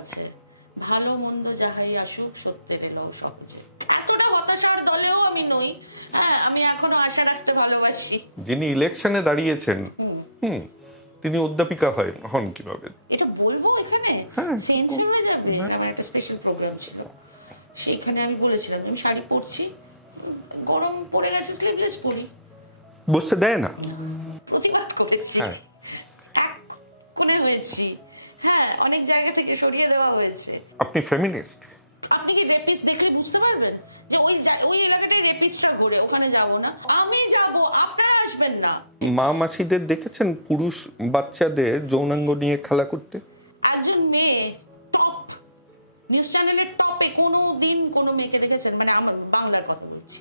আছে, ভালো মন্দ যাহাই আসুক সত্যের এলেও সহজে। এতটা হতাশার দলেও আমি নই। হ্যাঁ, আমি এখনো আশা রাখতে ভালোবাসি। যিনি ইলেকশনে দাঁড়িয়েছেন তিনি অধ্যাপিকা হন কিভাবে? এটা বলবো এখানে? সেন্সর হয়ে যাবে। আমার একটা স্পেশাল প্রোগ্রাম ছিল, সেখানে আমি বলেছিলাম আমি শাড়ি পরছি, গরম পড়ে গেছে, স্লিভলেস পরি। বসতে দেয় না, প্রতিবাদ করেছি, কোনে হয়েছি। হ্যাঁ, অনেক জায়গা থেকে সরিয়ে দেওয়া হয়েছে। আপনি ফেমিনিস্ট? আপনি কি রেপিস্ট দেখলে বুঝতে পারবেন যে ওই এলাকাটায় রেপিস্টরা করে, ওখানে যাব না? আমি যাব, আপনারা আসবেন না। মা মাসিদের দেখেছেন পুরুষ বাচ্চাদের যৌনাঙ্গ নিয়ে খেলা করতে? একজন মেয়ে টপ নিউজ চ্যানেলের টপে কোনো দিন কোনো মেয়েকে দেখেছেন? মানে আমার বাংলার কথা বলছি,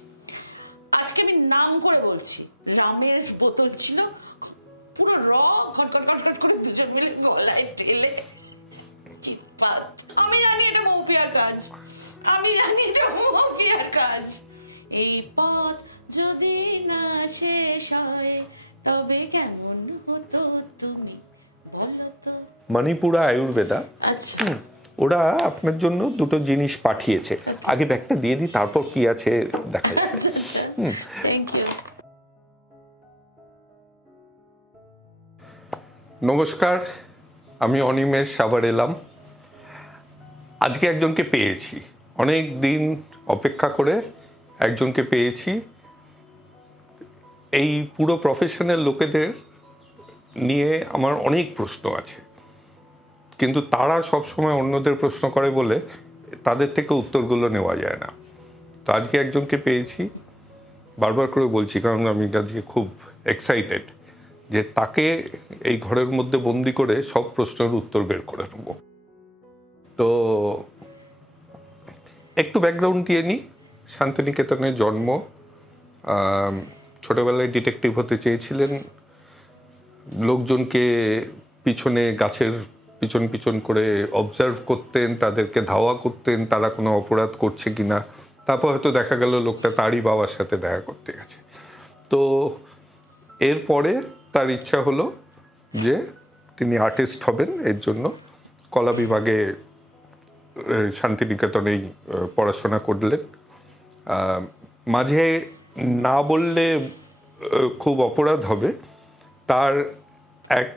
আজকে আমি নাম করে বলছি, রামের বোতল ছিল পুরো খটখট খটখট করে দুজন মিলে গলায় ঢেলে চিৎপাত। আমি জানি এটা মৌপিয়ার কাজ, আমি জানি এটা মৌপিয়ার কাজ। এই পথ যদি না শেষ হয় তবে কেমন হতো তুমি বলো তো। মণিপুরা আয়ুর্বেদা, আচ্ছা, ওরা আপনার জন্য দুটো জিনিস পাঠিয়েছে, আগে ব্যাগটা দিয়ে দিই, তারপর কি আছে দেখা যাবে। Thank you. নমস্কার, আমি অনিমেষ আবার এলাম। আজকে একজনকে পেয়েছি, অনেক দিন অপেক্ষা করে একজনকে পেয়েছি। এই পুরো প্রফেশনের লোকেদের নিয়ে আমার অনেক প্রশ্ন আছে, কিন্তু তারা সবসময় অন্যদের প্রশ্ন করে বলে তাদের থেকে উত্তরগুলো নেওয়া যায় না। তো আজকে একজনকে পেয়েছি, বারবার করে বলছি কারণ আমি আজকে খুব এক্সাইটেড যে তাকে এই ঘরের মধ্যে বন্দি করে সব প্রশ্নের উত্তর বের করে নেব। তো একটু ব্যাকগ্রাউন্ড দিয়ে নিই। শান্তিনিকেতনে জন্ম, ছোটবেলায় ডিটেকটিভ হতে চেয়েছিলেন, লোকজনকে পিছনে গাছের পিছন পিছন করে অবজার্ভ করতেন, তাদেরকে ধাওয়া করতেন তারা কোনো অপরাধ করছে কিনা। তারপর হয়তো দেখা গেল লোকটা তারই বাবার সাথে দেখা করতে গেছে। তো এরপরে তার ইচ্ছা হলো যে তিনি আর্টিস্ট হবেন, এর জন্য কলা বিভাগে শান্তিনিকেতনেই পড়াশোনা করলেন। মাঝে না বললে খুব অপরাধ হবে, তার এক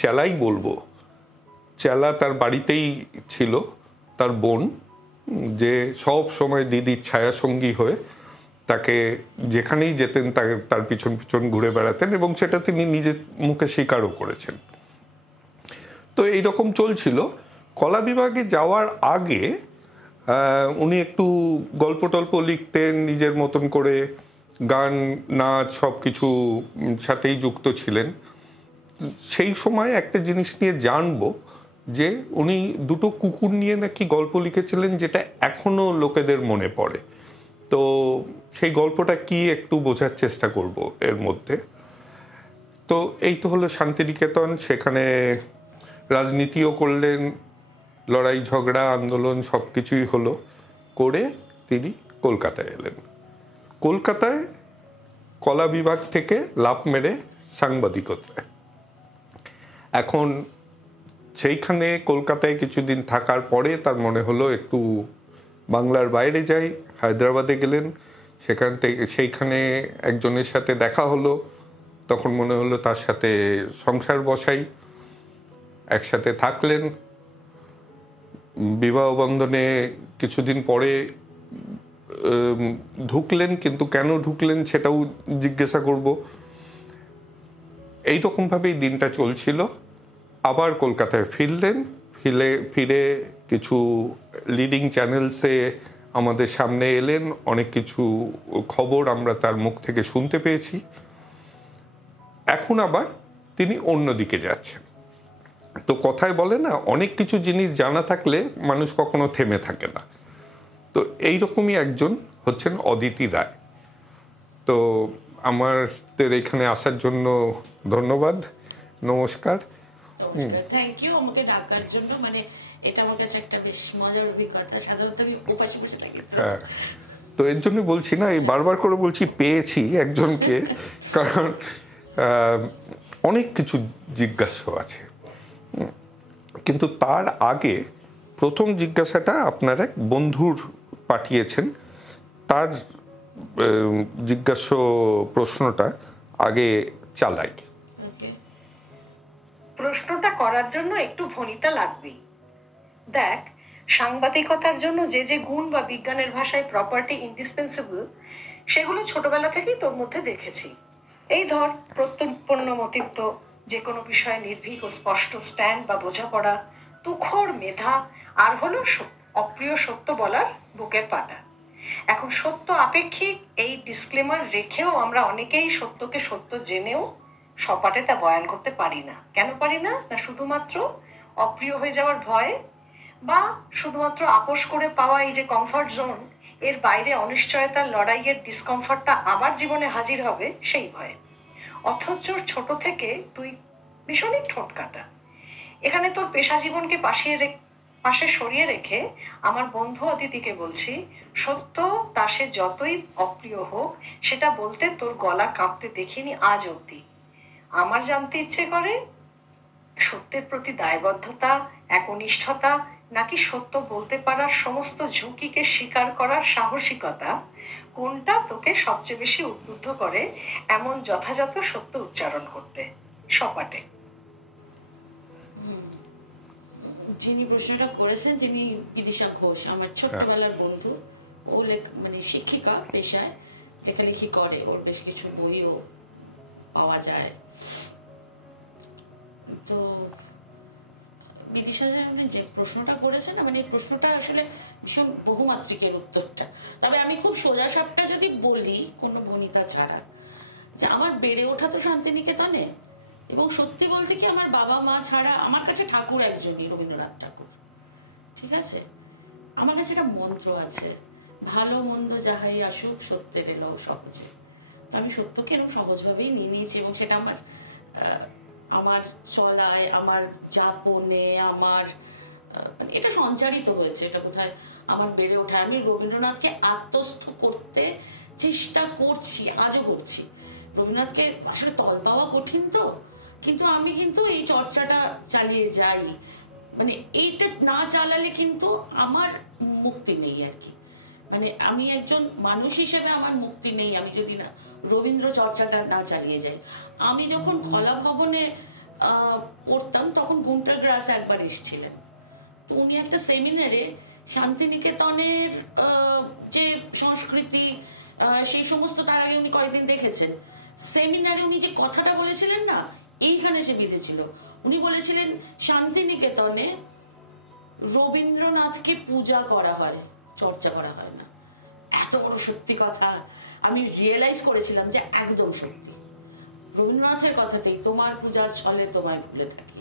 চেলাই বলবো, চেলা তার বাড়িতেই ছিল, তার বোন, যে সব সময় দিদির ছায়াসঙ্গী হয়ে তাকে যেখানেই যেতেন তার পিছন পিছন ঘুরে বেড়াতেন, এবং সেটা তিনি নিজের মুখে স্বীকারও করেছেন। তো এইরকম চলছিল। কলা বিভাগে যাওয়ার আগে উনি একটু গল্প টল্প লিখতেন নিজের মতন করে, গান নাচ সব কিছু সাথেই যুক্ত ছিলেন। সেই সময় একটা জিনিস নিয়ে জানবো যে উনি দুটো কুকুর নিয়ে নাকি গল্প লিখেছিলেন, যেটা এখনো লোকেদের মনে পড়ে। তো সেই গল্পটা কি একটু বোঝার চেষ্টা করব এর মধ্যে। তো এই তো হলো শান্তিনিকেতন, সেখানে রাজনীতিও করলেন, লড়াই ঝগড়া আন্দোলন সব কিছুই হলো, করে তিনি কলকাতায় এলেন। কলকাতায় কলা বিভাগ থেকে লাফ মেরে সাংবাদিকতায়। এখন সেইখানে কলকাতায় কিছুদিন থাকার পরে তার মনে হলো একটু বাংলার বাইরে যাই, হায়দ্রাবাদে গেলেন। সেইখানে একজনের সাথে দেখা হলো, তখন মনে হলো তার সাথে সংসার বসাই, একসাথে থাকলেন। বিবাহ বন্ধনে কিছুদিন পরে ঢুকলেন, কিন্তু কেন ঢুকলেন সেটাও জিজ্ঞাসা করব। এইরকমভাবেই দিনটা চলছিল। আবার কলকাতায় ফিরলেন, ফিরে কিছু লিডিং চ্যানেলসে আমাদের সামনে এলেন, অনেক কিছু খবর আমরা তার মুখ থেকে শুনতে পেয়েছি। এখন আবার তিনি অন্যদিকে যাচ্ছেন। তো কথায় বলে না, অনেক কিছু জিনিস জানা থাকলে মানুষ কখনো থেমে থাকে না। তো এইরকমই একজন হচ্ছেন অদিতি রায়। তো আমাদের এখানে আসার জন্য ধন্যবাদ, নমস্কার। থ্যাংক ইউ আমাকে ডাকার জন্য। মানে এটা আমার কাছে একটা বেশ মজার অভিজ্ঞতা, সাধারণত আমি ওপাশে বসে থাকি। হ্যাঁ, তো এর জন্য বলছি না, এই বারবার করে বলছি পেয়েছি একজনকে, কারণ অনেক কিছু জিজ্ঞাসা আছে। কিন্তু তার আগে প্রথম জিজ্ঞাসাটা আপনার এক বন্ধুর পাঠিয়েছেন, তার জিজ্ঞাস্য প্রশ্নটা আগে চালাই। প্রশ্নটা করার জন্য একটু ভনিতা লাগবেই। দেখ, সাংবাদিকতার জন্য যে যে গুণ বা বিজ্ঞানের ভাষায় প্রপার্টি ইন্ডিসপেন্সিবল, সেগুলো ছোটবেলা থেকেই তোর মধ্যে দেখেছি। এই ধর, প্রত্যুৎপন্নমতিত্ব, যে কোনো বিষয়ে নির্ভীক ও স্পষ্ট স্ট্যান্ড বা বোঝাপড়া, তুখর মেধা, আর হলো অপ্রিয় সত্য বলার বুকের পাটা। এখন সত্য আপেক্ষিক এই ডিসক্লেমার রেখেও আমরা অনেকেই সত্যকে সত্য জেনেও সপাটে তা বয়ান করতে পারি না। কেন পারি না? না শুধুমাত্র অপ্রিয় হয়ে যাওয়ার ভয়ে, বা শুধুমাত্র আপোষ করে পাওয়া এই যে কমফর্ট জোন, এর বাইরে অনিশ্চয়তার লড়াইয়ের ডিসকমফর্টটা আবার জীবনে হাজির হবে সেই ভয়ে। অথচ ছোট থেকে তুই ভীষণই ঠোঁট কাটা। এখানে তোর পেশা জীবনকে পাশে সরিয়ে রেখে আমার বন্ধু অদিতিকে বলছি, সত্য তা সে যতই অপ্রিয় হোক, সেটা বলতে তোর গলা কাঁপতে দেখিনি আজ অবধি। আমার জানতে ইচ্ছে করে, সত্যের প্রতি দায়বদ্ধতা, একনিষ্ঠতা, নাকি সত্য বলতে পারার সমস্ত ঝুঁকিকে স্বীকার করার সাহসিকতা, কোনটা তোকে সবচেয়ে বেশি উদ্বুদ্ধ করে এমন যথাযথ সত্য উচ্চারণ করতে সপাটে? যিনি প্রশ্নটা করেছেন তিনি বিদিশা ঘোষ, আমার ছোট্টবেলার বন্ধু। ও মানে শিক্ষিকা পেশায়, লেখালেখি করে, ওর বেশ কিছু বইও পাওয়া যায়। তো বিদিশা যে প্রশ্নটা করেছে না, মানে এই প্রশ্নটা আসলে ভীষণ বহুমাত্রিকের উত্তরটা। তবে আমি খুব সোজা সাপটা যদি বলি, কোনো ভনিতা ছাড়া, যে আমার বেড়ে ওঠা তো শান্তিনিকেতনে, এবং সত্যি বলতে কি আমার বাবা মা ছাড়া আমার কাছে ঠাকুর একজনই, রবীন্দ্রনাথ ঠাকুর। ঠিক আছে, আমার কাছে একটা মন্ত্র আছে, ভালো মন্দ যাহাই আসুক সত্যের এলো সহজে। আমি সত্যকে এরকম সহজভাবেই নিয়ে নিয়েছি, এবং সেটা আমার চলায়, আমার যাপনে, আমার এটা সঞ্চারিত হয়েছে। এটা কোথায় আমার বেড়ে ওঠা। আমি রবীন্দ্রনাথকে আত্মস্থ করতে চেষ্টা করছি, আজও করছি। রবীন্দ্রনাথকে আসলে তল পাওয়া কঠিন তো, কিন্তু আমি কিন্তু এই চর্চাটা চালিয়ে যাই। মানে এইটা না চালালে কিন্তু আমার মুক্তি নেই আর কি। মানে আমি একজন মানুষ হিসেবে আমার মুক্তি নেই আমি যদি না রবীন্দ্র চর্চাটা না চালিয়ে যাই। আমি যখন কলা ভবনে পড়তাম, তখন গুন্টার গ্রাস একবার এসেছিলেন। তো উনি একটা সেমিনারে শান্তিনিকেতনের যে সংস্কৃতি, সেই সমস্ত, তার আগে উনি কয়েকদিন দেখেছেন। সেমিনারে উনি যে কথাটা বলেছিলেন না, এইখানে সে বিঁধেছিল। উনি বলেছিলেন শান্তিনিকেতনে রবীন্দ্রনাথকে পূজা করা হয়, চর্চা করা হয় না। এত বড় সত্যি কথা আমি রিয়েলাইজ করেছিলাম যে একদম সত্যি। রবীন্দ্রনাথের কথাতেই তোমার পূজার ছলে তোমায় ভুলে থাকি।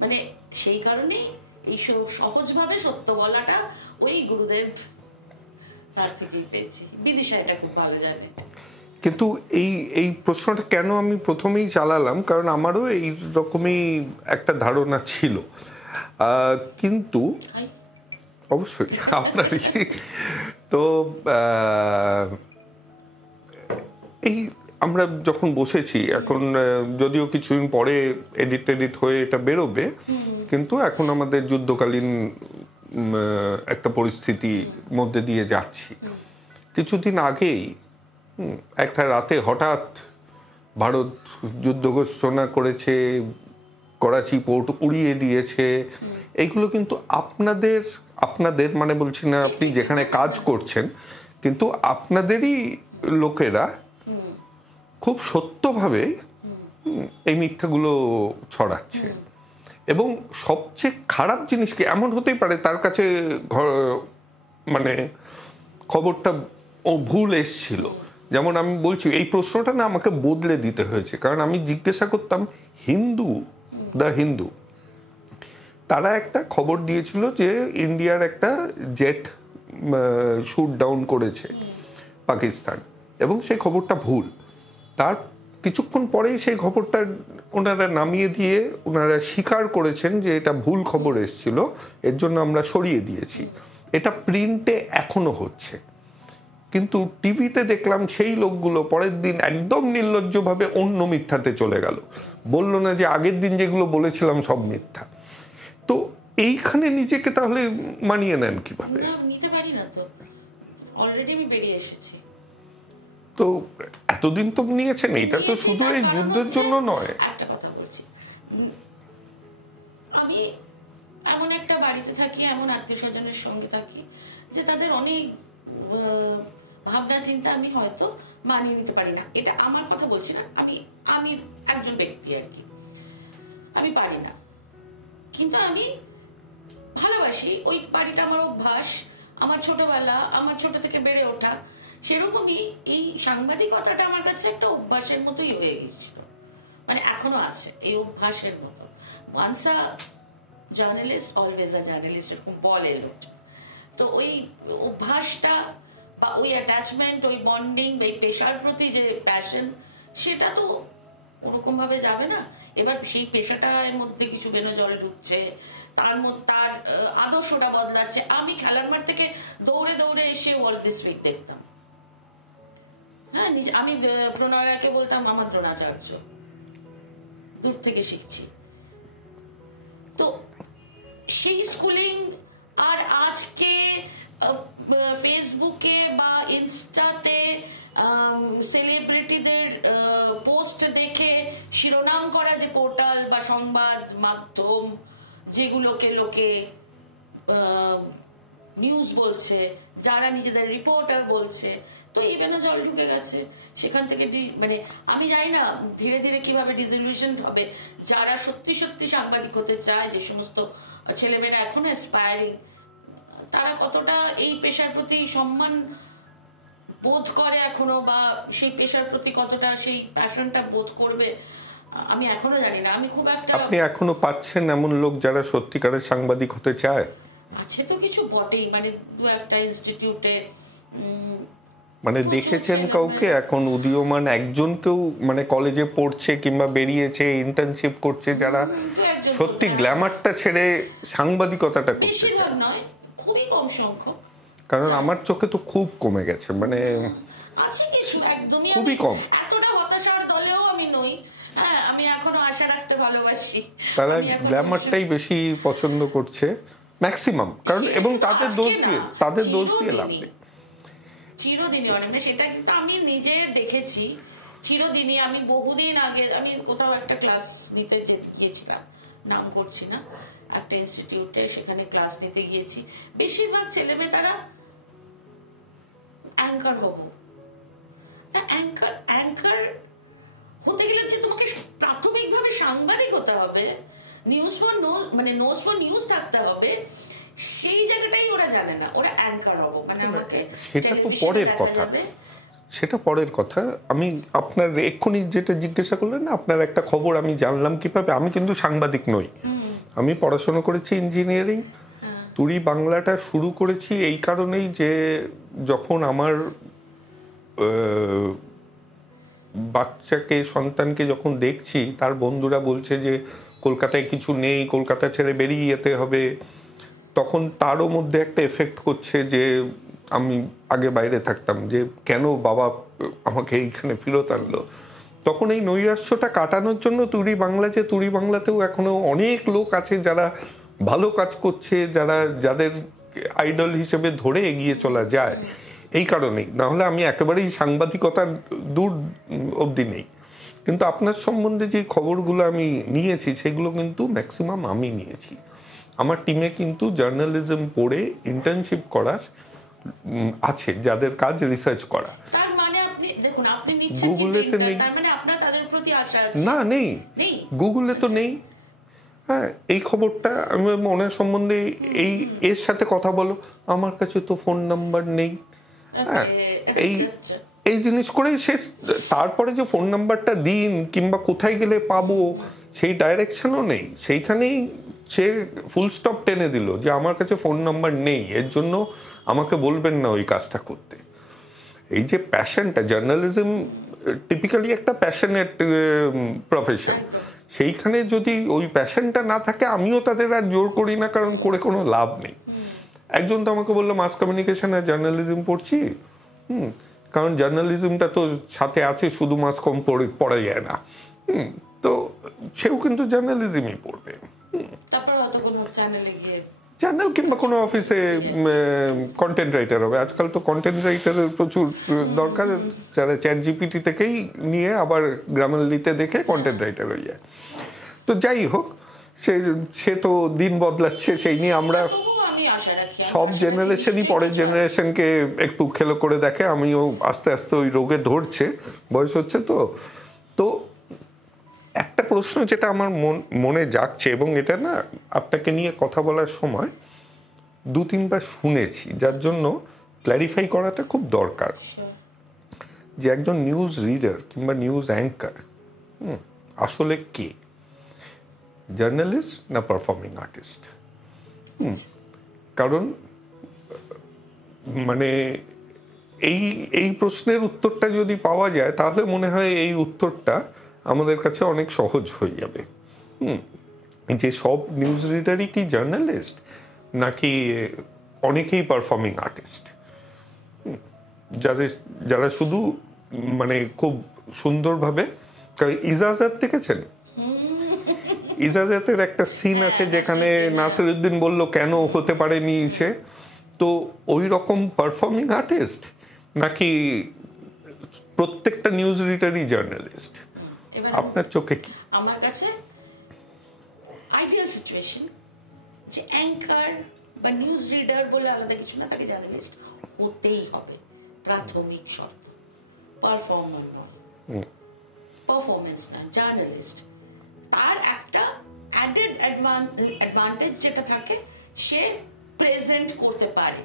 মানে সেই কারণেই এই সহজভাবে সত্য বলাটা ওই গুরুদেব তার থেকেই পেয়েছি। বিদিশা এটা খুব ভালো জানে। কিন্তু এই প্রশ্নটা কেন আমি প্রথমেই চালালাম, কারণ আমারও এই রকমই একটা ধারণা ছিল, কিন্তু অবশ্যই আপনারই। তো এই আমরা যখন বসেছি এখন, যদিও কিছুদিন পরে এডিট হয়ে এটা বেরোবে, কিন্তু এখন আমাদের যুদ্ধকালীন একটা পরিস্থিতির মধ্যে দিয়ে যাচ্ছি। কিছুদিন আগেই একটা রাতে হঠাৎ ভারত যুদ্ধ ঘোষণা করেছে, করাচি পোর্ট উড়িয়ে দিয়েছে। এইগুলো কিন্তু আপনাদের মানে বলছি না আপনি যেখানে কাজ করছেন, কিন্তু আপনাদেরই লোকেরা খুব সত্যভাবে এই মিথ্যাগুলো ছড়াচ্ছে। এবং সবচেয়ে খারাপ জিনিস কি, এমন হতেই পারে তার কাছে মানে খবরটা ভুল এসছিল। যেমন আমি বলছি, এই প্রশ্নটা না আমাকে বদলে দিতে হয়েছে, কারণ আমি জিজ্ঞাসা করতাম দ্য হিন্দু, তারা একটা খবর দিয়েছিল যে ইন্ডিয়ার একটা জেট শুট ডাউন করেছে পাকিস্তান, এবং সেই খবরটা ভুল। তার কিছুক্ষণ পরেই সেই খবরটা ওনারা নামিয়ে দিয়ে ওনারা স্বীকার করেছেন যে এটা ভুল খবর এসেছিল, এর জন্য আমরা সরিয়ে দিয়েছি। এটা প্রিন্টে এখনো হচ্ছে, কিন্তু টিভিতে দেখলাম সেই লোকগুলো পরের দিন একদম নির্লজ্জভাবে অন্য মিথ্যাতে চলে গেল, বলল না যে আগের দিন যেগুলো বলেছিলাম সব মিথ্যা। তো এইখানে নিজেকে তাহলে মানিয়ে নেন কিভাবে? নিতে পারি না তো, অলরেডি আমি বেরিয়ে এসেছি। তো এতদিন তো নিয়েছেন, এটা তো শুধু এই যুদ্ধের জন্য নয়। একটা কথা বলছি, আমি এমন একটা বাড়িতে থাকি, এমন আত্মীয় স্বজনের সঙ্গে থাকি যে তাদের অনেক ভাবনা চিন্তা আমি হয়তো মানিয়ে নিতে পারি না। এটা আমার কথা বলছি না, আমি একজন ব্যক্তি আর কি, আমি পারি না। কিন্তু আমি ভালোবাসি, ওই বাড়িটা আমার অভ্যাস, আমার ছোটবেলা, আমার ছোট থেকে বেড়ে ওঠা। সেরকমই এই সাংবাদিকতাটা আমার কাছে একটা অভ্যাসের মতোই হয়ে গেছিল, মানে এখনো আছে এই অভ্যাসের মতো। Once a journalist always a journalist, এরকম বলে লোক। তো ওই অভ্যাসটা বা ওই অ্যাটাচমেন্ট, ওই বন্ডিং, ওই পেশার প্রতি যে প্যাশন, সেটা তো ওরকম ভাবে যাবে না। এবার সেই পেশাটার মধ্যে কিছু বেনজল ঢুকছে, তার মধ্যে তার আদর্শটা বদলাচ্ছে। আমি খেলার মাঠ থেকে দৌড়ে দৌড়ে এসে ওয়ার্ল্ড দিস উইক দেখতাম। হ্যাঁ, আমি প্রণয়রাকে বলতাম আমার দ্রোণাচার্য, দূর থেকে শিখছি। তো সেই স্কুলিং আর আজকে ফেসবুকে বা ইনস্টাতে সেলিব্রিটিদের পোস্ট দেখে শিরোনাম করা যে পোর্টাল বা সংবাদ মাধ্যম যেগুলোকে লোকে নিউজ বলছে, যারা নিজেদের রিপোর্টার বলছে, তো এই জল ঢুকে গেছে সেখান থেকে। মানে আমি জানি না ধীরে ধীরে কিভাবে ডিসইলিউশন হবে যারা সত্যি সত্যি সাংবাদিক হতে চায়, যে সমস্ত ছেলেমেয়েরা এখনো অ্যাসপায়ারিং, তারা কতটা এই পেশার প্রতি সম্মান বোধ করে এখনো, বা সেই পেশার প্রতি কতটা সেই প্যাশনটা বোধ করবে, আমি এখনো জানি না। আমি খুব একটা, আপনি এখনো পাচ্ছেন এমন লোক যারা সত্যিকারের সাংবাদিক হতে চায়? আছে তো কিছু বটেই, মানে দু একটা ইনস্টিটিউটে। মানে দেখেছেন কাউকে এখন উদীয়মান একজনকেও, মানে কলেজে পড়ছে কিংবা বেরিয়েছে ইন্টার্নশিপ করছে, যারা সত্যি গ্ল্যামারটা ছেড়ে সাংবাদিকতাটা করতে চায়? নয়, খুবই কম সংখ্যক। কারণ আমার চোখে তো খুব কমে গেছে, মানে আছে কিছু, একদমই খুবই কম। এতটা হতাশার দলেও আমি নই। হ্যাঁ, আমি এখনো আশা রাখতে ভালোবাসি। তারা গ্ল্যামারটাই বেশি পছন্দ করছে ম্যাক্সিমাম, কারণ এবং তাদের দোষ দিয়ে লাভ নেই। চিরদিনই অনেক, সেটা কিন্তু আমি নিজে দেখেছি। চিরদিনই, আমি বহুদিন আগে আমি কোথাও একটা ক্লাস নিতে গিয়েছিলাম, নাম করছি না, একটা ইনস্টিটিউটে, সেখানে ক্লাস নিতে গিয়েছি। বেশিরভাগ ছেলে মেয়ে তারা অ্যাঙ্কার হবো, অ্যাঙ্কার হতে গেলে যে তোমাকে প্রাথমিকভাবে সাংবাদিক হতে হবে, নিউজ ফর মানে নোজ ফর নিউজ থাকতে হবে, সেই জায়গাটাই ওরা জানে না। ওরা অ্যাঙ্কার হবো মানে আমাকে, সেটা তো পরের কথা, সেটা পরের কথা। আমি আপনার এক্ষুনি যেটা জিজ্ঞাসা করলেন না, আপনার একটা খবর আমি জানলাম কিভাবে। আমি কিন্তু সাংবাদিক নই, আমি পড়াশোনা করেছি ইঞ্জিনিয়ারিং। তুরি বাংলাটা শুরু করেছি এই কারণেই যে যখন আমার বাচ্চাকে, সন্তানকে যখন দেখছি, তার বন্ধুরা বলছে যে কলকাতায় কিছু নেই, কলকাতা ছেড়ে বেরিয়ে যেতে হবে, তখন তারও মধ্যে একটা এফেক্ট করছে যে আমি আগে বাইরে থাকতাম, যে কেন বাবা আমাকে এইখানে ফেরত আনলো। তখন এই নৈরাশ্যটা কাটানোর জন্য তুরি বাংলা, যে তুরি বাংলাতেও এখনো অনেক লোক আছে যারা ভালো কাজ করছে, যাদের আইডল হিসেবে ধরে এগিয়ে চলা যায়, এই কারণেই। নাহলে আমি একেবারেই সাংবাদিকতার দূর অবধি নেই। কিন্তু আপনার সম্বন্ধে যে খবরগুলো আমি নিয়েছি সেগুলো কিন্তু ম্যাক্সিমাম আমি নিয়েছি। আমার টিমে কিন্তু জার্নালিজম পড়ে ইন্টার্নশিপ করার আছে, যাদের কাজ রিসার্চ করা। তার মানে আপনি দেখুন, আপনি গুগলেতে নেই, তার মানে আপনার তাদের প্রতি আশা আছে? না, নেই, গুগলে তো নেই। হ্যাঁ, এই খবরটা আমি ওনার সম্বন্ধে এর সাথে কথা বলো, আমার কাছে তো ফোন নাম্বার নেই। হ্যাঁ, এই জিনিস করে সে তারপরে যে ফোন নাম্বারটা দিন কিংবা কোথায় গেলে পাবো সেই ডাইরেকশনও নেই। সেইখানেই সে ফুল স্টপ টেনে দিল যে আমার কাছে ফোন নাম্বার নেই, এর জন্য আমাকে বলবেন না ওই কাজটা করতে। এই যে প্যাশনটা, জার্নালিজম টিপিক্যালি একটা প্যাশনেট প্রফেশন, সেইখানে যদি ওই প্যাশনটা না থাকে, আমিও তাদের আর জোর করি না, কারণ করে কোনো লাভ নেই। একজন তো আমাকে বললো মাস কমিউনিকেশন আর জার্নালিজম পড়ছি, কারণ জার্নালিজমটা তো সাথে আছে, শুধু মাস কম পড়া যায় না। তো সেও কিন্তু জার্নালিজমই পড়বে। তারপর হয়তো কোনো চ্যানেলে গিয়ে চ্যানেল কিংবা কোনো অফিসে কন্টেন্ট রাইটার হবে। আজকাল তো কন্টেন্ট রাইটারের প্রচুর দরকার, যারা চ্যাট জিপিটি থেকেই নিয়ে আবার গ্রামারলিতে দেখে কন্টেন্ট রাইটার হয়ে যায়। তো যাই হোক, সে তো দিন বদলাচ্ছে, সেই নিয়ে আমরা সব জেনারেশনই পরের জেনারেশনকে একটু খেলো করে দেখে। আমিও আস্তে আস্তে ওই রোগে ধরছে, বয়স হচ্ছে তো। তো একটা প্রশ্ন যেটা আমার মনে জাগছে, এবং এটা না আপনাকে নিয়ে কথা বলার সময় 2-3বার শুনেছি, যার জন্য ক্ল্যারিফাই করাটা খুব দরকার, যে একজন নিউজ রিডার কিংবা নিউজ অ্যাঙ্কার আসলে কে, জার্নালিস্ট না পারফর্মিং আর্টিস্ট? কারণ মানে এই প্রশ্নের উত্তরটা যদি পাওয়া যায়, তাহলে মনে হয় এই উত্তরটা আমাদের কাছে অনেক সহজ হয়ে যাবে। যে সব নিউজ রিডারই কি জার্নালিস্ট, নাকি অনেকেই পারফর্মিং আর্টিস্ট, যারা শুধু মানে খুব সুন্দরভাবে। ইজাজত দেখেছেন? ইজাজতের একটা সিন আছে যেখানে নাসিরউদ্দিন বলল কেন হতে পারেনি সে, তো ওই রকম পারফর্মিং আর্টিস্ট নাকি প্রত্যেকটা নিউজ রিডারই জার্নালিস্ট? আপনার চোখে কি? আমার কাছে আইডিয়াল সিচুয়েশন যে অ্যাঙ্কার বা নিউজ রিডার বলে আলাদা কিছু না, তাকে জার্নালিস্ট হতেই হবে, প্রাথমিক শর্ত। পারফর্মার নয়, পারফরমেন্স না, জার্নালিস্ট। তার একটা অ্যাডেড অ্যাডভান্টেজ যেটা থাকে, সে প্রেজেন্ট করতে পারে।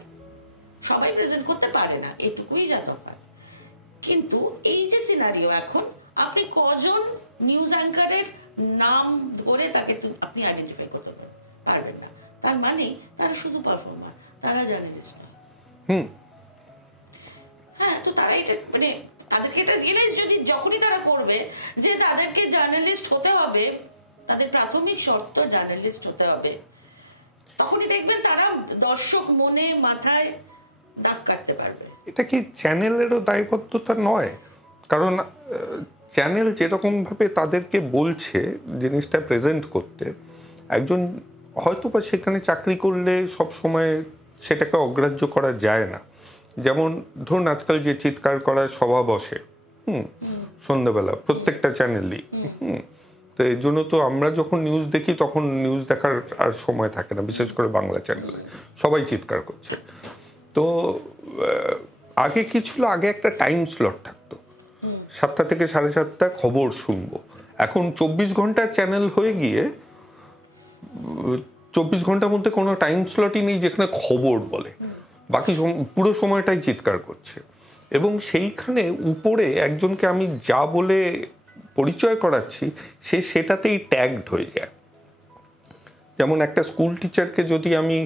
সবাই প্রেজেন্ট করতে পারে না, এটুকুই যা দরকার। কিন্তু এই যে সিনারিও, এখন আপনি কজন নিউজ অ্যাঙ্কারের নাম ধরে তাকে আপনি আইডেন্টিফাই করতে পারবেন না। তার মানে তারা শুধু পারফর্মার, তারা জার্নালিস্ট না। হ্যাঁ, তো তারা এটা মানে তাদেরকে এটা রিয়েলাইজ যদি যখনই তারা করবে যে তাদেরকে জার্নালিস্ট হতে হবে, তাদের প্রাথমিক শর্ত জার্নালিস্ট হতে হবে, তখনই দেখবেন তারা দর্শক মনে মাথায় দাগ কাটতে পারবে। এটা কি চ্যানেলেরও দায়বদ্ধতা নয়? কারণ চ্যানেল যেরকম ভাবে তাদেরকে বলছে জিনিসটা প্রেজেন্ট করতে, একজন হয়তো বা সেখানে চাকরি করলে সব সময় সেটাকে অগ্রাহ্য করা যায় না। যেমন ধরুন আজকাল যে চিৎকার করার সভা বসে সন্ধ্যাবেলা প্রত্যেকটা চ্যানেলই, তো এই জন্য তো আমরা যখন নিউজ দেখি তখন নিউজ দেখার আর সময় থাকে না, বিশেষ করে বাংলা চ্যানেলে সবাই চিৎকার করছে। তো আগে কি ছিল, আগে একটা টাইম স্লট থাকতো, 7টা থেকে 7:30 খবর শুনবো। এখন 24 ঘন্টার চ্যানেল হয়ে গিয়ে 24 ঘন্টার মধ্যে কোনো টাইম স্লটই নেই যেখানে খবর বলে, বাকি পুরো সময়টাই চিৎকার করছে। এবং সেইখানে উপরে একজনকে আমি যা বলে পরিচয় করাচ্ছি, সে সেটাতেই ট্যাগড হয়ে যায়। যেমন একটা স্কুল টিচারকে যদি আমি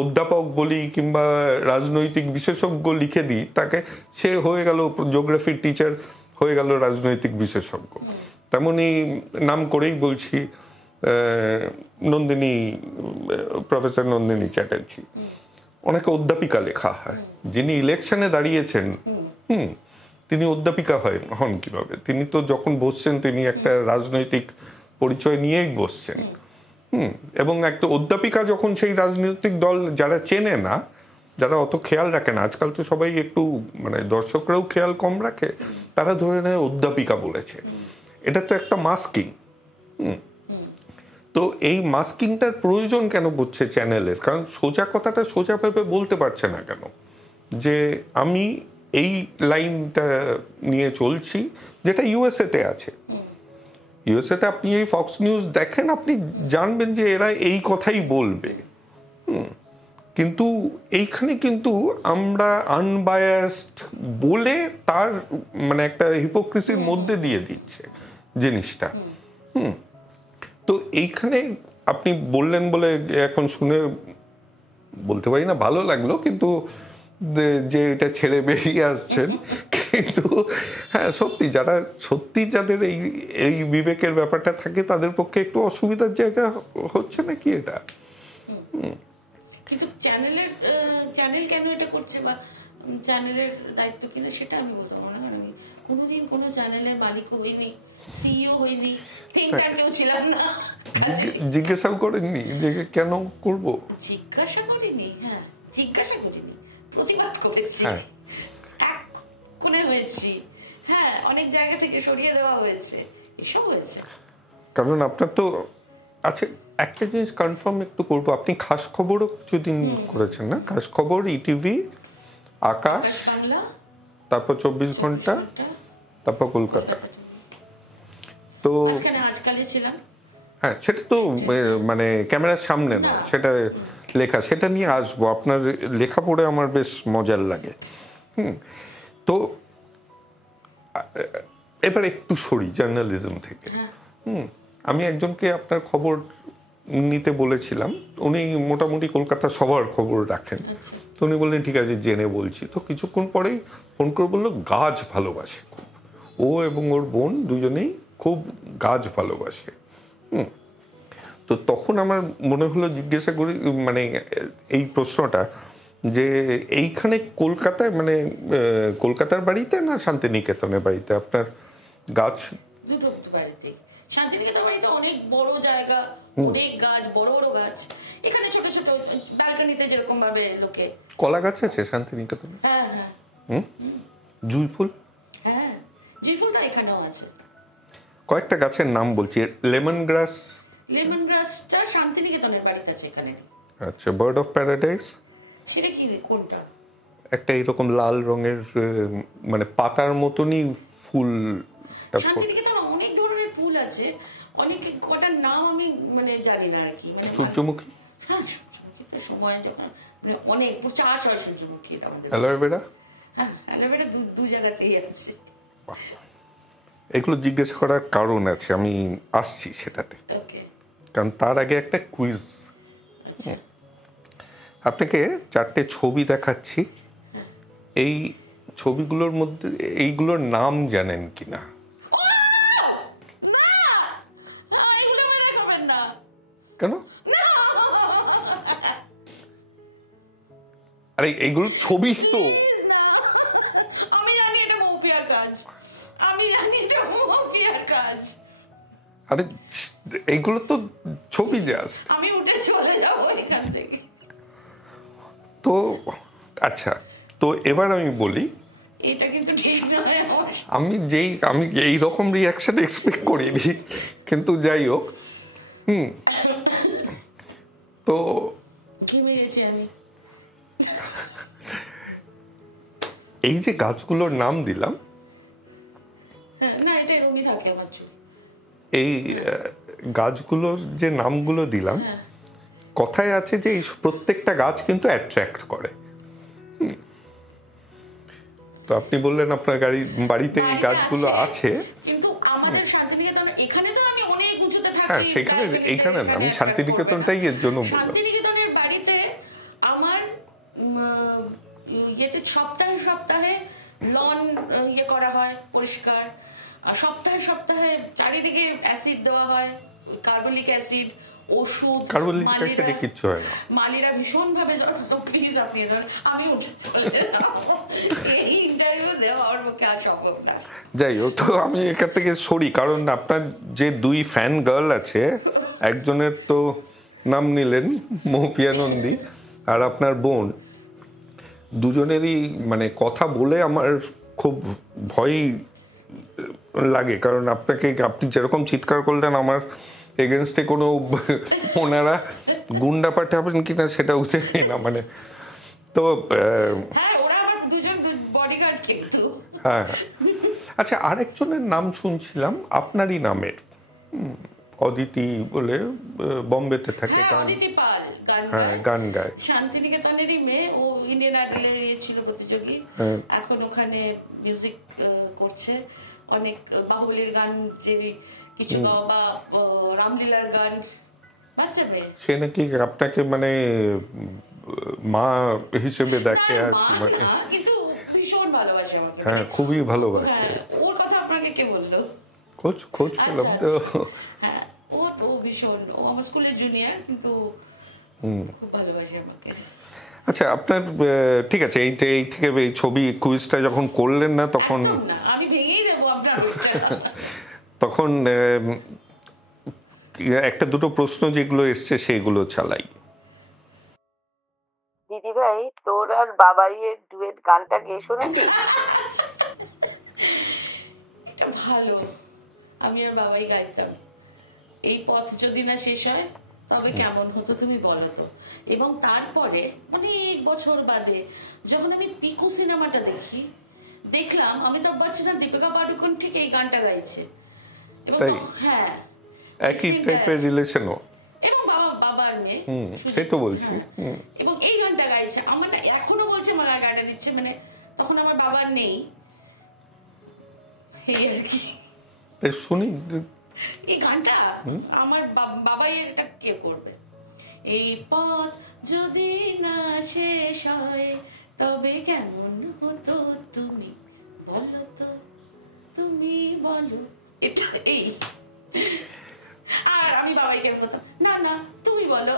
অধ্যাপক বলি কিংবা রাজনৈতিক বিশেষজ্ঞ লিখে দিই, তাকে সে হয়ে গেল জিওগ্রাফির টিচার, হয়ে গেল রাজনৈতিক বিশেষজ্ঞ। তেমনই নাম করেই বলছি, নন্দিনী, প্রফেসর নন্দিনী চ্যাটার্জি, অনেকে অধ্যাপিকা লেখা হয়। যিনি ইলেকশনে দাঁড়িয়েছেন তিনি অধ্যাপিকা হন কিভাবে? তিনি তো যখন বসছেন তিনি একটা রাজনৈতিক পরিচয় নিয়েই বসছেন। এবং একটা অধ্যাপিকা যখন সেই রাজনৈতিক দল যারা চেনে না, যারা অত খেয়াল রাখে না, আজকাল তো সবাই একটু মানে দর্শকরাও খেয়াল কম রাখে, তারা ধরে নেয় অধ্যাপিকা বলেছে। এটা তো একটা মাস্কিং। তো এই মাস্কিংটার প্রয়োজন কেন বুঝছে চ্যানেলের? কারণ সোজা কথাটা সোজাভাবে বলতে পারছে না কেন, যে আমি এই লাইনটা নিয়ে চলছি, যেটা ইউএসএতে আছে। ইউএসএতে আপনি এই ফক্স নিউজ দেখেন, আপনি জানবেন যে এরা এই কথাই বলবে। কিন্তু এইখানে কিন্তু আমরা আনবায়াসড বলে তার মানে একটা হিপোক্রিসির মধ্যে দিয়ে দিচ্ছে জিনিসটা। তো এইখানে আপনি বললেন বলে এখন শুনে বলতে পারি না ভালো লাগলো, কিন্তু যে এটা ছেড়ে বেরিয়ে আসছেন, কিন্তু হ্যাঁ সত্যি যাদের এই বিবেকের ব্যাপারটা থাকে তাদের পক্ষে একটু অসুবিধার জায়গা হচ্ছে নাকি এটা। কিন্তু চ্যানেল কেন এটা করছে বা চ্যানেলের দায়িত্ব কিনা সেটা আমি বলতে পারবো না, কারণ আমি কোনোদিন কোনো চ্যানেলের মালিক হইনি, সিইও হইনি, থিঙ্ক ট্যাঙ্কেও ছিলাম না। জিজ্ঞাসাও করেননি যে কেন করব? জিজ্ঞাসা করিনি, হ্যাঁ জিজ্ঞাসা করিনি, প্রতিবাদ করেছি, এক কোণে হয়েছি, হ্যাঁ অনেক জায়গা থেকে সরিয়ে দেওয়া হয়েছে, এসব হয়েছে। কারণ আপনার তো আচ্ছা একটা জিনিস কনফার্ম একটু করবো, আপনি খাস খবরও কিছুদিন করেছেন না? খাস খবর, ইটিভি, আকাশ, বাংলা, তারপর 24 ঘন্টা, তারপর কলকাতা। তো আজকালে ছিলাম, হ্যাঁ সেটা তো মানে ক্যামেরার সামনে না, সেটা লেখা, সেটা নিয়ে আসবো। আপনার লেখা পড়ে আমার বেশ মজার লাগে। তো এবার একটু সরি জার্নালিজম থেকে। আমি একজনকে আপনার খবর নিতে বলেছিলাম, উনি মোটামুটি কলকাতার সবার খবর রাখেন। তো উনি বললেন ঠিক আছে জেনে বলছি। তো কিছুক্ষণ পরেই ফোন করে বললো গাছ ভালোবাসে খুব, ও এবং ওর বোন দুজনেই খুব গাছ ভালোবাসে। তো তখন আমার মনে হলো জিজ্ঞাসা করি, মানে এই প্রশ্নটা যে এইখানে কলকাতায়, মানে কলকাতার বাড়িতে না শান্তিনিকেতনের বাড়িতে আপনার গাছ? দুটো বাড়িতে। শান্তিনিকেতন বাড়িতে অনেক বড় জায়গা, অনেক গাছ, বড় বড় গাছ। এখানে ছোট ছোট ব্যালকনিতে যেরকম ভাবে লোকে। কলা গাছ আছে শান্তিনিকেতনে? হ্যাঁ হ্যাঁ। জুঁই ফুল? হ্যাঁ জুঁই ফুল তো এখানেও আছে। কয়েকটা গাছের নাম বলছি, লেমন গ্রাস। লেমন গ্রাসটা শান্তিনিকেতনের বাড়িতে আছে এখানে। আচ্ছা, বার্ড অফ প্যারাডাইস সেটা কি, কোনটা? একটা এরকম লাল রঙের মানে পাতার মতনই ফুল। শান্তিনিকেতনে অনেক ধরনের ফুল আছে, অনেক কটার নাম আমি মানে জানি না আর কি। মানে সূর্যমুখী? হ্যাঁ সূর্যমুখী তো সময় যখন মানে অনেক চাষ হয় সূর্যমুখী। অ্যালোভেরা? হ্যাঁ অ্যালোভেরা দু জায়গাতেই আছে। এগুলো জিজ্ঞেস করার কারণ আছে, আমি আসছি সেটাতে। কারণ তার আগে একটা কুইজ। আপনাকে 4টে ছবি দেখাচ্ছি, এই ছবিগুলোর মধ্যে এইগুলোর নাম জানেন কিনা? কেন? আরে এইগুলো ছবি তো। আমি জানি এটা মৌপিয়ার কাজ, আমি জানি এটা মৌপিয়ার কাজ। আরে এইগুলো তো ছবি, জাস্ট আমি উঠে চলে যাবো এখান থেকে। তো আচ্ছা, তো এবার আমি বলি, এটা কিন্তু ঠিক নয়। আমি এই রকম রিয়াকশন এক্সপেক্ট করিনি, কিন্তু যাই হোক। তো এই যে গাছগুলোর নাম দিলাম, এই গাছগুলোর যে নামগুলো দিলাম, কথায় আছে যে এই প্রত্যেকটা গাছ কিন্তু অ্যাট্রাক্ট করে। তো আপনি বললেন আপনার বাড়িতে এই গাছগুলো আছে, কিন্তু আমাদের শান্তিনিকেতনে এখানে তো আমি অনেক উঁচুতে থাকি। হ্যাঁ সেখানে, এইখানে না, আমি শান্তিনিকেতনটাই এর জন্য বললাম। শান্তিনিকেতনের বাড়িতে আমার ইয়েতে সপ্তাহে সপ্তাহে লন ইয়ে করা হয় পরিষ্কার, সপ্তাহে সপ্তাহে চারিদিকে অ্যাসিড দেওয়া হয়, কার্বলিক অ্যাসিড, ওষুধ। কার্বলিক অ্যাসিডে কিচ্ছু হয় না। মালিরা ভীষণ ভাবে, প্লিজ আপনি আমি উঠে চলে যাবো, এই ইন্টারভিউ দেওয়া আমার পক্ষে আর সম্ভব না। যাই হোক, তো আমি এখান থেকে সরি, কারণ আপনার যে 2 ফ্যান গার্ল আছে, একজনের তো নাম নিলেন মৌপিয়া নন্দী, আর আপনার বোন, দুজনেরই মানে কথা বলে আমার খুব ভয় লাগে। কারণ আপনি যেরকম চিৎকার করলেন আমার এগেনস্টে কোনো ওনারা গুন্ডা পাঠাবেন কিনা সেটা উঠে না, মানে তো হ্যাঁ। আচ্ছা, আরেকজনের নাম শুনছিলাম আপনারই নামের, অদিতি বলে, বোম্বেতে থাকে, গান গায়, শান্তিনিকেতনেরই মেয়ে। ও ইন্ডিয়ান আইডলে ছিল প্রতিযোগী, এখন ওখানে মিউজিক করছে। অনেক বাহুলির গান, যে কিছু বা রামলীলার গান, বাচ্চা মেয়ে। সে নাকি আপনাকে মানে মা হিসেবে দেখে, আর কিন্তু ভীষণ ভালোবাসে আমাকে। হ্যাঁ খুবই ভালোবাসে। ওর কথা আপনাকে কে বললো? খোঁজ পেলাম তো। হ্যাঁ ও ভীষণ, ও আমার স্কুলের জুনিয়র, কিন্তু খুব ভালোবাসে আমাকে। আচ্ছা, আপনার ঠিক আছে, এই থেকে এই ছবি কুইজটা যখন করলেন না তখন আমি ভেঙেই তখন একটা দুটো প্রশ্ন যেগুলো এসছে সেগুলো চালাই। দিদি ভাই, তোর আর বাবাইয়ের ডুয়েট গানটা গেয়ে শোনাবি? এটা ভালো, আমি আর বাবাই গাইতাম। এই পথ যদি না শেষ হয় তবে কেমন হতো তুমি বলো তো। এবং তারপরে অনেক বছর বাদে যখন আমি পিকু সিনেমাটা দেখলাম অমিতাভ বচ্চন আর দীপিকা পাডুকোন ঠিক এই গানটা গাইছে। এবং হ্যাঁ, একই টাইপের রিলেশনও, এবং বাবার মেয়ে, সেই তো বলছি। এবং এই গানটা গাইছে। আমার না এখনো বলছে আমার গানটা দিচ্ছে, মানে তখন আমার বাবা নেই, এই আর কি। শুনি এই গানটা আমার বাবাই, এটা কে করবে? এই পথ যদি না শেষ হয় তবে কেমন হতো তুমি বলো তো, তুমি বলো। এটা এই, আর আমি বাবাইকে বলতাম না না তুমি বলো।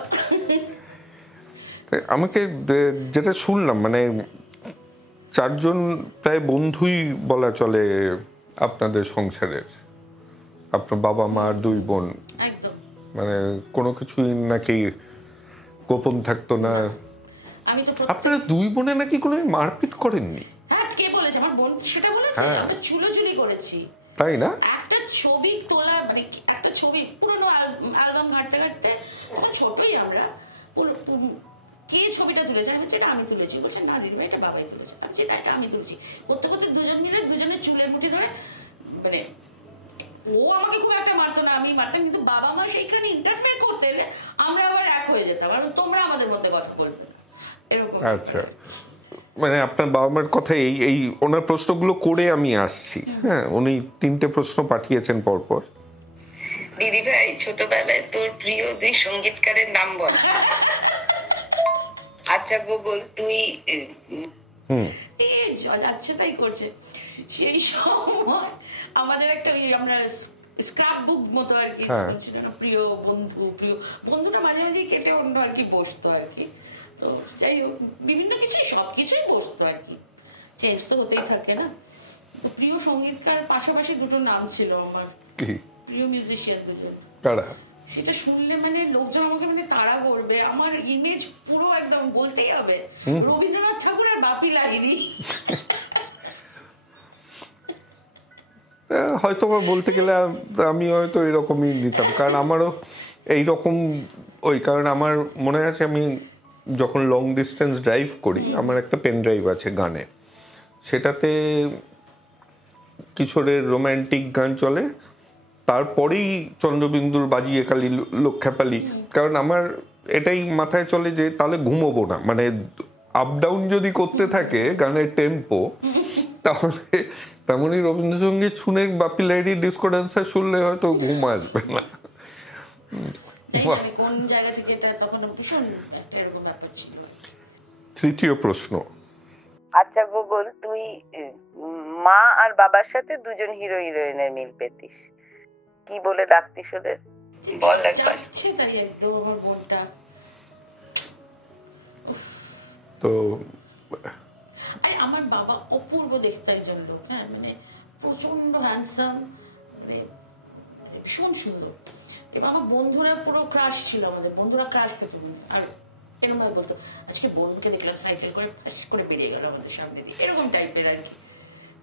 আমাকে যেটা শুনলাম, মানে চারজন প্রায় বন্ধুই বলা চলে আপনাদের সংসারের, আপনার বাবা মা আর দুই বোন। একদম, মানে কোনো কিছুই নাকি গোপন থাকতো না। আমি তো আপনারা দুই বোনে নাকি কোনো মারপিট করেননি? হ্যাঁ, কে বলেছে? আমার বোন সেটা বলেছে। আমরা চুলোচুলি করেছি, তাই না? একটা ছবি তোলা, মানে একটা ছবি পুরোনো অ্যালবাম ঘাটতে ঘাটতে, ছোটই আমরা, কে ছবিটা তুলেছে? আমি বলছি এটা আমি তুলেছি। বলছে না দিদিভাই এটা বাবাই তুলেছে। আমি বলছি এটা আমি তুলেছি। করতে করতে দুজন মিলে দুজনের চুলের মুঠি ধরে, মানে ও আমাকে খুব একটা মারতো না, আমি মারতাম, কিন্তু বাবা মা সেইখানে ইন্টারফেয়ার করতে এলে আমরা আবার এক হয়ে যেতাম, কারণ তোমরা আমাদের মধ্যে কথা বলবে এরকম। আচ্ছা, মানে আপনার বাবা মার কথা এই ওনার প্রশ্নগুলো করে আমি আসছি। হ্যাঁ, উনি 3টে প্রশ্ন পাঠিয়েছেন পরপর। দিদি ভাই, ছোটবেলায় তোর প্রিয় 2 সঙ্গীতকারের নাম বল। আচ্ছা গুগল, তুই যাচ্ছে তাই করছে। সেই সময় আমাদের একটা আমরা স্ক্র্যাপ বুক মতো আর কি ছিল না, প্রিয় বন্ধুটা মাঝে মাঝে কেটে অন্য আর কি বসতো আর কি। তো যাই হোক, বিভিন্ন কিছুই সবকিছুই বসতো আর কি, চেঞ্জ তো হতেই থাকে না। তো প্রিয় সঙ্গীতকার পাশাপাশি 2টো নাম ছিল আমার, প্রিয় মিউজিশিয়ান 2জন। কারা? সেটা শুনলে মানে লোকজন আমাকে মানে তাড়া করবে, আমার ইমেজ পুরো একদম বলতেই হবে রবীন্দ্রনাথ ঠাকুর আর বাপি লাহিড়ী। হয়তো বলতে গেলে আমি হয়তো এরকমই নিতাম, কারণ আমারও এইরকম কারণ আমার মনে আছে আমি যখন লং ডিস্টেন্স ড্রাইভ করি, আমার একটা পেন ড্রাইভ আছে গানে, সেটাতে কিশোরের রোম্যান্টিক গান চলে, তারপরেই চন্দ্রবিন্দুর বাজিয়ে কালি লক্ষ্যাপালি। কারণ আমার এটাই মাথায় চলে যে তাহলে ঘুমোবো না, মানে আপ ডাউন যদি করতে থাকে গানের টেম্পো, তাহলে তেমনই রবীন্দ্রসঙ্গীত শুনে বাপি লাহিড়ী ডিস্কো ডান্সার শুনলে হয়তো ঘুম আসবে না। কোন জায়গা থেকে এটা তখন ভীষণ এরকম ব্যাপার ছিল। 3য় প্রশ্ন। আচ্ছা গুগল, তুই মা আর বাবার সাথে 2জন হিরো হিরোইনের মিল পেতিস, কি বলে ডাকতিস ওদের? বল একবার। তাই একদম আমার বোনটা তো আমার বাবা অপূর্ব দেখতে একজন লোক, হ্যাঁ, মানে প্রচন্ড হ্যান্ডসাম, মানে ভীষণ সুন্দর। এবার আমার বন্ধুরা পুরো ক্রাশ ছিল, আমাদের বন্ধুরা ক্রাশ পেত, আর এরকম ভাবে বলতো আজকে বন্ধুকে দেখলাম সাইকেল করে বেরিয়ে গেল আমাদের সামনে দিয়ে, এরকম টাইপের আর কি।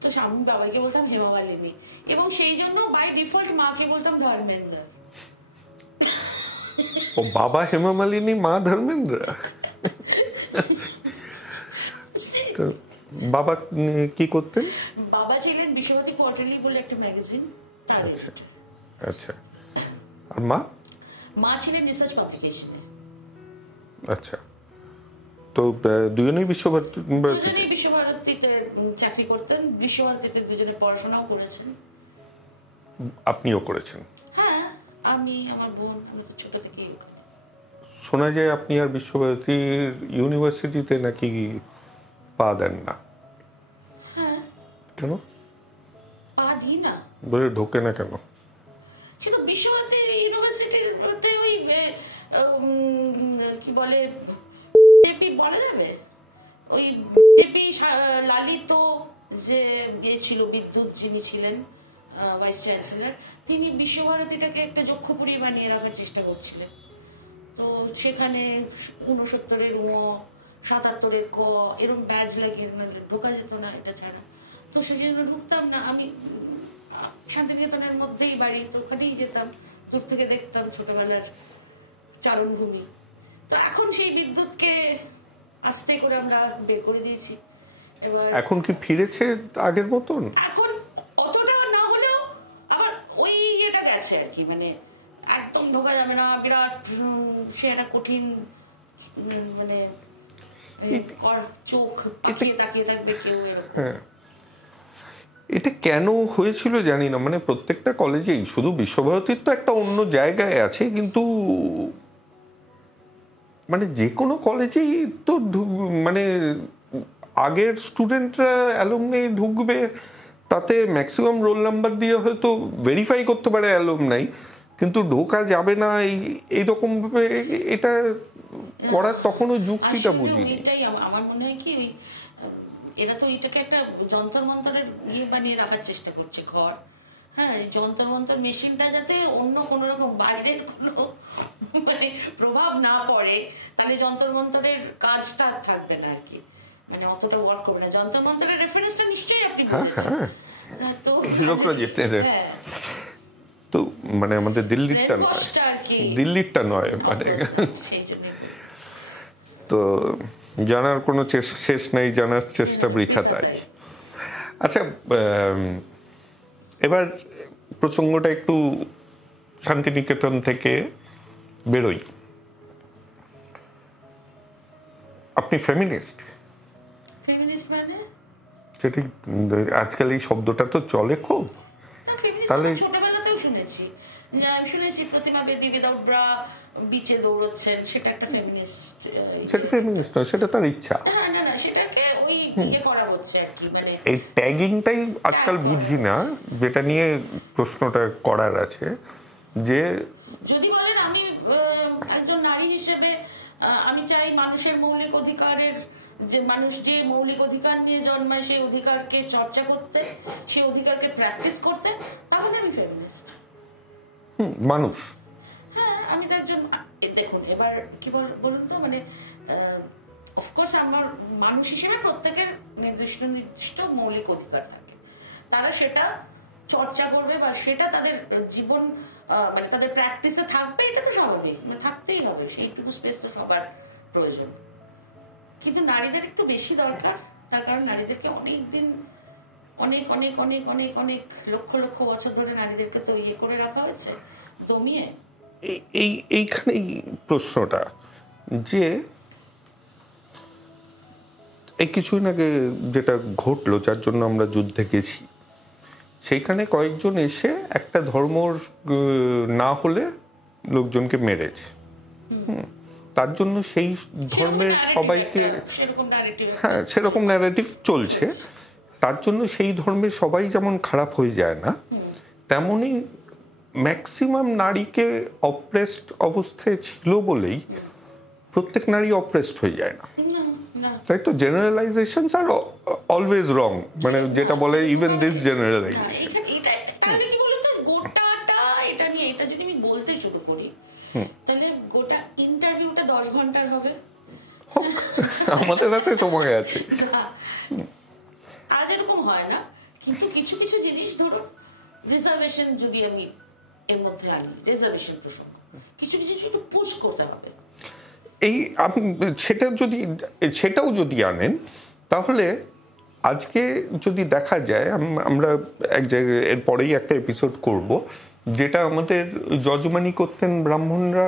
তো আমি বাবাকে বলতাম হেমা মালিনী, এবং সেই জন্য বাই ডিফল্ট মাকে বলতাম ধর্মেন্দ্র। ও বাবা হেমা মালিনী, মা ধর্মেন্দ্র। তো বাবা কি করতেন? বাবা ছিলেন বিশ্বভারতী কোয়ার্টারলি বলে একটা ম্যাগাজিন। আচ্ছা আচ্ছা। আর মা? মা ছিলেন রিসার্চ পাবলিকেশনে। আচ্ছা। তো দুজনেই বিশ্বভারতীতে চাকরি করতেন, বিশ্বভারতীতে দুজনে পড়াশোনাও করেছেন। আপনিও করেছেন? হ্যাঁ, আমি আমার বোন, আমি তো ছোট থেকে। শোনা যায় আপনি আর বিশ্বভারতীর ইউনিভার্সিটিতে নাকি পা দেন না? হ্যাঁ। কেন পা দিই না? বলে ঢোকে না কেন? সে তো বিশ্বভারতী ইউনিভার্সিটির ওই কি বলে জেপি বলা যাবে, ওই জেপি লালিত যে ছিল বিদ্যুৎ, যিনি ছিলেন ভাইস চ্যান্সেলর, তিনি বিশ্বভারতীটাকে একটা যক্ষপুরী বানিয়ে রাখার চেষ্টা করছিলেন। তো সেখানে 69-এর ও 77-এর ক এরকম ব্যাজ লাগিয়ে ঢোকা যেত না এটা ছাড়া। তো সেই জন্য ঢুকতাম না। আমি শান্তিনিকেতনের মধ্যেই বাড়ি, তো ওখানেই যেতাম, দূর থেকে দেখতাম ছোটবেলার চারণভূমি। তো এখন সেই বিদ্যুৎকে আস্তে করে আমরা বের করে দিয়েছি। এবার এখন কি ফিরেছে আগের মতন? এখন অতটা না হলেও আবার ওই ইয়েটা গেছে আর কি, মানে একদম ঢোকা যাবে না, বিরাট সে একটা কঠিন মানে চোখ পাকিয়ে তাকিয়ে থাকবে কেউ এরকম। হ্যাঁ, এটা কেন হয়েছিল জানি না, মানে প্রত্যেকটা কলেজেই, শুধু বিশ্বভারতীর তো একটা অন্য জায়গায় আছে, কিন্তু মানে যে কোনো কলেজেই তো মানে আগের স্টুডেন্টরা অ্যালুমনাই ঢুকবে, তাতে ম্যাক্সিমাম রোল নাম্বার দিয়ে হয়তো ভেরিফাই করতে পারে অ্যালুমনাই, কিন্তু ঢোকা যাবে না এইরকম ভাবে এটা করার তখনও যুক্তিটা বুঝিনি। এটাই আমার মনে হয় কি, ওই এরা তো এটাকে একটা যন্তর মন্তরের ইয়ে বানিয়ে রাখার চেষ্টা করছে ঘর। হ্যাঁ, যন্তর মন্তর মেশিনটা যাতে অন্য কোন রকম বাইরের কোনো মানে প্রভাব না পড়ে, তাহলে যন্তর মন্তরের কাজটা থাকবে না আর কি, মানে অতটা ওয়ার্ক করবে না। যন্তর মন্তরের রেফারেন্সটা নিশ্চয়ই আপনি বলেছেন। তো তো মানে আমাদের দিল্লিরটা নয়, দিল্লিরটা নয়, মানে তো জানার কোনো শেষ নাই, জানার চেষ্টা বৃথা তাই। আচ্ছা, এবার প্রসঙ্গটা একটু শান্তিনিকেতন থেকে বেরোই। আপনি ফেমিনিস্ট? মানে সেটি আজকাল এই শব্দটা তো চলে খুব, তাহলে ছোটবেলাতেও শুনেছি, শুনেছি প্রতিমা বেদি উইদাউট ব্রা বিচে দৌড়চ্ছেন, সেটা একটা ফেমিনিস্ট। সেটা ফেমিনিস্ট নয়, সেটা তার ইচ্ছা। না না, সেটাকে ওই ইয়ে করা হচ্ছে আর কি, মানে এই ট্যাগিংটাই আজকাল বুঝি না, যেটা নিয়ে প্রশ্নটা করার আছে। যে যদি বলেন আমি একজন নারী হিসেবে আমি চাই মানুষের মৌলিক অধিকারের, যে মানুষ যে মৌলিক অধিকার নিয়ে জন্মায় সেই অধিকারকে চর্চা করতে, সেই অধিকারকে প্র্যাকটিস করতে, তাহলে আমি ফেমিনিস্ট। মানুষ, হ্যাঁ, আমি তো একজন, দেখুন এবার কি বলুন তো, মানে অফকোর্স আমার মানুষ হিসেবে প্রত্যেকের নির্দিষ্ট নির্দিষ্ট মৌলিক অধিকার থাকে, তারা সেটা চর্চা করবে বা সেটা তাদের জীবন মানে তাদের প্র্যাকটিসে থাকবে, এটা তো স্বাভাবিক, মানে থাকতেই হবে, সেইটুকু স্পেস তো সবার প্রয়োজন। কিন্তু নারীদের একটু বেশি দরকার, তার কারণ নারীদেরকে অনেকদিন অনেক অনেক অনেক অনেক অনেক লক্ষ লক্ষ বছর ধরে নারীদেরকে তো ইয়ে করে রাখা হয়েছে, দমিয়ে। এইখানেই প্রশ্নটা, যে এই কিছুদিন আগে যেটা ঘটলো, যার জন্য আমরা যুদ্ধে গেছি, সেইখানে কয়েকজন এসে একটা ধর্ম না হলে লোকজনকে মেরেছে। তার জন্য সেই ধর্মের সবাইকে, হ্যাঁ সেরকম ন্যারেটিভ চলছে, তার জন্য সেই ধর্মের সবাই যেমন খারাপ হয়ে যায় না, তেমনি ম্যাক্সিমাম নারীকে অপ্রেসড অবস্থায় ছিল বলেই প্রত্যেক নারী অপ্রেসড হয়ে যায় না, তাই তো? জেনারেলাইজেশনস আর অলওয়েজ রং, মানে যেটা বলে ইভেন দিস জেনারেলাইজেশন। তাহলে কি বলতো, গোটাটা এটা নিয়ে, এটা যদি আমি বলতে শুরু করি, তাহলে গোটা ইন্টারভিউটা 10 ঘন্টার হবে। আমাদের হাতে সময় আছে। আজ এরকম হয় না, কিন্তু কিছু কিছু জিনিস, ধরো রিজার্ভেশন যদি আমি এর মধ্যে আনি, রিজার্ভেশন প্রসঙ্গ, কিছু কিছু একটু পুশ করতে হবে। এই সেটাও যদি আনেন, তাহলে আজকে যদি দেখা যায়, আমরা এক জায়গায় এর পরেই একটা এপিসোড করব, যেটা আমাদের যজমানি করতেন ব্রাহ্মণরা,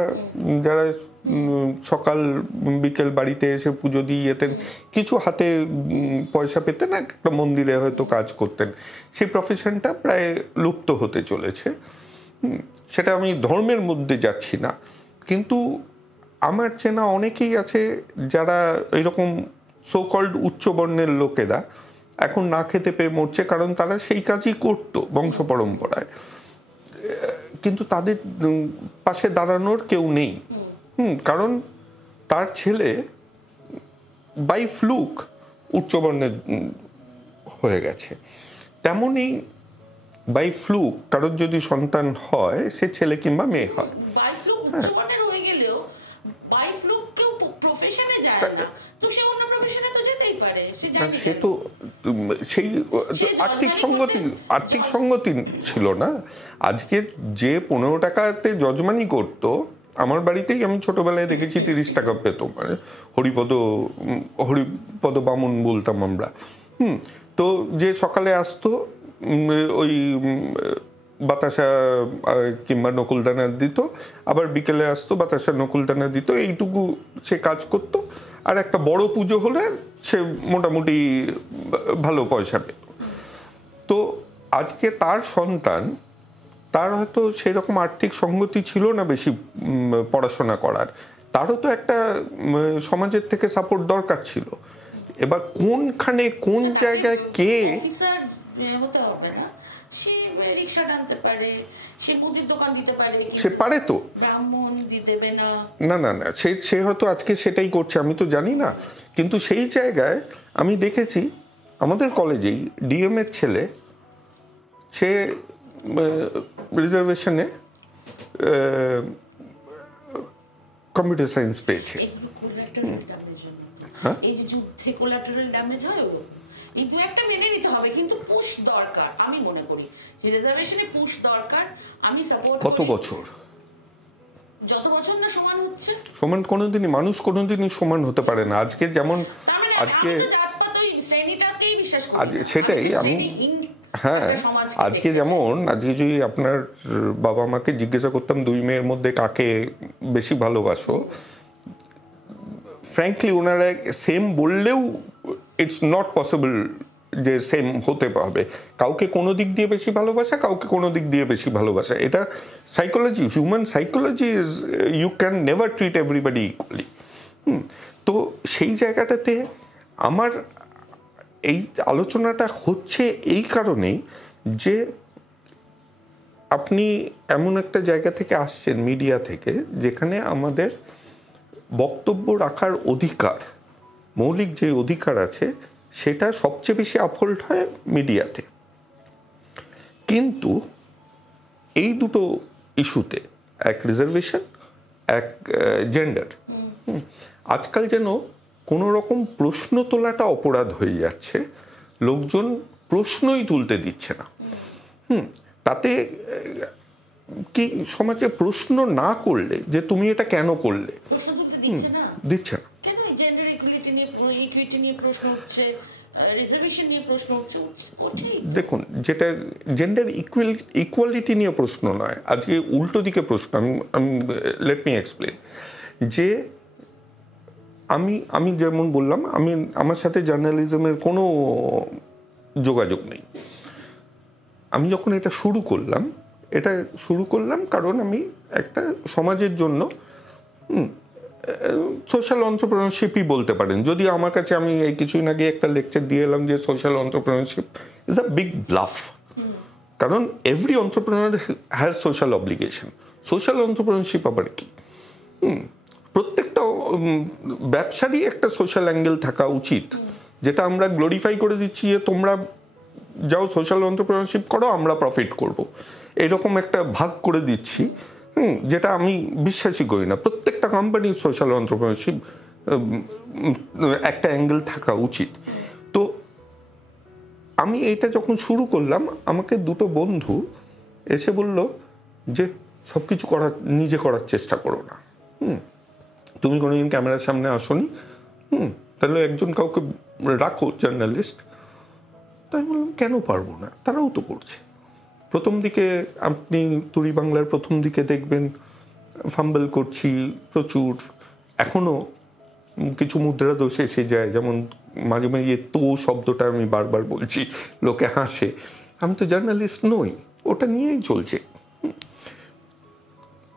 যারা সকাল বিকেল বাড়িতে এসে পুজো দিয়ে যেতেন, কিছু হাতে পয়সা পেতেন, একটা মন্দিরে হয়তো কাজ করতেন, সেই প্রফেশনটা প্রায় লুপ্ত হতে চলেছে। সেটা আমি ধর্মের মধ্যে যাচ্ছি না, কিন্তু আমার চেনা অনেকেই আছে যারা এরকম সো-কল্ড উচ্চবর্ণের লোকেরা এখন না খেতে পেয়ে মরছে, কারণ তারা সেই কাজই করতো বংশ পরম্পরায়, কিন্তু তাদের পাশে দাঁড়ানোর কেউ নেই। কারণ তার ছেলে বাই ফ্লুক উচ্চবর্ণের হয়ে গেছে। তেমনি বাই ফ্লু কারোর যদি সন্তান হয়, সে ছেলে কিংবা মেয়ে হয়। বাই ফ্লু উচ্চমানের হয়ে গেলেও বাই ফ্লু কেউ প্রফেশনে যায় না, তো সে অন্য প্রফেশনে তো যেতেই পারে, সে যায় সে তো সেই আর্থিক সঙ্গতি ছিল না। আজকে যে 15 টাকাতে যজমানি করতো, আমার বাড়িতেই আমি ছোটবেলায় দেখেছি 30 টাকা পেত, মানে হরিপদ বামুন বলতাম আমরা। তো যে সকালে আসতো ওই বাতাসা কিংবা নকুলদানা দিত, আবার বিকেলে আসতো বাতাসা নকুলদানা দিত, এইটুকু সে কাজ করতো। আর একটা বড় পুজো হলে সে মোটামুটি ভালো পয়সা পেত। তো আজকে তার সন্তান, তার হয়তো সেই রকম আর্থিক সঙ্গতি ছিল না বেশি পড়াশোনা করার, তারও তো একটা সমাজের থেকে সাপোর্ট দরকার ছিল। এবার কোনখানে কোন জায়গায় কে অফিসার হতে হবে না, সে রিকশা টানতে পারে, সে মুদির দোকান দিতে পারে, সে পারে তো, ব্রাহ্মণ দিতে না না না সে হয়তো আজকে সেটাই করছে, আমি তো জানি না। কিন্তু সেই জায়গায় আমি দেখেছি আমাদের কলেজেই ডিএম এর ছেলে, সে রিজার্ভেশনে কম্পিউটার সায়েন্স পেয়েছে। এই যে যুদ্ধে কোলাটারাল ড্যামেজ হয়, কিন্তু একটা মেনে নিতে হবে, কিন্তু পুশ দরকার। আমি মনে করি যে রিজার্ভেশনে পুশ দরকার, আমি সাপোর্ট। কত বছর? যত বছর না সমান হচ্ছে। সমান কোনোদিনই, মানুষ কোনোদিনই সমান হতে পারে না। আজকে যেমন আজকে সেটাই আমি, হ্যাঁ, আজকে যেমন আজকে যদি আপনার বাবা মাকে জিজ্ঞাসা করতাম 2 মেয়ের মধ্যে কাকে বেশি ভালোবাসো, ফ্র্যাঙ্কলি ওনারা সেম বললেও ইটস নট পসিবল যে সেম হতে হবে। কাউকে কোনো দিক দিয়ে বেশি ভালোবাসা, কাউকে কোনো দিক দিয়ে বেশি ভালোবাসা, এটা psychology, human psychology is, you can never treat everybody equally. তো সেই জায়গাটাতে আমার এই আলোচনাটা হচ্ছে এই কারণেই যে আপনি এমন একটা জায়গা থেকে আসছেন, মিডিয়া থেকে, যেখানে আমাদের বক্তব্য রাখার অধিকার, মৌলিক যে অধিকার আছে, সেটা সবচেয়ে বেশি আপহোল্ড হয় মিডিয়াতে। কিন্তু এই দুটো ইস্যুতে, এক রিজার্ভেশন, এক জেন্ডার, আজকাল যেন কোনো রকম প্রশ্ন তোলাটা অপরাধ হয়ে যাচ্ছে, লোকজন প্রশ্নই তুলতে দিচ্ছে না। তাতে কি সমাজে প্রশ্ন না করলে যে তুমি এটা কেন করলে, দিচ্ছে না। দেখুন, যেটা জেন্ডার ইকুয়ালিটি নিয়ে প্রশ্ন নয়, আজকে উল্টো দিকে প্রশ্ন। আমি লেট মি এক্সপ্লেন। যে আমি যেমন বললাম, আমার সাথে জার্নালিজমের কোনো যোগাযোগ নেই। আমি যখন এটা শুরু করলাম কারণ আমি একটা সমাজের জন্য সোশ্যাল এন্টারপ্রেনারশিপই বলতে পারেন। যদি আমার কাছে, আমি এই কিছুদিন আগে একটা লেকচার দিয়ে এলাম যে social entrepreneurship is a big bluff, কারণ every entrepreneur has social obligation. Social entrepreneurship আবার কি? প্রত্যেকটা ব্যবসারই একটা সোশ্যাল অ্যাঙ্গেল থাকা উচিত, যেটা আমরা গ্লোরিফাই করে দিচ্ছি যে তোমরা যাও সোশ্যাল এন্টারপ্রেনারশিপ করো, আমরা প্রফিট করব, এরকম একটা ভাগ করে দিচ্ছি, যেটা আমি বিশ্বাসই করি না। প্রত্যেকটা কোম্পানির সোশ্যাল এন্টারপ্রেনারশিপ একটা অ্যাঙ্গেল থাকা উচিত। তো আমি এইটা যখন শুরু করলাম, আমাকে দুটো বন্ধু এসে বলল যে সব কিছু নিজে করার চেষ্টা করো না, তুমি কোনোদিন ক্যামেরার সামনে আসোনি, তাহলে একজন কাউকে রাখো জার্নালিস্ট। তাই বললাম কেন পারবো না, তারাও তো করছে। প্রথম দিকে আপনি তুরি বাংলার প্রথম দিকে দেখবেন ফাম্বল করছি প্রচুর, এখনও কিছু মুদ্রা দোষ এসে যায়, যেমন মাঝে মাঝে তো শব্দটা আমি বারবার বলছি, লোকে হাসে। আমি তো জার্নালিস্ট নই, ওটা নিয়েই চলছে।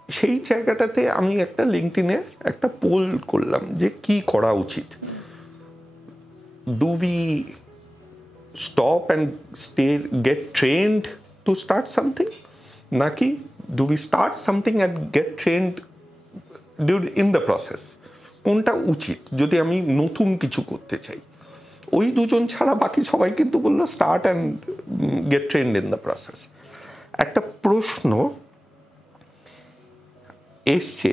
সেই জায়গাটাতে আমি একটা লিঙ্কডইনে একটা পোল করলাম যে কি করা উচিত। Do we stop and get trained to start something, নাকি do we start something and get trained in the process? কোনটা উচিত যদি আমি নতুন কিছু করতে চাই? ওই দুজন ছাড়া বাকি সবাই কিন্তু বললো start and get trained in the process. একটা প্রশ্ন এসছে,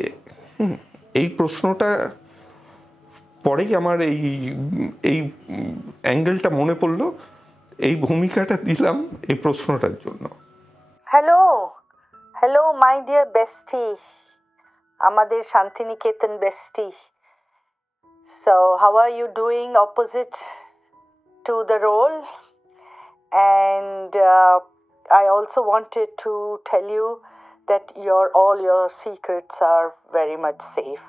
এই প্রশ্নটা পরেই আমার এই অ্যাঙ্গেলটা মনে পড়লো, এই ভূমিকাটা দিলাম এই প্রশ্নটার জন্য। হ্যালো মাই ডিয়ার বেস্টি, আমাদের Santiniketan বেস্টি। So how are you doing opposite to the role? And I also wanted to tell you that all your secrets are very much safe,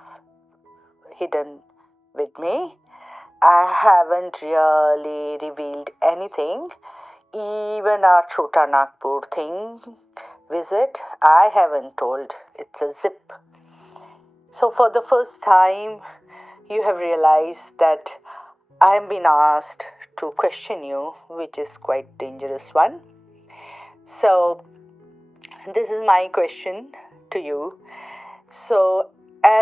hidden with me. I haven't really revealed anything. Even our Chota Nagpur thing visit, I haven't told. It's a zip. So for the first time, you have realized that I am being asked to question you, which is quite dangerous one. So this is my question to you. So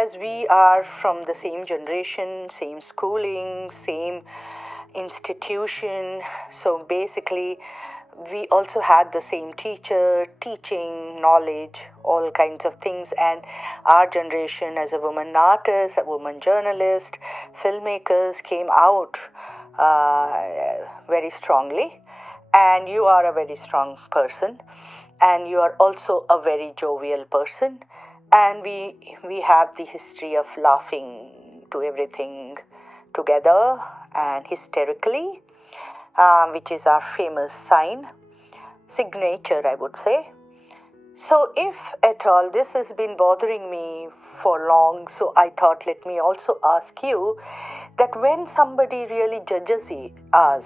as we are from the same generation, same schooling, same institution, so basically we also had the same teacher teaching knowledge, all kinds of things. And our generation, as a woman artist, a woman journalist, filmmakers, came out very strongly. And you are a very strong person, and you are also a very jovial person. And we have the history of laughing to everything together and hysterically, which is our famous signature, I would say. So if at all this has been bothering me for long, so I thought let me also ask you that when somebody really judges us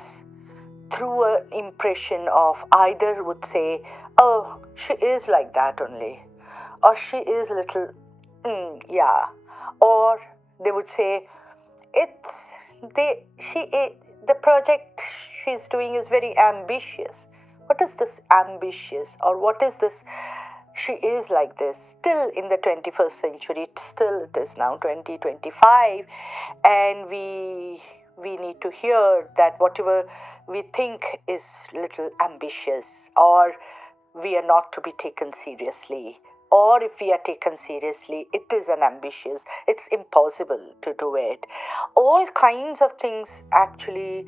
through an impression of either would say, oh, she is like that only, or she is little, yeah, or they would say, the project she's doing is very ambitious. What is this ambitious, or what is this she is like this? Still in the 21st century, still it is now 2025, and we need to hear that whatever we think is little ambitious, or we are not to be taken seriously, or if we are taken seriously, it is an ambitious, it's impossible to do it. All kinds of things actually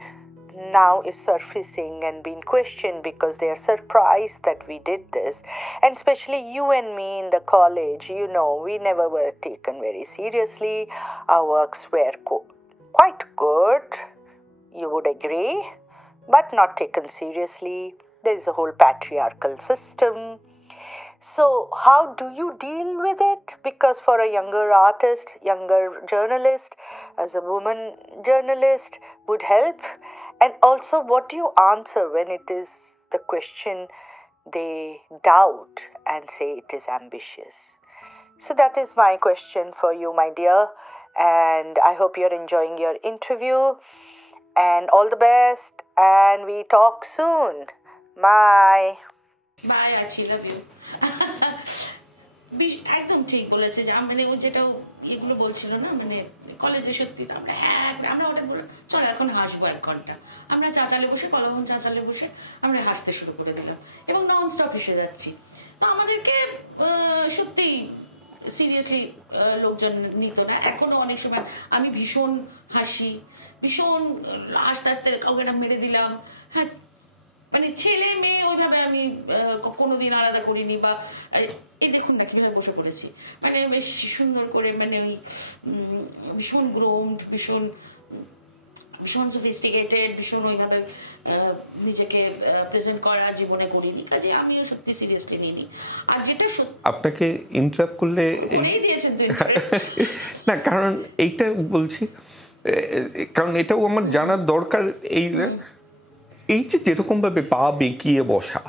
now is surfacing and being questioned because they are surprised that we did this. And especially you and me in the college, we never were taken very seriously. Our works were quite good, you would agree, but not taken seriously. There is a whole patriarchal system. So how do you deal with it? Because for a younger artist, younger journalist, as a woman journalist would help. And also, what do you answer when it is the question they doubt and say it is ambitious? So that is my question for you, my dear. And I hope you're enjoying your interview. And all the best. And we talk soon. Bye. Bye, Archie. Love you. একদম ঠিক বলেছে যে মানে ও যেটা এগুলো বলছিল না, মানে কলেজে সত্যি আমরা ওটা বলে চলো এখন হাসবো 1 ঘন্টা, আমরা চাতালে বসে কলম চাতালে বসে আমরা হাসতে শুরু করে দিলাম এবং নন স্টপ হেসে যাচ্ছি। তো আমাদেরকে সত্যি সিরিয়াসলি লোকজন নিত না। এখনো অনেক সময় আমি ভীষণ হাসি, ভীষণ আস্তে আস্তে কাউকে মেরে দিলাম। হ্যাঁ, মানে ছেলে মেয়ে ওইভাবে আমি কোনোদিন আলাদা করিনি। বা এই দেখুন না কিভাবে বসে পড়েছি, মানে বেশ সুন্দর করে, মানে ওই ভীষণ গ্রোমড, ভীষণ সফিস্টিকেটেড, ভীষণ ওইভাবে নিজেকে প্রেজেন্ট করা জীবনে করিনি, কাজে আমিও সত্যি সিরিয়াসলি নিইনি। আর যেটা আপনাকে ইন্টারাপ্ট করলে দিয়েছেন না, কারণ এইটা বলছি, কারণ এটাও আমার জানার দরকার। এই যে যেরকম ভাবে পা বেঁকিয়ে বসা,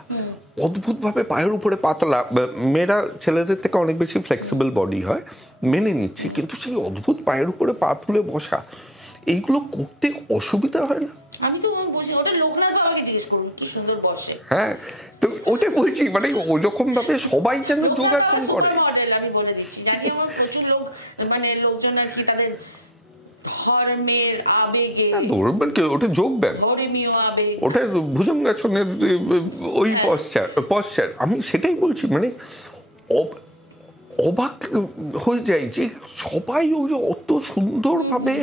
অদ্ভুত ভাবে পায়ের উপরে পাতলা, মেয়েরা ছেলেদের থেকে অনেক বেশি ফ্লেক্সিবল বডি হয়, মেনে নিচ্ছি, কিন্তু সেই অদ্ভুত পায়ের উপরে পা তুলে বসা, এইগুলো করতে অসুবিধা হয় না? আমি তো বলছি ওটা লোকনাথ বাবাকে জিজ্ঞেস করুন কি সুন্দর বসে। হ্যাঁ, তো ওটাই বলছি, মানে ওরকম ভাবে সবাই যেন যোগাসন করে। আমি বলে দিচ্ছি, জানি আমার প্রচুর লোক, মানে লোকজন আর কি তাদের ধর্মের আবেগে, ওটা যোগ ব্যান, ধর্মীয় আবেগ, ওটা ভুজঙ্গাসনের ওই পশ্চার। আমি সেটাই বলছি, মানে অবাক হয়ে যায় যে সবাই ওই অত সুন্দরভাবে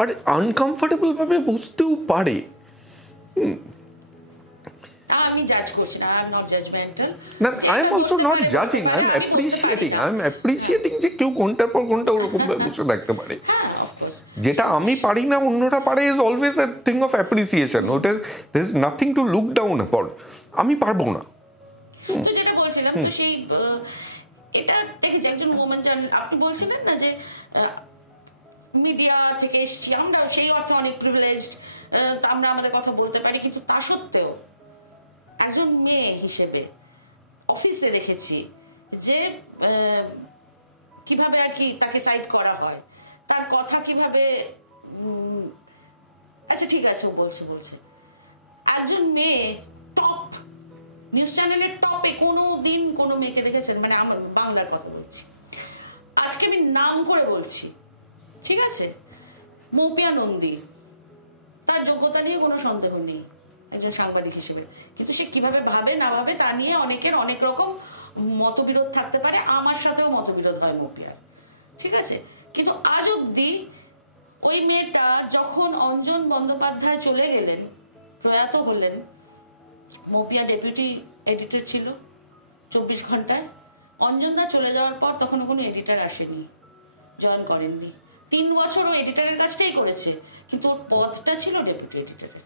আর আনকমফোর্টেবল ভাবে বসতেও পারে। আমি জাজ করছি না, আই এম নট জাজমেন্টাল। না, আই এম অলসো নট জাজিং, আই এম অ্যাপ্রিসিয়েটিং যে কেউ ঘন্টার পর ঘন্টা ওরকম বসে থাকতে পারে। যেটা আমি পারি না অন্যরা পারে is always a thing of appreciation. ওটা দের is nothing to look down upon. আমি পারবো না। তো যেটা বলছিলাম, তো সেই এটা দেখেছি একজন ওমেন, আপনি বলছিলেন না যে মিডিয়া থেকে এসেছি আমরা, সেই অর্থে অনেক প্রিভিলেজড, আমরা আমাদের কথা বলতে পারি, কিন্তু তা সত্ত্বেও একজন মেয়ে হিসেবে অফিসে দেখেছি যে কিভাবে আর কি তাকে সাইড করা হয়, তার কথা কিভাবে, আচ্ছা ঠিক আছে বলছে একজন মেয়ে টপ নিউজ চ্যানেলের টপে কোনো দিন কোনো মেয়েকে দেখেছেন, মানে আমার বাংলার কথা বলছি, আজকে আমি নাম করে বলছি, ঠিক আছে, মৌপিয়া নন্দী, তার যোগ্যতা নিয়ে কোনো সন্দেহ নেই একজন সাংবাদিক হিসেবে, কিন্তু সে কিভাবে ভাবে না ভাবে তা নিয়ে অনেকের অনেক রকম মতবিরোধ থাকতে পারে, আমার সাথেও মতবিরোধ হয় মৌপিয়া, ঠিক আছে, কিন্তু আজ অব্দি ওই মেয়েটা যখন অঞ্জন বন্দ্যোপাধ্যায় চলে গেলেন, প্রয়াত হলেন, মৌপিয়া ডেপুটি এডিটর ছিল 24 ঘন্টায়। অঞ্জনদা চলে যাওয়ার পর তখন কোনো এডিটর আসেনি, জয়েন করেননি, 3 বছর ও এডিটরের কাজটাই করেছে, কিন্তু ওর পদটা ছিল ডেপুটি এডিটরের।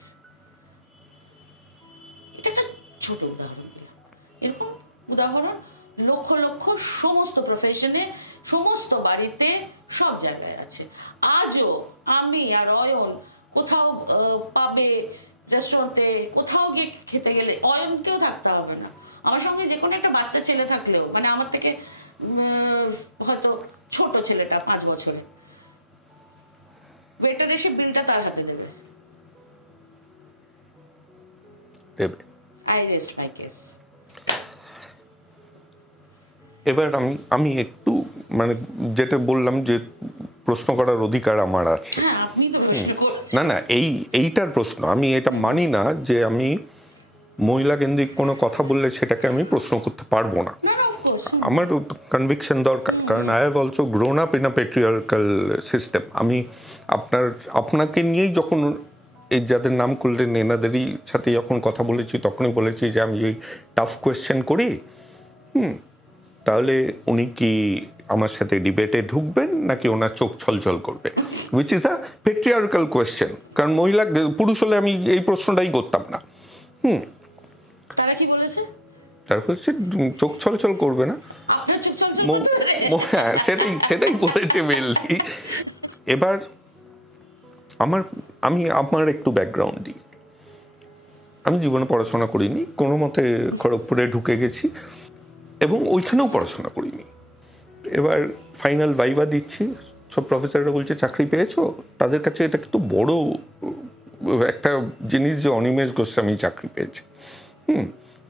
এটা একটা ছোট উদাহরণ, এরকম উদাহরণ লক্ষ লক্ষ সমস্ত প্রফেশনে, সমস্ত বাড়িতে, সব জায়গায় আছে। আজও আমি আর অয়ন কোথাও পাবে, রেস্টুরেন্টে, কোথাও গিয়ে খেতে গেলে অয়নকেও থাকতে হবে না, আমার সঙ্গে যে কোনো একটা বাচ্চা ছেলে থাকলেও, মানে আমার থেকে হয়তো ছোট ছেলেটা 5 বছরে, ওয়েটার এসে বিলটা তার হাতে দেবে। I rest my case. এবার আমি একটু মানে যেটা বললাম যে প্রশ্ন করার অধিকার আমার আছে, না এইটার প্রশ্ন, আমি এটা মানি না যে আমি মহিলা কেন্দ্রিক কোনো কথা বললে সেটাকে আমি প্রশ্ন করতে পারবো না, আমার কনভিকশন দরকার, কারণ I have also grown up in a patriarchal system. আমি আপনাকে নিয়েই যখন এই যাদের নাম করলেন এনাদেরই সাথে যখন কথা বলেছি তখনই বলেছি যে আমি এই টাফ কোয়েশ্চেন করি, তাহলে উনি কি আমার সাথে ডিবেটে ঢুকবেন নাকি ওনার চোখ ছলছল করবে, which is a patriarchal question, কারণ মহিলা পুরুষ হলে আমি এই প্রশ্নটাই করতাম না। তারা কি বলেছে? তারপর হচ্ছে চোখ ছলছল করবে না, হ্যাঁ সেটাই বলেছে মেনলি। এবার আমি আমার একটু ব্যাকগ্রাউন্ড দিই। আমি জীবনে পড়াশোনা করিনি, কোনো মতে খড়গপুরে ঢুকে গেছি এবং ওইখানেও পড়াশোনা করিনি। এবার ফাইনাল ভাইভা দিচ্ছি, সব প্রফেসররা বলছে চাকরি পেয়েছো, তাদের কাছে এটা কিন্তু বড় একটা জিনিস যে অনিমেষ গোস্বামী চাকরি পেয়েছে,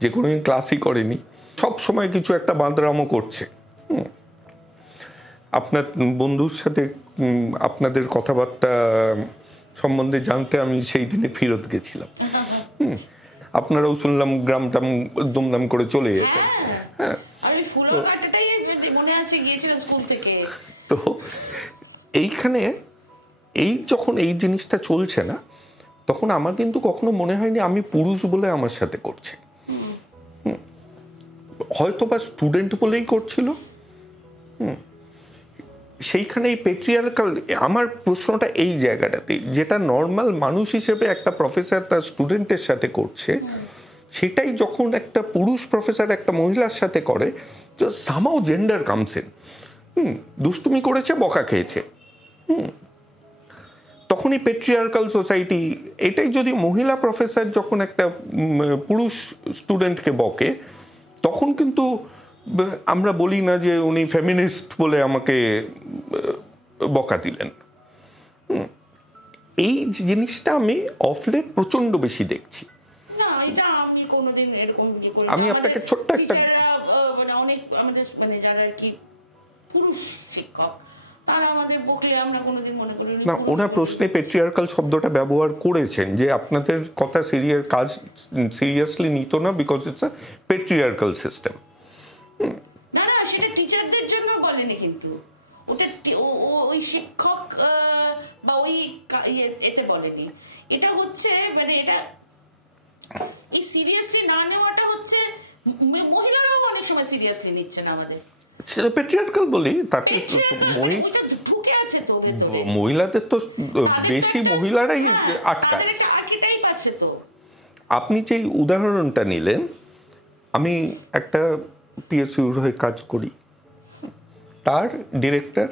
যে কোনো ক্লাসই করেনি, সব সময় কিছু একটা বাঁদরামও করছে। আপনার বন্ধুর সাথে আপনাদের কথাবার্তা সম্বন্ধে জানতে আমি সেই দিনে ফেরত গেছিলাম, আপনারাও শুনলাম গ্রামটাম দুমদাম করে চলে যেতেন। হ্যাঁ, তো এইখানে যখন এই জিনিসটা চলছে না, তখন আমার কিন্তু কখনো মনে হয়নি আমি পুরুষ বলে আমার সাথে করছে, হয়তো বা স্টুডেন্ট বলেই করছিল। সেইখানে এই পেট্রিয়ার্কাল, আমার প্রশ্নটা এই জায়গাটাতে, যেটা নর্মাল মানুষ হিসেবে একটা প্রফেসর তার স্টুডেন্টের সাথে করছে, সেটাই যখন একটা পুরুষ প্রফেসর একটা মহিলার সাথে করে, তো সামহাউ জেন্ডার কামস ইন। দুষ্টুমি করেছে, বকা খেয়েছে, তখনই পেট্রিয়ার্কাল সোসাইটি। এটাই যদি মহিলা প্রফেসর যখন একটা পুরুষ স্টুডেন্টকে বকে, তখন কিন্তু আমরা বলি না যে উনি ফেমিনিস্ট বলে আমাকে বকা দিলেন। এই জিনিসটা আমি অফলেট প্রচন্ড বেশি দেখছি। আমি আপনাকে ছোট্ট একটা, মানে অনেক আমাদের মানে যারা কি পুরুষ শিক্ষক, তারা আমাদের বকলে আমরা কোনোদিন মনে করি না, ওনার প্রশ্নে পেট্রিয়ার্কাল শব্দটা ব্যবহার করেছেন যে আপনাদের কথা কাজ সিরিয়াসলি নিত না because it's a patriarchal system. না না, সেটা টিচারদের জন্য বলেনি, কিন্তু ওটা ওই শিক্ষক বা ওই এতে বলেনি। এটা হচ্ছে মানে এটা এই সিরিয়াসলি না নেওয়াটা হচ্ছে মহিলারাও অনেক সময় সিরিয়াসলি নিচ্ছে না আমাদের। সেটা পেট্রিয়ার্কাল বলি, তাতে ঢুকে আছে তো মহিলাদের তো বেশি মহিলারাই আটকায়। আর্কিটাইপ আছে তো। আপনি যে উদাহরণটা নিলেন, আমি একটা পিএসইউর হয়ে কাজ করি, তার ডিরেক্টর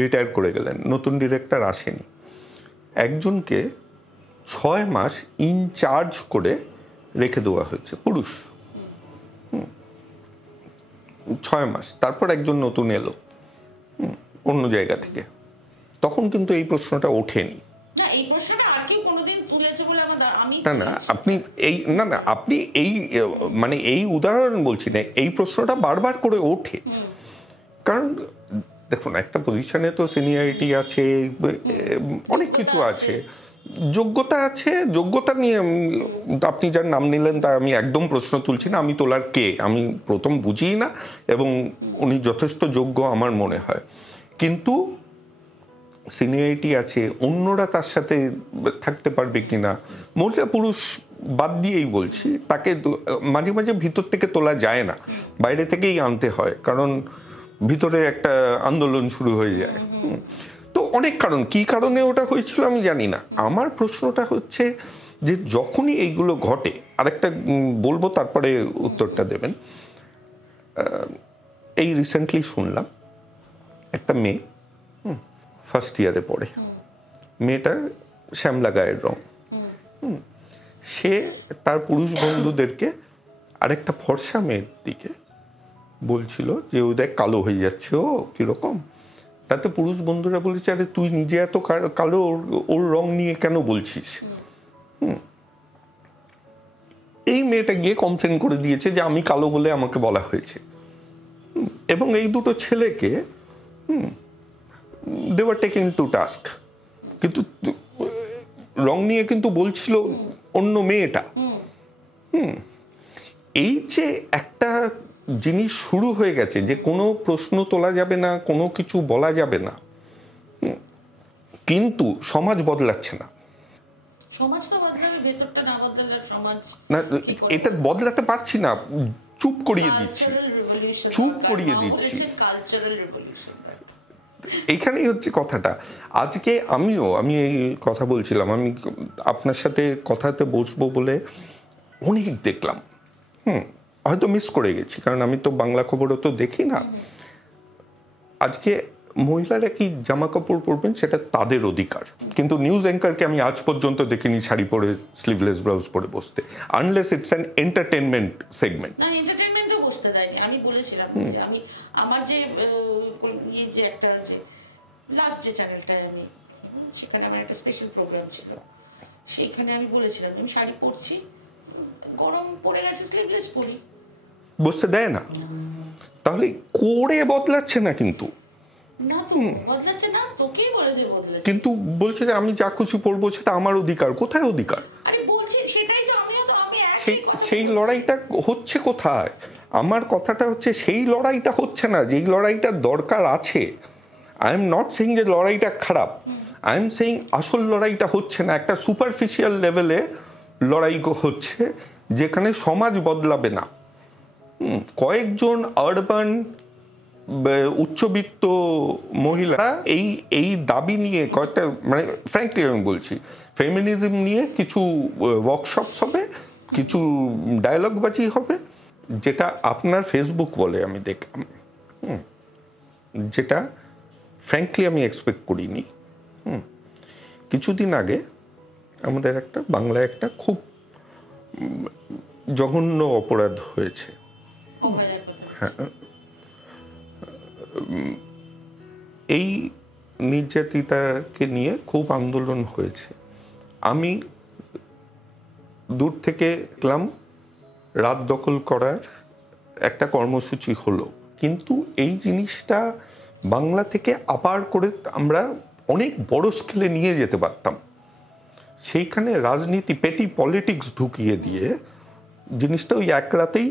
রিটায়ার করে গেলেন, নতুন ডিরেক্টর আসেনি, একজনকে 6 মাস ইনচার্জ করে রেখে দেওয়া হয়েছে, পুরুষ, 6 মাস। তারপর একজন নতুন এলো অন্য জায়গা থেকে, তখন কিন্তু এই প্রশ্নটা ওঠেনি। না, এই প্রশ্নটা আর কেউ কোনোদিন তুলেছে বলে আমি না আপনি এই আপনি এই মানে এই উদাহরণ বলছি না, এই প্রশ্নটা বারবার করে ওঠে। কারণ দেখুন, একটা পজিশনে তো সিনিয়রিটি আছে, অনেক কিছু আছে, যোগ্যতা আছে। যোগ্যতা নিয়ে আপনি যার নাম নিলেন তা আমি একদম প্রশ্ন তুলছি না, আমি তোলার কে আমি প্রথম বুঝিই না, এবং উনি যথেষ্ট যোগ্য আমার মনে হয়। কিন্তু সিনিয়রিটি আছে, অন্যরা তার সাথে থাকতে পারবে কিনা, মহিলা পুরুষ বাদ দিয়েই বলছি, তাকে মাঝে মাঝে ভিতর থেকে তোলা যায় না, বাইরে থেকেই আনতে হয়, কারণ ভিতরে একটা আন্দোলন শুরু হয়ে যায়। তো অনেক কারণ, কি কারণে ওটা হয়েছিল আমি জানি না। আমার প্রশ্নটা হচ্ছে যে যখনই এইগুলো ঘটে, আরেকটা বলবো তারপরে উত্তরটা দেবেন। এই রিসেন্টলি শুনলাম একটা মেয়ে ফার্স্ট ইয়ারে পড়ে, মেয়েটার শ্যামলা গায়ের রং, সে তার পুরুষ বন্ধুদেরকে আরেকটা ফর্সা মেয়ের দিকে বলছিল যে ও দেখ কালো হয়ে যাচ্ছে, ও কিরকম। তাতে পুরুষ বন্ধুরা বলেছে, আরে তুই নিজে এত কালো, ওর রং নিয়ে কেন বলছিস। এই মেয়েটা গিয়ে কমপ্লেন করে দিয়েছে যে আমি কালো বলে আমাকে বলা হয়েছে, এবং এই দুটো ছেলেকে they were taken to task। কিন্তু রং নিয়ে কিন্তু বলছিল অন্য মেয়েটা। এই যে একটা জিনিস শুরু হয়ে গেছে যে কোনো প্রশ্ন তোলা যাবে না, কোনো কিছু বলা যাবে না, কিন্তু সমাজ বদলাচ্ছে না। সমাজ তো বদলাবে, ভেতরটা না বদলালে সমাজ না, এটা বদলাতে পারছি না, চুপ করিয়ে দিচ্ছি, চুপ করিয়ে দিচ্ছি। কালচারাল রিভলিউশন এইখানেই হচ্ছে কথাটা। আজকে আমি এই কথা বলছিলাম, আমি আপনার সাথে কথাতে বসবো বলে অনেক দেখলাম, হয়তো মিস করে গেছি, কারণ আমি তো বাংলা খবরও তো দেখি না। আজকে মহিলারা কি জামা কাপড় পরবেন সেটা তাদের অধিকার, কিন্তু নিউজ অ্যাঙ্কারকে আমি আজ পর্যন্ত দেখিনি শাড়ি পরে স্লিভলেস ব্লাউজ পরে বসতে, unless it's an entertainment segment. না, এন্টারটেনমেন্টও বসতে দেয়নি। আমি বলেছিলাম যে আমি আমার যে যে একটা যে লাস্ট যে চ্যানেলটায় আমি, সেখানে আমার একটা স্পেশাল প্রোগ্রাম ছিল, সেখানে আমি বলেছিলাম আমি শাড়ি পরছি, গরম পড়ে গেছে স্লিভলেস পরি, বসতে দেয় না। তাহলে করে বদলাচ্ছে না, কিন্তু না তো বদলাচ্ছে না, তোকেই বলেছে বদলাচ্ছে, কিন্তু বলছে যে আমি যা খুশি পড়বো সেটা আমার অধিকার। কোথায় অধিকার? আরে বলছি সেটাই তো, আমিও তো আমি সেই লড়াইটা হচ্ছে কোথায়? আমার কথাটা হচ্ছে সেই লড়াইটা হচ্ছে না, যেই লড়াইটা দরকার আছে। আই এম নট সেইং যে লড়াইটা খারাপ, আই এম সেইং আসল লড়াইটা হচ্ছে না, একটা সুপারফিশিয়াল লেভেলে লড়াই হচ্ছে, যেখানে সমাজ বদলাবে না। কয়েকজন আরবান উচ্চবিত্ত মহিলা এই দাবি নিয়ে কয়েকটা, মানে ফ্র্যাঙ্কলি আমি বলছি, ফেমিনিজম নিয়ে কিছু ওয়ার্কশপস হবে, কিছু ডায়ালগবাজি হবে, যেটা আপনার ফেসবুক বলে আমি দেখলাম, যেটা ফ্র্যাঙ্কলি আমি এক্সপেক্ট করিনি। কিছুদিন আগে আমাদের বাংলায় একটা খুব জঘন্য অপরাধ হয়েছে। হ্যাঁ, এই নির্যাতিতাকে নিয়ে খুব আন্দোলন হয়েছে। আমি দূর থেকে দেখলাম রাত দখল করার একটা কর্মসূচি হলো, কিন্তু এই জিনিসটা বাংলা থেকে আপার করে আমরা অনেক বড় স্কেলে নিয়ে যেতে পারতাম। সেইখানে রাজনীতি, পেটি পলিটিক্স ঢুকিয়ে দিয়ে জিনিসটা ওই এক রাতেই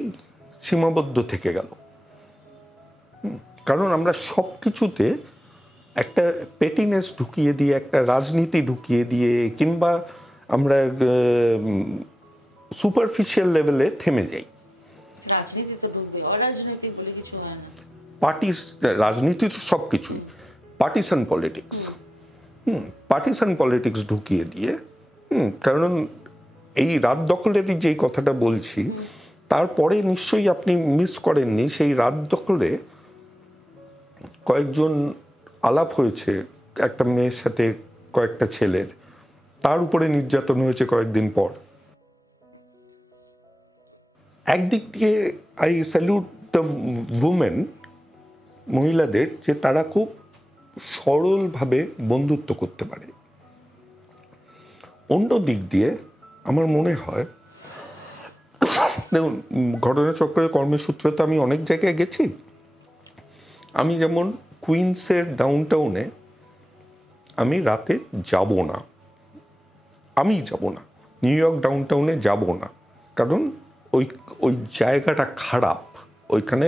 সীমাবদ্ধ থেকে গেল। কারণ আমরা সব কিছুতে একটা পেটিনেস ঢুকিয়ে দিয়ে, একটা রাজনীতি ঢুকিয়ে দিয়ে, কিংবা আমরা সুপারফিশিয়াল লেভেলে থেমে যাই। রাজনীতি তো ডুববে, অরাজনৈতিক বলে কিছু হয় না। রাজনীতি তো সব কিছুই পার্টিসান পলিটিক্স, পার্টিসান পলিটিক্স ঢুকিয়ে দিয়ে, কারণ এই রাত দখলেরই যেই কথাটা বলছি, তারপরে নিশ্চয়ই আপনি মিস করেননি সেই রাত দখলে কয়েকজন আলাপ হয়েছে একটা মেয়ের সাথে কয়েকটা ছেলের, তার উপরে নির্যাতন হয়েছে কয়েকদিন পর। একদিক দিয়ে আই স্যালুট দ্য উমেন, মহিলাদের, যে তারা খুব সরলভাবে বন্ধুত্ব করতে পারে। অন্য দিক দিয়ে আমার মনে হয়, দেখুন ঘটনাচক্রের কর্মসূত্রে তো আমি অনেক জায়গায় গেছি। আমি যেমন কুইন্সের ডাউনটাউনে আমি রাতে যাব না, নিউ ইয়র্ক ডাউনটাউনে যাব না, কারণ ওই জায়গাটা খারাপ, ওইখানে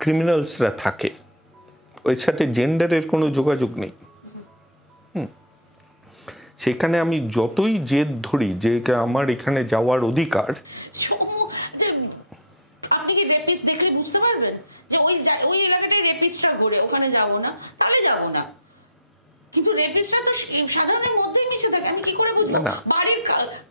ক্রিমিনালসরা থাকে, ওই সাথে জেন্ডারের কোনো যোগাযোগ নেই। সেখানে আমি যতই জেদ ধরি যে আমার এখানে যাওয়ার অধিকার, আপনি কি রেপিস্ট দেখলে বুঝতে পারবেন যে ওই এলাকাটায় রেপিস্টরা ঘুরে, ওখানে যাবো না, তাহলে যাবো না। কিন্তু রেপিস্টরা তো সাধারণের মধ্যেই মিশে থাকে, আমি কি করে বুঝবো? বাড়ির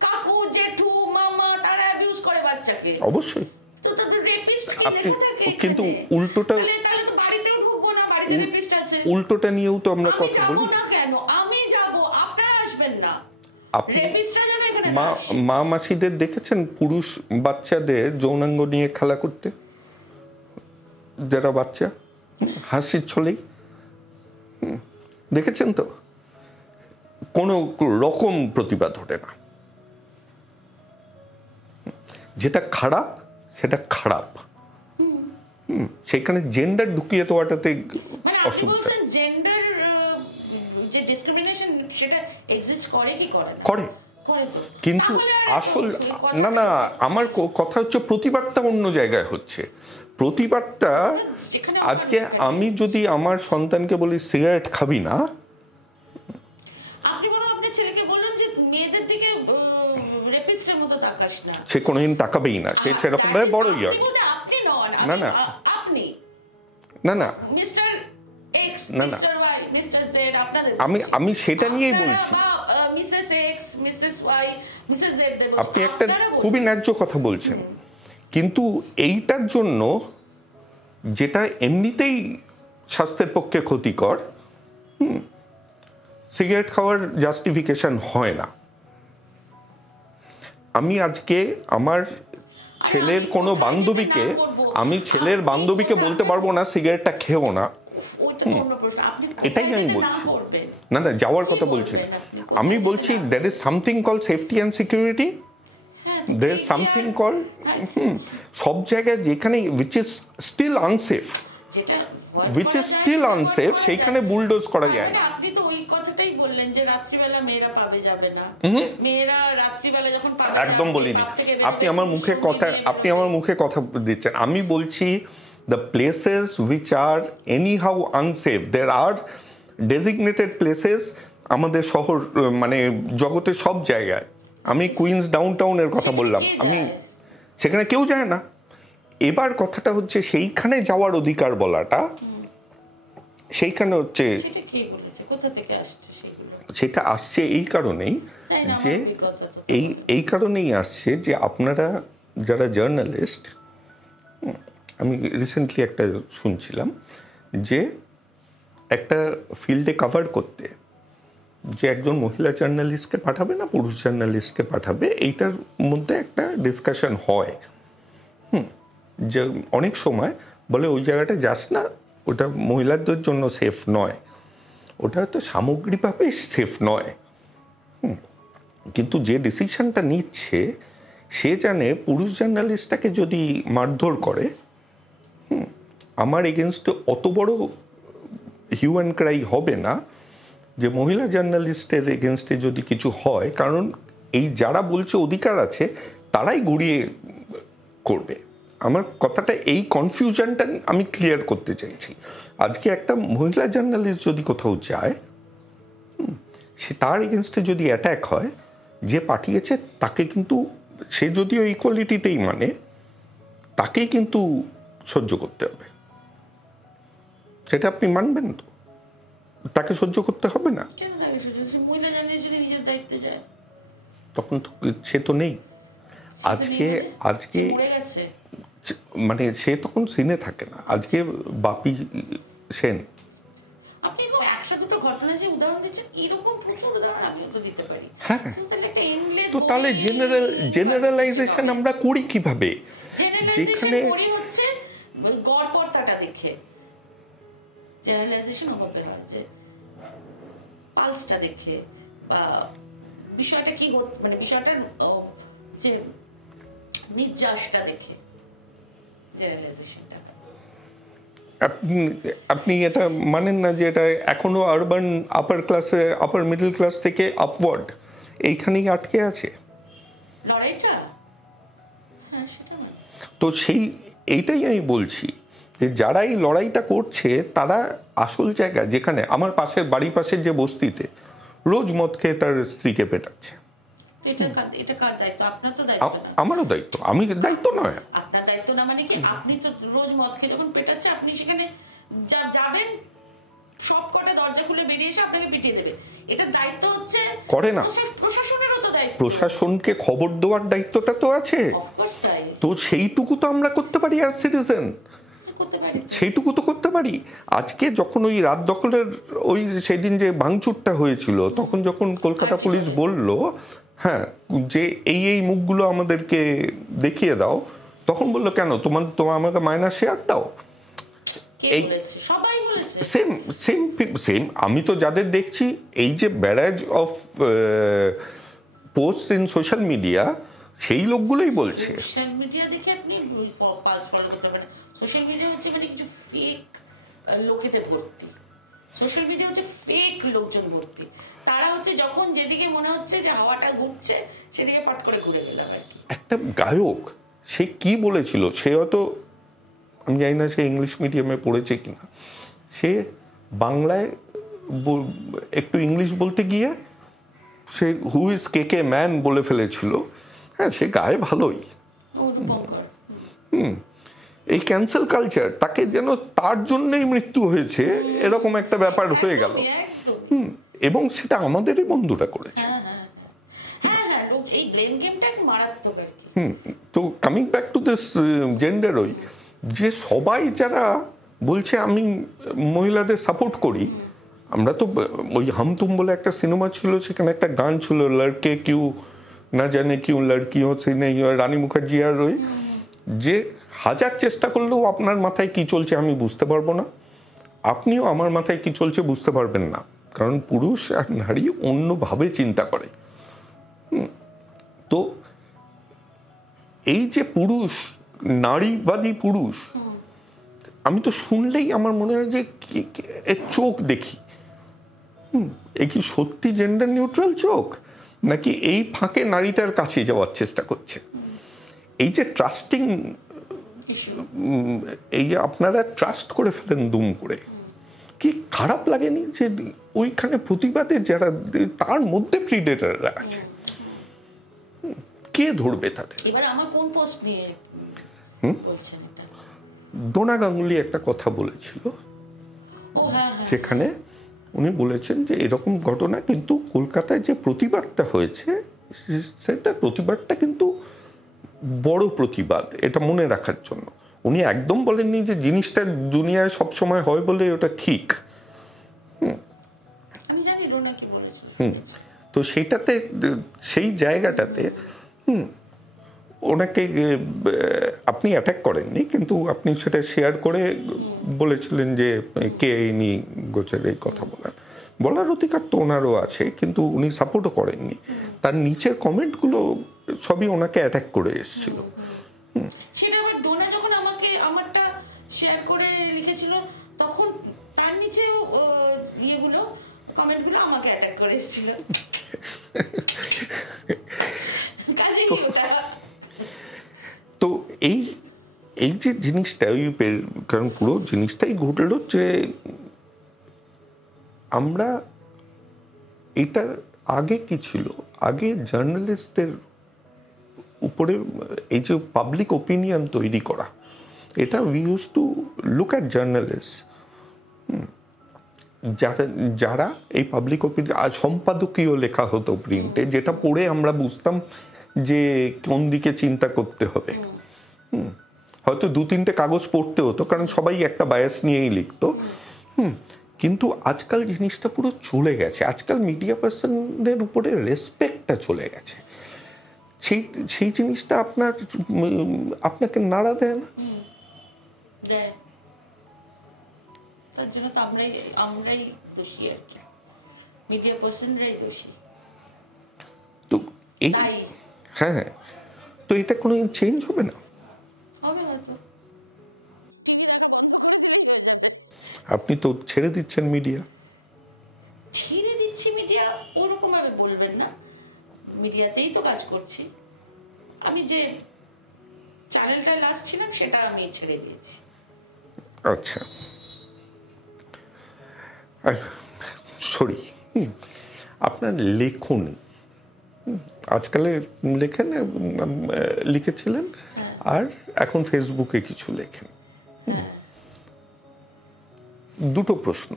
কাকু, জেঠু, মামা তারা অ্যাবিউজ করে বাচ্চাকে, অবশ্যই। তো রেপিস্ট কি লেখা থাকে? কিন্তু উল্টোটা, তাহলে তো বাড়িতেও ঢুকবো না, বাড়িতে রেপিস্ট আছে। উল্টোটা নিয়েও তো আমরা কথা বলি। না কেন আমি যাব, আপনারা আসবেন না? মা মাসিদের দেখেছেন পুরুষ বাচ্চাদের যৌনাঙ্গ নিয়ে খেলা করতে? যারা বাচ্চা হাসির ছলেই দেখেছেন তো, কোনো রকম প্রতিবাদ ওঠে না। যেটা খারাপ সেটা খারাপ, সেখানে জেন্ডার ঢুকিয়ে দেওয়াটাতে অসুবিধা। জেন্ডার যে ডিসক্রিমিনেশন সেটা এক্সিস্ট করে কি করে না? করে, কিন্তু আসল না, আমার কথা হচ্ছে প্রতিবাদটা অন্য জায়গায় হচ্ছে। প্রতিবাদটা আজকে আমি যদি আমার সন্তানকে বলি সিগারেট খাবি না, আপনি বলো আপনার ছেলেকে বলুন যে মেয়েদের দিকে রেপিস্টের মতো তাকাস না, সে কোনোদিন তাকাবেই না, সে সেরকম ভাবে বড়ই হয়। আপনি নন, না আপনি না mister X, mister Y, mister Z, আপনাদের আমি সেটা নিয়েই বলছি। Mrs X, Mrs Y, Mrs Z, আপনি একটা খুবই ন্যায্য কথা বলছেন, কিন্তু এইটার জন্য যেটা এমনিতেই স্বাস্থ্যের পক্ষে ক্ষতিকর, সিগারেট খাওয়ার জাস্টিফিকেশন হয় না। আমি আজকে আমার ছেলের কোনো বান্ধবীকে, আমি ছেলের বান্ধবীকে বলতে পারবো না সিগারেটটা খেও না, এটাই আমি বলছি না, যাওয়ার কথা বলছি না। আমি বলছি that is something call safety and security, there is something called সব জায়গায় যেখানে which is still unsafe সেইখানে বুলডোজ করা যায় না। আপনি তো ওই কথাটাই বললেন যে রাত্রিবেলা মেয়েরা পাবে যাবে না, মেয়েরা রাত্রিবেলা যখন পাবে, একদম বলিনি। আপনি আমার মুখে কথা দিচ্ছেন। আমি বলছি the places which are anyhow unsafe, there are designated places আমাদের শহর, মানে জগতের সব জায়গায়। আমি কুইন্স ডাউনটাউনের কথা বললাম, আমি সেখানে কেউ যায় না। এবার কথাটা হচ্ছে সেইখানে যাওয়ার অধিকার বলাটা, সেইখানে হচ্ছে সেটা আসছে এই কারণেই যে এই কারণেই আসছে যে আপনারা যারা জার্নালিস্ট, আমি রিসেন্টলি একটা শুনছিলাম যে একটা ফিল্ডে কভার করতে যে একজন মহিলা জার্নালিস্টকে পাঠাবে না পুরুষ জার্নালিস্টকে পাঠাবে, এইটার মধ্যে একটা ডিসকাশন হয়। যে অনেক সময় বলে ওই জায়গাটা যাস না, ওটা মহিলাদের জন্য সেফ নয়, ওটা তো সামগ্রিকভাবে সেফ নয়। কিন্তু যে ডিসিশনটা নিচ্ছে সে জানে পুরুষ জার্নালিস্টটাকে যদি মারধর করে, আমার এগেনস্টে অত বড় হিউ অ্যান্ড ক্রাই হবে না যে মহিলা জার্নালিস্টের এগেনস্টে যদি কিছু হয়, কারণ এই যারা বলছে অধিকার আছে তারাই গড়িয়ে করবে। আমার কথাটা এই কনফিউশনটা আমি ক্লিয়ার করতে চাইছি। আজকে একটা মহিলা জার্নালিস্ট যদি কোথাও যায়, সে তার এগেনস্টে যদি অ্যাট্যাক হয়, যে পাঠিয়েছে তাকে কিন্তু, সে যদিও ইকুয়ালিটিতেই মানে, তাকেই কিন্তু সহ্য করতে হবে। সেটা আপনি মানবেন তো? তাকে সহ্য করতে হবে না? তখন তো সে তো নেই আজকে। আজকে মানে সে তখন সিনে থাকে না। আজকে বাপি সেন, আপনি একটা দুটো ঘটনা যে উদাহরণ দিচ্ছেন, এরকম প্রচুর উদাহরণ আমি তো দিতে পারি। হ্যাঁ, তো তাহলে জেনারেলাইজেশন আমরা করি কিভাবে? যেখানে হচ্ছে গড়পড়তাটা দেখে জেনারেলাইজেশন হবে না, যে পালসটা দেখে বা বিষয়টা কি, মানে বিষয়টার যে নির্যাসটা দেখে জেনারেলাইজেশনটা। আপনি এটা মানেন না যে এটা এখনো আরবান আপার ক্লাসে, আপার মিডল ক্লাস থেকে আপওয়ার্ড এইখানেই আটকে আছে লড়াইটা? তো এইটাই আমি বলছি যে যারা এই লড়াইটা করছে তারা আসল জায়গা, যেখানে আমার পাশের বাড়ির পাশের যে বস্তিতে রোজ মদ খেয়ে তার স্ত্রীকে পেটাচ্ছে, আমারও দায়িত্ব। আমি দায়িত্ব নয়, আপনার দায়িত্ব না মানে কি? আপনি তো রোজ মদ খেয়ে যখন পেটাচ্ছে, আপনি সেখানে যাবেন, সব কটা দরজা খুলে বেরিয়ে এসে আপনাকে পিটিয়ে দেবে। এটা দায়িত্ব হচ্ছে করে না প্রশাসনেরও তো দায়িত্ব। প্রশাসনকে খবর দেওয়ার দায়িত্বটা তো আছে, তো সেইটুকু তো আমরা করতে পারি অ্যাজ সিটিজেন, সেইটুকু তো করতে পারি। আজকে যখন ওই রাত দখলের ওই সেদিন যে ভাঙচুরটা হয়েছিল, তখন যখন কলকাতা পুলিশ বলল হ্যাঁ যে এই মুখগুলো আমাদেরকে দেখিয়ে দাও, তখন বললো কেন তোমার আমাকে মাইনাস শেয়ার দাও। এই সেম আমি তো যাদের দেখছি, এই যে barrage of post in social media, সেই লোকগুলোই বলছে। সোশ্যাল মিডিয়া দেখে আপনি পালস ফলো করতে পারেন। সোশ্যাল মিডিয়া হচ্ছে মানে কিছু ফেক লোকেদের ভর্তি, সোশ্যাল মিডিয়া হচ্ছে ফেক লোকজন ভর্তি। তারা হচ্ছে যখন যেদিকে মনে হচ্ছে যে হাওয়াটা ঘুরছে, সেদিকে পাট করে ঘুরে গেলাম আর কি। একটা গায়ক সে কি বলেছিল, সে হয়তো, আমি জানি না সে ইংলিশ মিডিয়ামে পড়েছে কিনা, সে বাংলায় একটু ইংলিশ বলতে গিয়ে সে হু ইজ কে ম্যান বলে ফেলেছিল। হ্যাঁ, সে গায়ে ভালোই। এই ক্যান্সেল কালচার, তাকে যেন তার জন্যই মৃত্যু হয়েছে এরকম একটা ব্যাপার হয়ে গেল। এবং সেটা আমাদেরই বন্ধুরা করেছে। তো coming back to this gender, ওই যে সবাই যারা বলছে আমি মহিলাদের সাপোর্ট করি, আমরা তো ওই হাম তুম বলে একটা সিনেমা ছিল, সেখানে একটা গান ছিল লড়কে কিউ না জানে কিউ লড়কিও সে নেই, রানী মুখার্জি আর ওই, যে হাজার চেষ্টা করলেও আপনার মাথায় কি চলছে আমি বুঝতে পারবো না, আপনিও আমার মাথায় কি চলছে বুঝতে পারবেন না, কারণ পুরুষ আর নারী অন্যভাবে চিন্তা করে। তো এই যে পুরুষ, নারীবাদী পুরুষ, আমি তো শুনলেই আমার মনে হয় যে চোখ দেখি, এ কি সত্যি জেন্ডার নিউট্রাল চোখ, নাকি এই ফাঁকে নারীটার কাছে যাওয়ার চেষ্টা করছে? এই যে ট্রাস্টিং, এই যে আপনারা ট্রাস্ট করে ফেলেন দুম করে, কি খারাপ লাগেনি যে ওইখানে প্রতিবাদে যারা, তার মধ্যে প্রিডেটররা আছে, কে ধরবে তাদের? এবার আমার কোন পোস্ট নিয়ে বলছেন? ডোনা গাঙ্গুলি একটা কথা বলেছিল, সেখানে উনি বলেছেন যে এরকম ঘটনা, কিন্তু কলকাতায় যে প্রতিবাদটা হয়েছে সেটা প্রতিবাদটা কিন্তু বড় প্রতিবাদ, এটা মনে রাখার জন্য। উনি একদম বলেননি যে জিনিসটা দুনিয়ায় সবসময় হয় বলে ওটা ঠিক। তো সেইটাতে, সেই জায়গাটাতে ওনাকে আপনি অ্যাটাক করেননি, কিন্তু আপনি সেটা শেয়ার করে বলেছিলেন যে কে ইনি গোছের এই কথা বলার অধিকার তো ওনারও আছে, কিন্তু উনি সাপোর্টও করেননি। তার নিচের কমেন্টগুলো সবই ওনাকে অ্যাটাক করে এসেছিল। সেটা আবার ডোনা যখন আমাকে আমারটা শেয়ার করে লিখেছিল, তখন তার নিচেও ইয়েগুলো কমেন্টগুলো আমাকে অ্যাটাক করে এসেছিল। কাজে কি ওটা? তো এই এই যে জিনিসটা কারণ পুরো জিনিসটাই ঘটলো যে আমরা এটার আগে কি ছিল, আগে জার্নালিস্টদের উপরে এই যে পাবলিক ওপিনিয়ন তৈরি করা, এটা we use to look at journalist, যারা এই পাবলিক ওপিনিয়ন, সম্পাদকীয় লেখা হতো প্রিন্টে, যেটা পড়ে আমরা বুঝতাম যে কোন দিকে চিন্তা করতে হবে। হয়তো 2-3টে কাগজ পড়তে হতো, কারণ সবাই একটা বায়াস নিয়েই লিখতো। কিন্তু আজকাল জিনিসটা পুরো চলে গেছে, আজকাল মিডিয়া পার্সনের উপরে রেসপেক্টটা চলে গেছে। সেই জিনিসটা আপনাকে নাড়া দেয় না? তার জন্য তো আমরাই দোষী, আর কি মিডিয়া পার্সনরাই দোষী। তো এই হ্যাঁ, তো এটা কোনো চেঞ্জ হবে না? হবে হয়তো। আপনি তো ছেড়ে দিচ্ছেন মিডিয়া। ছেড়ে দিচ্ছি মিডিয়া ওরকম ভাবে বলবেন না, মিডিয়াতেই তো কাজ করছি। আমি যে চ্যানেলটা লাস্ট ছিলাম সেটা আমি ছেড়ে দিয়েছি। আচ্ছা, সরি, আপনার লেখন আজকালে লেখেন, লিখেছিলেন, আর এখন ফেসবুকে কিছু লেখেন। দুটো প্রশ্ন।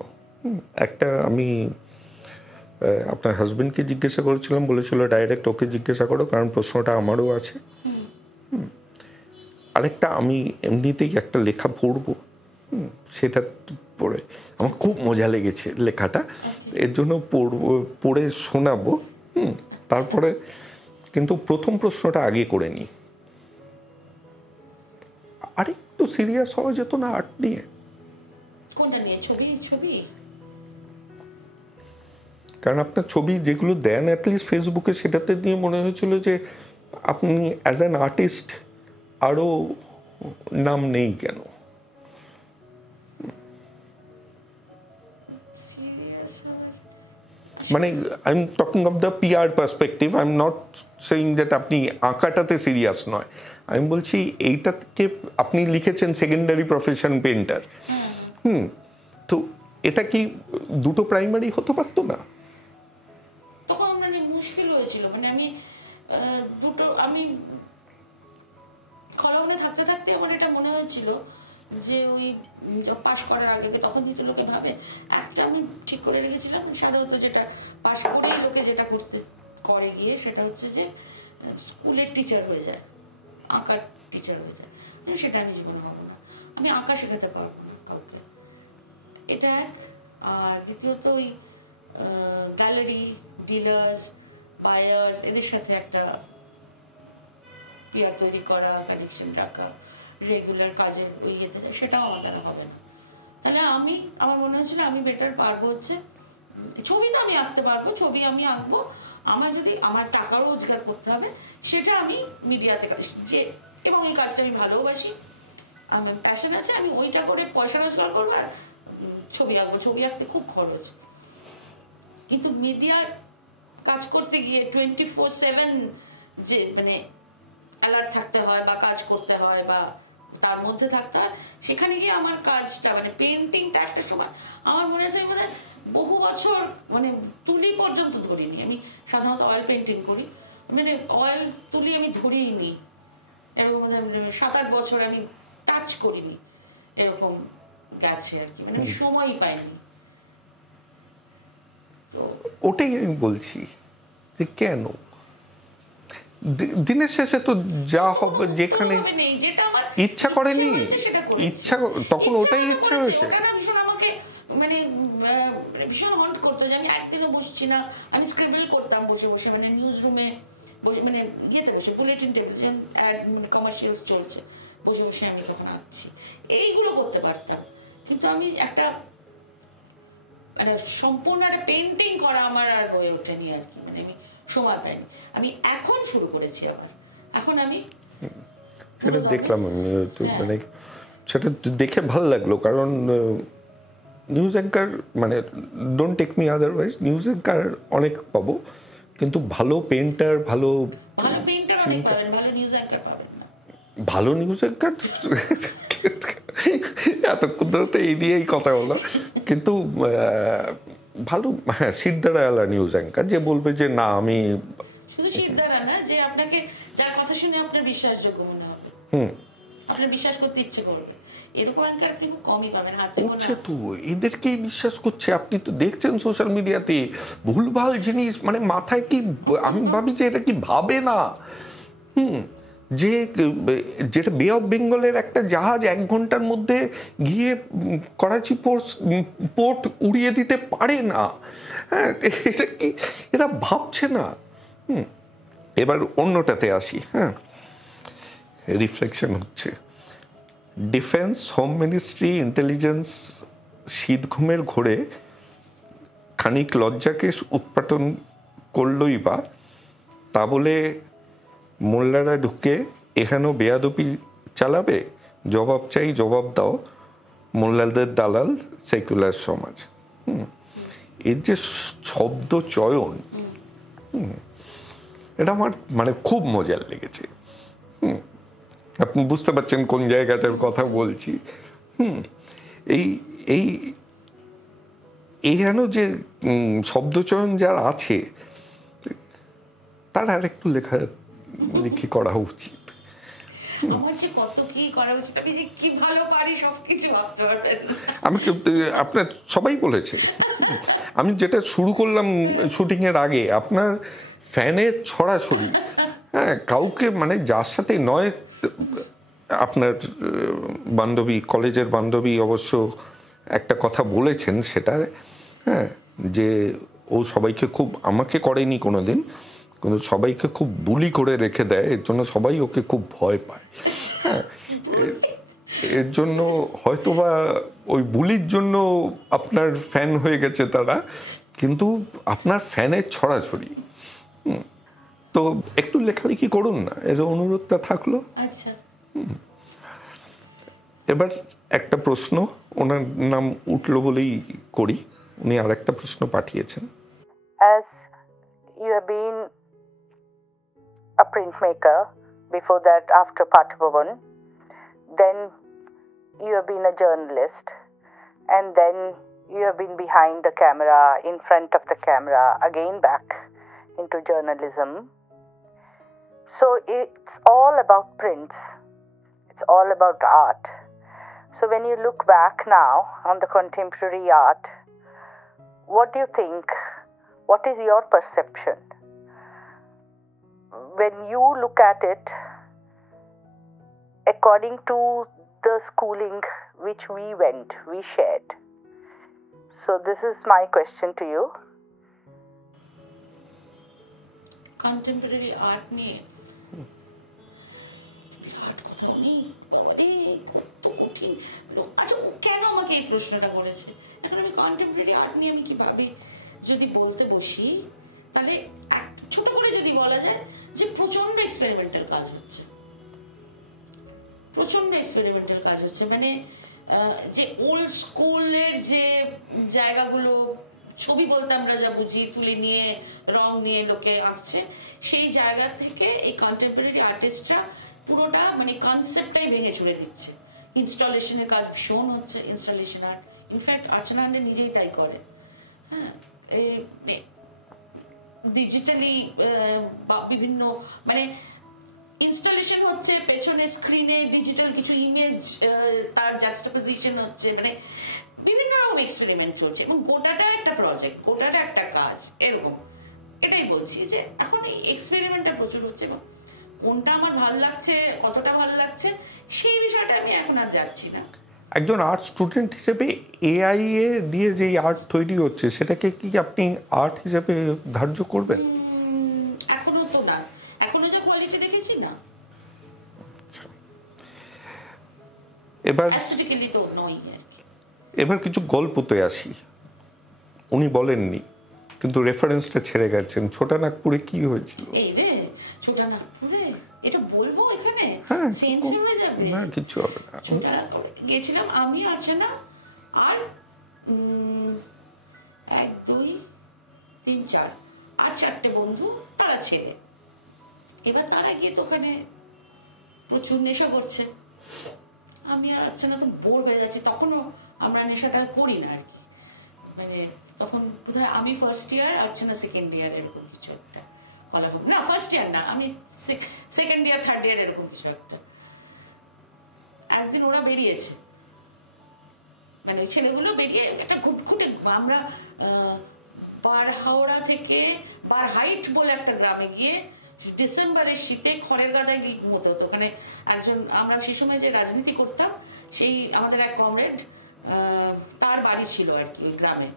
একটা, আমি আপনার হাজবেন্ডকে জিজ্ঞাসা করেছিলাম, বলেছিল ডাইরেক্ট ওকে জিজ্ঞাসা করো, কারণ প্রশ্নটা আমারও আছে। আরেকটা, আমি এমনিতেই একটা লেখা পড়বো, সেটা পড়ে আমার খুব মজা লেগেছে লেখাটা, এর জন্য পড়ে শোনাবো। তারপরে কিন্তু প্রথম প্রশ্নটা আগে করে নিই। আরেকটু সিরিয়াস হওয়া যেত না আর্ট নিয়ে? কোনটা নিয়ে? ছবি? কারণ আপনার ছবি যেগুলো দেন অ্যাটলিস্ট ফেসবুকে, সেটাতে দিয়ে মনে হয়েছিল যে আপনি অ্যাজ অ্যান আর্টিস্ট আরও নাম নেই কেন? মানে I am talking of the PR perspective, I am not saying that আপনি আঁকাটাতে সিরিয়াস নয়, আমি বলছি এইটাকে আপনি লিখেছেন সেকেন্ডারি প্রফেশন পেন্টার। তো এটা কি দুটো প্রাইমারি হতে পারতো না? তখন মানে মুশকিল হয়েছিল, মানে আমি কলমে থাকতে থাকতে আমার এটা মনে হয়েছিল যে ওই পাশ করার আগে, তখন কিন্তু লোকে ভাবে, একটা আমি ঠিক করে রেখেছিলাম সাধারণত, যেটা পাশ করেই লোকে যেটা করতে করে গিয়ে, সেটা হচ্ছে যে স্কুলের টিচার হয়ে যায়, আঁকার টিচার হয়ে যায়। সেটা আমি জীবনে পাবো না, আমি আঁকা শেখাতে পারবো না কাউকে, এটা। আর দ্বিতীয়ত ওই গ্যালারি ডিলার্স, বায়ার্স, এদের সাথে একটা পিয়ার তৈরি করা, কানেকশন রাখা, রেগুলার কাজের ইয়েতে, সেটাও আমার দ্বারা হবে না। তাহলে আমার মনে হচ্ছিল আমি বেটার পারবো হচ্ছে ছবি, তো আমি আঁকতে পারবো, ছবি আমি আঁকবো, আমার যদি আমার টাকাও রোজগার করতে হবে, সেটা আমি মিডিয়াতে যে, এবং এই কাজটা আমি ভালোবাসি, আমার প্যাশন আছে, আমি ওইটা করে পয়সা রোজগার করবো, আর ছবি আঁকবো। ছবি আঁকতে খুব খরচ, কিন্তু মিডিয়ার কাজ করতে গিয়ে 24/7 যে মানে অ্যালার্ট থাকতে হয়, বা কাজ করতে হয়, বা তার মধ্যে থাকতে হয়, সেখানে গিয়ে আমার কাজটা, মানে পেন্টিংটা একটা সময় আমার মনে আছে মানে বহু বছর, মানে তুলি পর্যন্ত ধরিনি। আমি সাধারণত অয়েল পেন্টিং করি, মানে অয়েল তুলি আমি ধরিই নি, এরকম 7-8 বছর আমি টাচ করিনি, এরকম গেছে আর কি, মানে আমি সময়ই পাইনি। তো ওটাই আমি বলছি যে কেন দিনের শেষে তো যা হবে, যেখানে ইচ্ছা করেনি, ইচ্ছা তখন ওটাই ইচ্ছা হয়েছে। আমাকে মানে ভীষণ হন্ট করতো যে আমি একদিনও বসছি না, আমি স্ক্রিবল করতাম বসে বসে, মানে নিউজ রুমে বসে, মানে ইয়েতে বসে, বুলেটিন টেবিল, মানে কমার্শিয়ালস চলছে, বসে বসে আমি তখন আঁকছি, এইগুলো করতে পারতাম। কিন্তু আমি একটা মানে সম্পূর্ণ একটা পেন্টিং করা আমার আর হয়ে ওঠেনি আর কি, মানে আমি সময় পাইনি। আমি এখন শুরু করেছি আবার, এখন আমি সেটা দেখলাম, আমি মানে সেটা দেখে ভালো লাগলো, কারণ নিউজ অ্যাঙ্কার মানে don't take me otherwise, news anchor অনেক পাবো, কিন্তু ভালো পেন্টার, ভালো পেইন্টার অনেক পাবেন, ভালো নিউজ অ্যাঙ্কার পাবেন না। ভালো নিউজ অ্যাঙ্কার এতক্ষণ ধরে তো এই নিয়েই কথা হলো, কিন্তু ভালো, হ্যাঁ, সিদ্ধারাওয়ালা নিউজ অ্যাঙ্কার যে বলবে যে না আমি শুধু সিদ্ধারা না, যে আপনাকে যার কথা শুনে আপনার বিশ্বাসযোগ্য মনে হবে, আপনার বিশ্বাস করতে ইচ্ছে করবে, এরকম অ্যাঙ্কার আপনি খুব কমই পাবেন। হাতে করছে তো, এদেরকেই বিশ্বাস করছে। আপনি তো দেখছেন সোশ্যাল মিডিয়াতে ভুলভাল জিনিস, মানে মাথায় কি, আমি ভাবি যে এটা কি ভাবে না। যে যেটা বে অফ বেঙ্গলের একটা জাহাজ 1 ঘন্টার মধ্যে গিয়ে করাচি পোর্ট উড়িয়ে দিতে পারে না, হ্যাঁ, এটা কি এরা ভাবছে না। এবার অন্যটাতে আসি, হ্যাঁ, রিফ্লেকশন হচ্ছে ডিফেন্স, হোম মিনিস্ট্রি, ইন্টেলিজেন্স শীত ঘুমের ঘোরে খানিক লজ্জাকে উৎপাটন করলই বা, তা বলে মোল্লারা ঢুকে এখানেও বেয়াদপি চালাবে? জবাব চাই, জবাব দাও, মোল্লাদের দালাল সেকুলার সমাজ। এর যে শব্দ চয়ন, এটা আমার মানে খুব মজার লেগেছে। আপনি বুঝতে পারছেন কোন জায়গাটার কথা বলছি। এই এই যেন যে শব্দচয়ন যার আছে, তার আর একটু লেখালেখি করা উচিত। আমার যে কত কি করা উচিত, আমি যে কি ভালো পারি সবকিছু ভাবতে পারবেন। আমাকে আপনার সবাই বলেছে, আমি যেটা শুরু করলাম শুটিং এর আগে, আপনার ফ্যানের ছড়াছড়ি, হ্যাঁ, কাউকে মানে যার সাথে নয়, আপনার বান্ধবী, কলেজের বান্ধবী অবশ্য একটা কথা বলেছেন সেটা, হ্যাঁ, যে ও সবাইকে খুব, আমাকে করেনি কোনোদিন, কিন্তু সবাইকে খুব বুলি করে রেখে দেয়, এর জন্য সবাই ওকে খুব ভয় পায়। হ্যাঁ, এর জন্য হয়তোবা ওই বুলির জন্য আপনার ফ্যান হয়ে গেছে তারা, কিন্তু আপনার ফ্যানের ছড়াছড়ি। তো একটু লেখালেখি করুন না, এর অনুরোধটা থাকলো। আচ্ছা, এবার একটা প্রশ্ন, ওনার নাম উঠলো বলেই করি, উনি আর একটা প্রশ্ন পাঠিয়েছেন। As you have been a printmaker, before that after Pathabavan, then you have been a journalist, and then you have been behind the camera, in front of the camera, again back into journalism. So it's all about prints, it's all about art. So when you look back now on the contemporary art, what do you think? What is your perception? When you look at it, according to the schooling which we shared. So this is my question to you. Contemporary art নিয়ে আচ্ছা, কেন আমাকে এই প্রশ্নটা করেছে? এখন আমি contemporary art নিয়ে আমি কিভাবে যদি বলতে বসি, তাহলে ছোট করে যদি বলা যায় যে প্রচন্ড এক্সপেরিমেন্টাল কাজ হচ্ছে, প্রচন্ড এক্সপেরিমেন্টাল কাজ হচ্ছে। মানে যে ওল্ড স্কুলের যে জায়গাগুলো, ছবি বলতে আমরা যা বুঝি, তুলে নিয়ে রং নিয়ে লোকে আঁকছে, সেই জায়গা থেকে এই কন্টেম্পোরারি আর্টিস্টরা পুরোটা মানে কনসেপ্টটাই ভেঙে ছুড়ে দিচ্ছে। ইনস্টলেশনের কাজ ভীষণ হচ্ছে, ইনস্টলেশন আর্ট, ইনফ্যাক্ট অর্চনা আন্ডে নিজেই তাই করে। হ্যাঁ, ডিজিটালি বিভিন্ন মানে ইনস্টলেশন হচ্ছে, পেছনে স্ক্রিনে ডিজিটাল কিছু ইমেজ, তার জাক্সটাপোজিশন হচ্ছে, মানে বিভিন্ন রকম এক্সপেরিমেন্ট চলছে, এবং গোটাটা একটা প্রজেক্ট, গোটাটা একটা কাজ, এরকম। এটাই বলছি যে এখন এই এক্সপেরিমেন্টটা প্রচুর হচ্ছে, এবং কোনটা আমার ভালো লাগছে, কতটা ভালো লাগছে, সেই বিষয়টা আমি এখন আর যাচ্ছি না। একজন আর্ট স্টুডেন্ট হিসেবে এআই এ দিয়ে যে আর্ট তৈরি হচ্ছে, সেটাকে কি আপনি আর্ট হিসেবে ধার্য করবেন? এখনো তো না, এখনো যে কোয়ালিটি দেখেছি না। এবার কিছু গল্পতে আসি। উনি বলেননি, কিন্তু রেফারেন্সটা ছেড়ে গেছেন। ছোটা নাগপুরে কি হয়েছিল? এই রে, ছোটা নাগপুরে এটা বলবো এখানে? হ্যাঁ, সেন্সর হয়ে যাবে? না, কিছু হবে না। গেছিলাম আমি, অর্চনা আর 1 2 3 4 আর 4টে বন্ধু, তারা ছেলে। এবার তারা গিয়ে তো ওখানে প্রচুর নেশা করছে। আমি আর না তো বোর হয়ে যাচ্ছি। তখনও আমরা নেশাটা করি না আর কি, মানে তখন বোধহয় আমি ফার্স্ট ইয়ার, না সেকেন্ড ইয়ার, এরকম কিছু একটা বলা হবে না। ফার্স্ট ইয়ার না, আমি সেকেন্ড ইয়ার থার্ড ইয়ার এরকম কিছু একটা। একদিন ওরা বেরিয়েছে, মানে ওই ছেলেগুলো বেরিয়ে একটা ঘুটঘুটে, আমরা বারহাওড়া থেকে বারহাইট বলে একটা গ্রামে গিয়ে ডিসেম্বরের শীতে খড়ের গাদায় গিয়ে ঘুমোতে হতো। ওখানে একজন, আমরা সেই সময় যে রাজনীতি করতাম, সেই আমাদের এক কমরেড, তার বাড়ি ছিল আর কি ওই গ্রামে,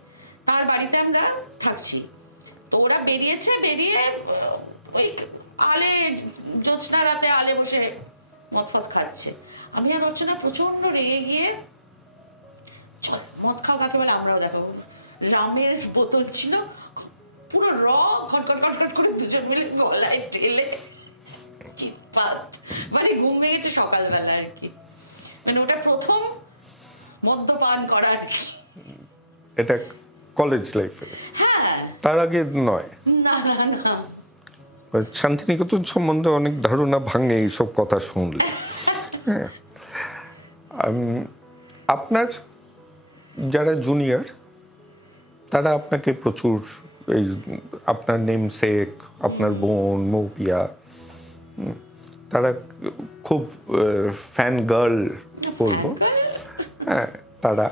তার বাড়িতে আমরা থাকছি। তো ওরা বেরিয়েছে, বেরিয়ে ওই আলে, জ্যোৎস্না রাতে আলে বসে মদ ফদ খাচ্ছে। আমি আর অর্চনা প্রচন্ড রেগে গিয়ে, মদ খাও কাকে বলে আমরাও দেখাবো, রামের বোতল ছিল পুরো খটখট খটখট করে দুজন মিলে গলায় ঢেলে চিৎপাত, মানে ঘুম ভেঙেছে সকালবেলা আর কি। মানে ওটা প্রথম মদ্যপান করা আর কি। এটা কলেজ লাইফে? হ্যাঁ, তার আগে নয়? না না না, শান্তিনিকেতন সম্বন্ধে অনেক ধারণা ভাঙে এইসব কথা শুনলে। হ্যাঁ, আপনার যারা জুনিয়র তারা আপনাকে প্রচুর, এই আপনার নেমসেক, আপনার বোন মৌপিয়া, তারা খুব ফ্যান গার্ল বলবো। হ্যাঁ, তারা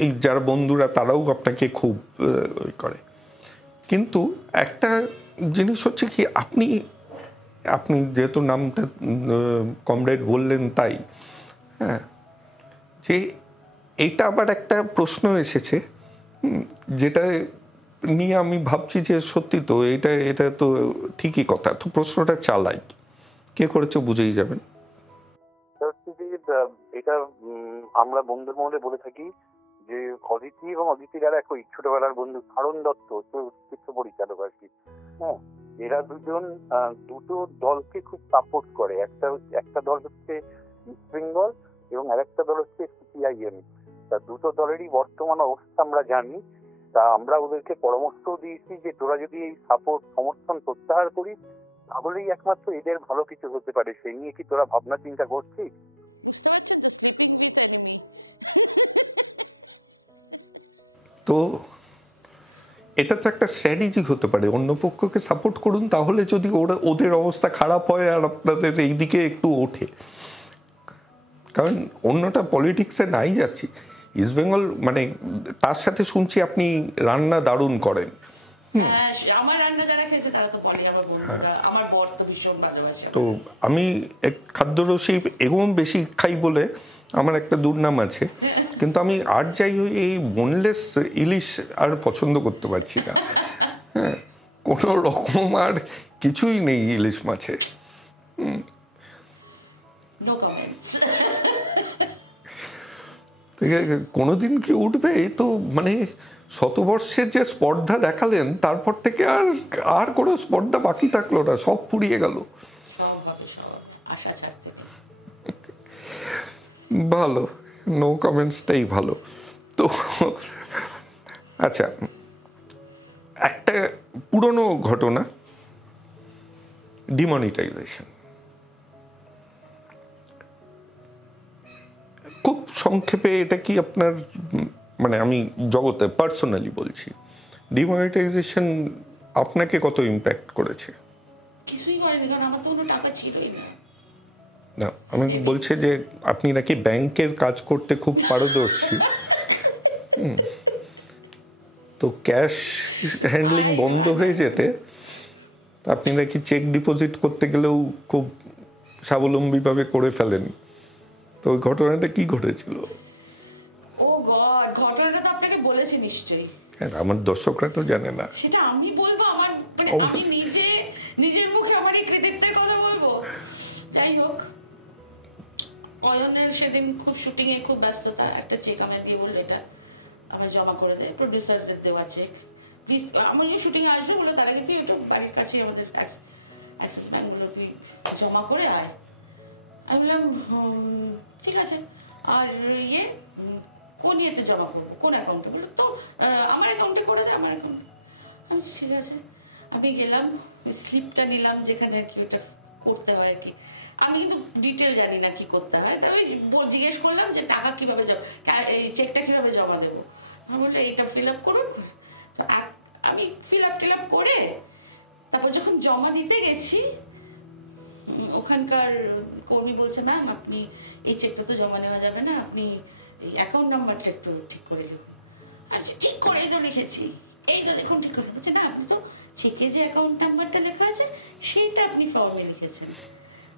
এই যারা বন্ধুরা তারাও আপনাকে খুব ওই করে। কিন্তু একটা জিনিস হচ্ছে কি, আপনি যেহেতু নামটা কমরেড বললেন তাই, হ্যাঁ, যে এইটা আবার একটা প্রশ্ন এসেছে যেটা নিয়ে আমি ভাবছি যে সত্যি তো এটা তো ঠিকই কথা। তো প্রশ্নটা চালাই, কে করেছে বুঝেই যাবেন। এটা আমরা বন্ধুর মধ্যে বলে থাকি যে অদিতি এবং অদিতির আর একই ছোটবেলার বন্ধু সারণ দত্ত, চিত্র পরিচালক আর কি। হ্যাঁ, এরা দুজন দুটো দলকে খুব সাপোর্ট করে। একটা দল হচ্ছে ইস্ট বেঙ্গল এবং আরেকটা দল হচ্ছে সিপিআইএম। তা দুটো দলেরই বর্তমান অবস্থা আমরা জানি। তা আমরা ওদেরকে পরামর্শ দিয়েছি যে তোরা যদি এই সাপোর্ট সমর্থন প্রত্যাহার করিস তাহলেই একমাত্র এদের ভালো কিছু হতে পারে। সেই নিয়ে কি তোরা ভাবনা চিন্তা করছিস? তো এটা তো একটা স্ট্র্যাটেজি হতে পারে, অন্য পক্ষকে সাপোর্ট করুন, তাহলে যদি ওদের অবস্থা খারাপ হয় আর আপনাদের এই দিকে একটু ওঠে। কারণ অন্যটা পলিটিক্সে নাই যাচ্ছি। ইস্ট বেঙ্গল মানে তার সাথে শুনছি আপনি রান্না দারুণ করেন। আমার রান্না যারা খেয়েছে তারা তো বলে, আমার বন্ধুরা, আমার বর তো ভীষণ ভালোবাসে। তো আমি খাদ্যরসিক এবং বেশি খাই বলে আমার একটা দুর্নাম আছে, কিন্তু আমি আর যাই হই এই বোনলেস ইলিশ আর পছন্দ করতে পারছি না। হ্যাঁ, কোনো রকম আর কিছুই নেই ইলিশ মাছে। কোনোদিন কি উঠবে? তো মানে শতবর্ষের যে স্পর্ধা দেখালেন তারপর থেকে আর কোনো স্পর্ধা বাকি থাকলো না, সব পুড়িয়ে গেল। ভালো, নো কমেন্টসটাই ভালো। তো আচ্ছা, একটা পুরনো ঘটনা, ডিমনিটাইজেশন। খুব সংক্ষেপে এটা কি আপনার, মানে আমি জগতে পার্সোনালি বলছি, ডিমনিটাইজেশন আপনাকে কত ইম্প্যাক্ট করেছে? কিছুই করেনি, কারণ আমার তো কোনো টাকা ছিলই না। না, আমি বলছি যে আপনি নাকি ব্যাংকের কাজ করতে খুব পারদর্শী, তো ক্যাশ হ্যান্ডলিং বন্ধ হয়ে যেতে আপনি নাকি চেক ডিপোজিট করতে গেলেও খুব স্বাবলম্বীভাবে করে ফেলেন। তো ওই ঘটনাটা কি ঘটেছিল? ও গড, ঘটনাটা তো আপনাকে বলেছি নিশ্চয়ই। হ্যাঁ, আমার দর্শকরা তো জানে না। সেটা আমি বলবো, আমার মানে আমি নিজের মুখে আমার এই কৃতিত্বের কথা বলবো। যাই হোক, অয়নের সেদিন খুব শুটিং এ খুব ব্যস্ততা, একটা চেক আমায় দিয়ে বললো এটা আমার জমা করে দেয়, প্রডিউসারদের দেওয়া চেক, প্লিজ আমার শুটিং এ আসবে বলে, তারা কিন্তু ওটা বাড়ির কাছে আমাদের অ্যাক্সিস ব্যাংক গুলো তুই জমা করে আয়। আমি বললাম ঠিক আছে। আর আমি এতে জমা করবো। কোন অ্যাকাউন্টে? বললো তো আমার অ্যাকাউন্টে করে দেয়, আমার অ্যাকাউন্টে। আমি ঠিক আছে, আমি গেলাম, স্লিপটা নিলাম যেখানে আর কি ওটা করতে হয় আর কি। আমি কিন্তু ডিটেল জানি না কি করতে হয়, তাই জিজ্ঞেস করলাম যে টাকা কিভাবে এই চেকটা কিভাবে জমা দেবো। আমি বললো এইটা ফিল আপ করুন। আমি ফিল আপ করে তারপর যখন জমা দিতে গেছি, ওখানকার কর্মী বলছে ম্যাম আপনি এই চেকটা তো জমা নেওয়া যাবে না, আপনি এই অ্যাকাউন্ট নাম্বারটা একটু ঠিক করে দেবেন। আচ্ছা ঠিক করেই তো লিখেছি, এই তো দেখুন ঠিক করে লিখেছি। না, আপনি তো চেকে যে অ্যাকাউন্ট নাম্বারটা লেখা আছে সেইটা আপনি ফর্মে লিখেছেন,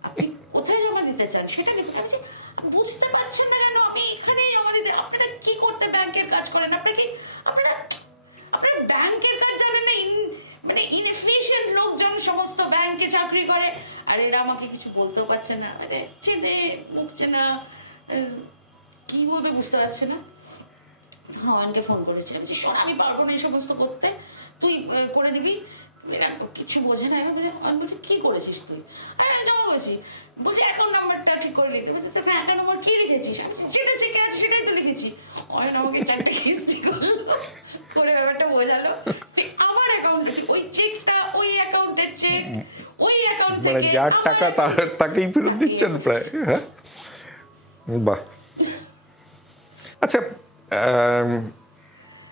আপনি কোথায় জমা দিতে চান সেটা লিখে। আমি বুঝতে পারছেন না কেন আমি এখানেই জমা দিতে? আপনারা কি করতে ব্যাংকের কাজ করেন? আপনারা ব্যাংকের কাজ জানেন না? মানে ইনএফিশিয়েন্ট লোকজন সমস্ত ব্যাংকে চাকরি করে, আর এরা আমাকে কিছু বলতেও পারছে না, মানে চেনে মুখ চেনা, কি বলবে বুঝতে পারছে না। নয়নকে ফোন করেছি, আমি শোন আমি পারবো না এই সমস্ত করতে, তুই করে দিবি। কিছু বোঝে না। আমি বলছি কি করেছিস তুই? জমা করছি। বলছি অ্যাকাউন্ট নাম্বারটা ঠিক করে লিখতে। বলছি তোকে অ্যাকাউন্ট নাম্বার কি লিখেছিস? আমি যেটা চেকে আছে সেটাই তো লিখেছি। অয়ন আমাকে 4টে কিস্তি করলো, করে ব্যাপারটা বোঝালো আমার অ্যাকাউন্টে ওই চেকটা, ওই অ্যাকাউন্টের চেক, ওই অ্যাকাউন্ট মানে যার টাকা তাকেই ফেরত দিচ্ছেন প্রায়। হ্যাঁ, বাহ। আচ্ছা,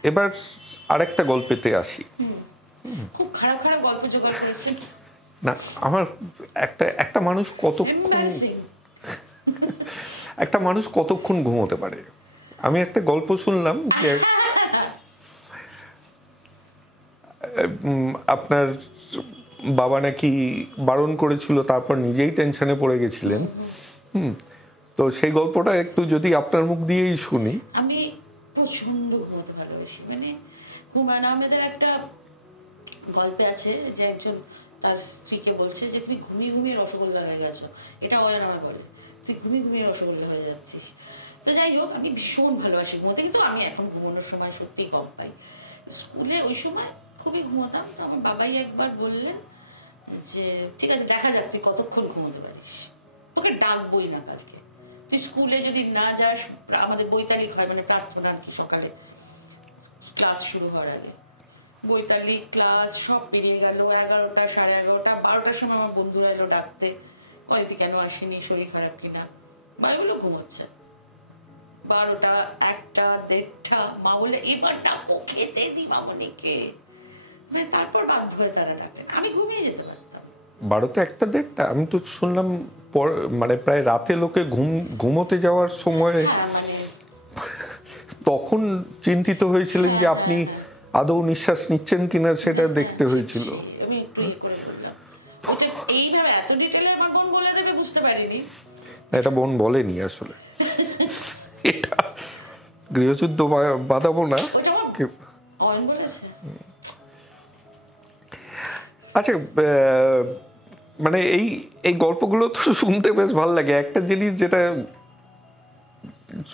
এবার আরেকটা গল্পেতে আসি। খুব খারাপ খারাপ গল্প জোগাড় করেছেন না, আমার একটা মানুষ কতক্ষণ ঘুমোতে পারে? আমি একটা গল্প শুনলাম যে আপনার বাবা নাকি বারণ করেছিল, তারপর নিজেই টেনশনে পড়ে গেছিলেন। তো সেই গল্পটা একটু যদি আপনার মুখ দিয়েই শুনি। আমি প্রচন্ড ঘুমোতে ভালোবাসি, মানে হুমায়ুন আহমেদের একটা গল্পে আছে যে একজন তার স্ত্রীকে বলছে যে তুমি ঘুমিয়ে ঘুমিয়ে রসগোল্লা হয়ে গেছো। এটা অয়ন আমার বলে, তুই ঘুমিয়ে ঘুমিয়ে রসগোল্লা হয়ে যাচ্ছিস। তো যাই হোক, আমি ভীষণ ভালোবাসি ঘুমোতে, কিন্তু আমি এখন ঘুমানোর সময় সত্যি কম পাই। স্কুলে ওই সময় খুবই ঘুমোতাম। তো আমার বাবাই একবার বললেন যে ঠিক আছে দেখা যাক তুই কতক্ষণ ঘুমোতে পারিস, তোকে ডাকবই না কালকে, তুই স্কুলে যদি না যাস। আমাদের বৈতালিক হয়, মানে প্রার্থনা সকালে ক্লাস শুরু হওয়ার আগে বৈতালিক ক্লাস সব বেরিয়ে গেল। 11টা, 11:30, 12টার সময় আমার বন্ধুরা এলো ডাকতে, কয়েকদিন কেন আসেনি, শরীর খারাপ কিনা। বা এগুলো ঘুমোচ্ছে 12টা, 1টা, 1:30। মা বলে এবার ডাকো, খেতে দি মামনিকে। মানে তারপর বাধ্য হয়ে তারা ডাকেন, আমি ঘুমিয়ে যেতে পারতাম। 12টা, 1টা, 1:30? আমি তো শুনলাম মানে প্রায় রাতে লোকে ঘুমোতে যাওয়ার সময় তখন চিন্তিত হয়েছিলেন যে আপনি আদৌ নিঃশ্বাস নিচ্ছেন কিনা সেটা দেখতে হয়েছিল। আমি একটু এইভাবে এত ডিটেইলে আমার বোন বলে দেবে বুঝতে পারিনি। এটা বোন বলেনি আসলে, এটা গৃহযুদ্ধ বাঁধাবো না। আচ্ছা, মানে এই গল্পগুলো তো শুনতে বেশ ভালো লাগে। একটা জিনিস যেটা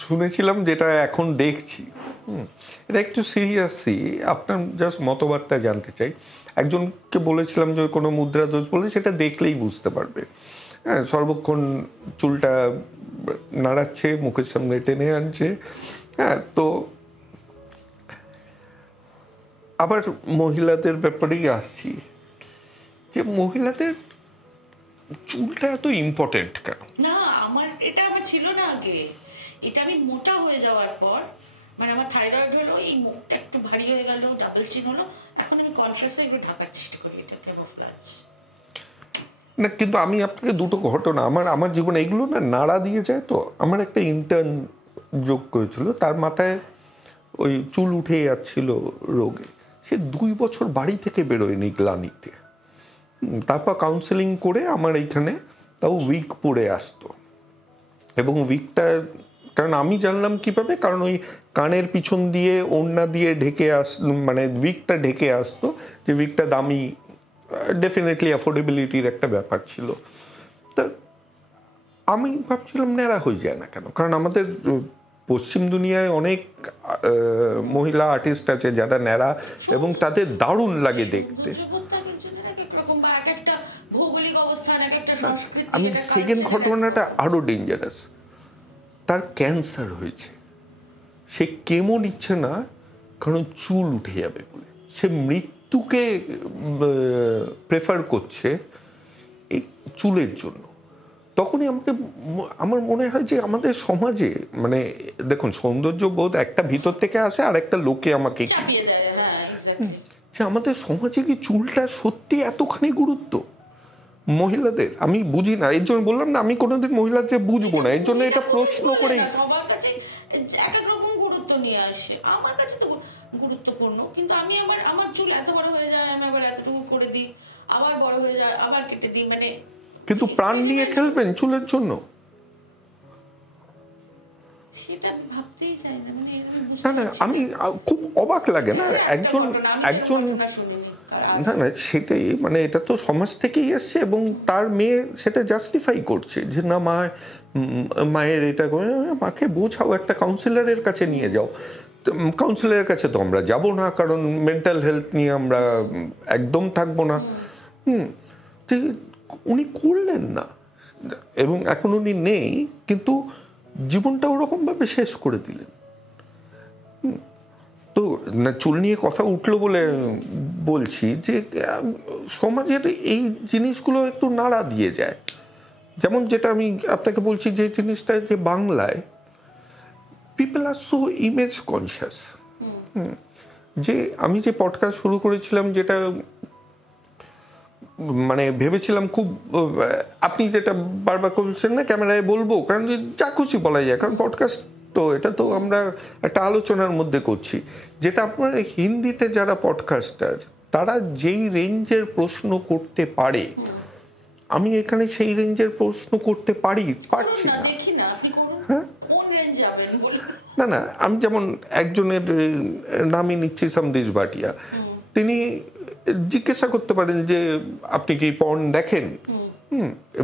শুনেছিলাম, যেটা এখন দেখছি, এটা একটু সিরিয়াসলি আপনার জাস্ট মতবাদটা জানতে চাই। একজনকে বলেছিলাম যে কোনো মুদ্রা দোষ বলে সেটা দেখলেই বুঝতে পারবে। হ্যাঁ, সর্বক্ষণ চুলটা নাড়াচ্ছে, মুখের সামনে টেনে আনছে। হ্যাঁ, তো আবার মহিলাদের ব্যাপারেই আসছি, যে মহিলাদের চুলটা এত ইম্পর্টেন্ট কেন? না, আমার ছিল না আগে। এটা আমি মোটা হয়ে যাওয়ার পর, মানে আমার থাইরয়েড হলো, এই মুখটা একটু ভারী হয়ে গেল, ডাবল চিন হলো, এখন আমি কনসিয়াস একটু ঢাকার চেষ্টা করি, এটা ক্যামোফ্লেজ না। কিন্তু আমি আপনাকে দুটো ঘটনা, আমার জীবনে এগুলো না নাড়া দিয়ে যায়। তো আমার একটা ইন্টার্ন যোগ করেছিল, তার মাথায় ওই চুল উঠে যাচ্ছিল রোগে। সে 2 বছর বাড়ি থেকে বেরোয়নি গ্লানিতে। তারপর কাউন্সেলিং করে আমার এইখানে তাও উইক পরে আসতো। এবং উইকটা, কারণ আমি জানলাম কিভাবে, কারণ ওই কানের পিছন দিয়ে ওড়না দিয়ে ঢেকে মানে উইকটা ঢেকে আসতো, যে উইকটা দামি, ডেফিনেটলি অ্যাফোর্ডেবিলিটির একটা ব্যাপার ছিল। তা আমি ভাবছিলাম ন্যাড়া হয়ে যায় না কেন, কারণ আমাদের পশ্চিম দুনিয়ায় অনেক মহিলা আর্টিস্ট আছে যারা ন্যাড়া এবং তাদের দারুণ লাগে দেখতে। আমি সেকেন্ড ঘটনাটা আরো ডেঞ্জারাস, তার ক্যান্সার হয়েছে। সে কেমো নিচ্ছে না কারণ চুল উঠে যাবে বলে, সে মৃত্যুকে প্রেফার করছে এই চুলের জন্য। তখনই আমার মনে হয় যে আমাদের সমাজে মানে দেখুন সৌন্দর্য বোধ একটা ভিতর থেকে আসে আর একটা লোকে আমাকে যে আমাদের সমাজে কি চুলটা সত্যি এতখানি গুরুত্ব মহিলাদের? আমি বুঝি না, এর জন্য বললাম না আমি কোনোদিন মহিলাদের বুঝবো না, এর জন্য এটা প্রশ্ন করেই সবার কাছে এক এক রকম গুরুত্ব নিয়ে আসে। আমার কাছে তো গুরুত্বপূর্ণ, কিন্তু আমি আমার চুল এত বড় হয়ে যায়, আমি আবার এতটুকু করে দিই, আবার বড় হয়ে যায়, আবার কেটে দিই, মানে কিন্তু প্রাণ নিয়ে খেলবেন চুলের জন্য, সেটা ভাবতেই চাই না। না না আমি খুব অবাক লাগে না একজন না না সেটাই, মানে এটা তো সমাজ থেকেই এসছে এবং তার মেয়ে সেটা জাস্টিফাই করছে যে না মায়ের এটা করে, মাকে বোঝাও, একটা কাউন্সিলরের কাছে নিয়ে যাও। কাউন্সিলরের কাছে তো আমরা যাব না, কারণ মেন্টাল হেলথ নিয়ে আমরা একদম থাকবো না। উনি করলেন না এবং এখন উনি নেই, কিন্তু জীবনটা ওরকমভাবে শেষ করে দিলেন। তো না চুল নিয়ে কথা উঠলো বলে বলছি যে সমাজের এই জিনিসগুলো একটু নাড়া দিয়ে যায়। যেমন যেটা আমি আপনাকে বলছি যে জিনিসটা যে বাংলায় পিপল আর সো ইমেজ কনসিয়াস। যে আমি যে পডকাস্ট শুরু করেছিলাম যেটা মানে ভেবেছিলাম খুব, আপনি যেটা বারবার বলছেন না ক্যামেরায় বলবো, কারণ যা খুশি বলা যায়, কারণ পডকাস্ট তো এটা তো আমরা একটা আলোচনার মধ্যে করছি, যেটা আপনার হিন্দিতে যারা পডকাস্টার তারা যেই রেঞ্জের প্রশ্ন করতে পারে আমি এখানে সেই রেঞ্জের প্রশ্ন করতে পারছি না। হ্যাঁ না না আমি যেমন একজনের নামই নিচ্ছি সমদেশ ভাটিয়া, তিনি জিজ্ঞাসা করতে পারেন যে আপনি কি পর্ন দেখেন?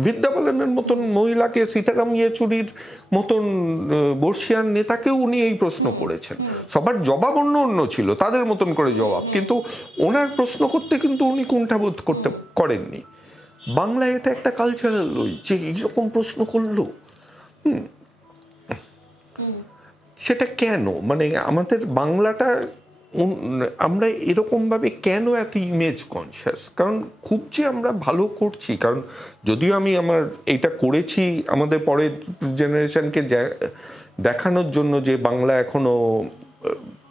বিদ্যা বালানের মতন মহিলাকে, সীতারাম ইয়েচুরির মতন বর্ষিয়ান নেতাকেও উনি এই প্রশ্ন করেছেন। সবার জবাব অন্য অন্য ছিল, তাদের মতন করে জবাব, কিন্তু ওনার প্রশ্ন করতে কিন্তু উনি কুণ্ঠাবোধ করেননি। বাংলায় এটা একটা কালচারাল ওই যে এইরকম প্রশ্ন করলো। সেটা কেন, মানে আমাদের বাংলাটা আমরা এরকমভাবে কেন এত ইমেজ কনসিয়াস? কারণ খুব যে আমরা ভালো করছি, কারণ যদিও আমি এইটা করেছি আমাদের পরের জেনারেশনকে দেখানোর জন্য যে বাংলা এখনো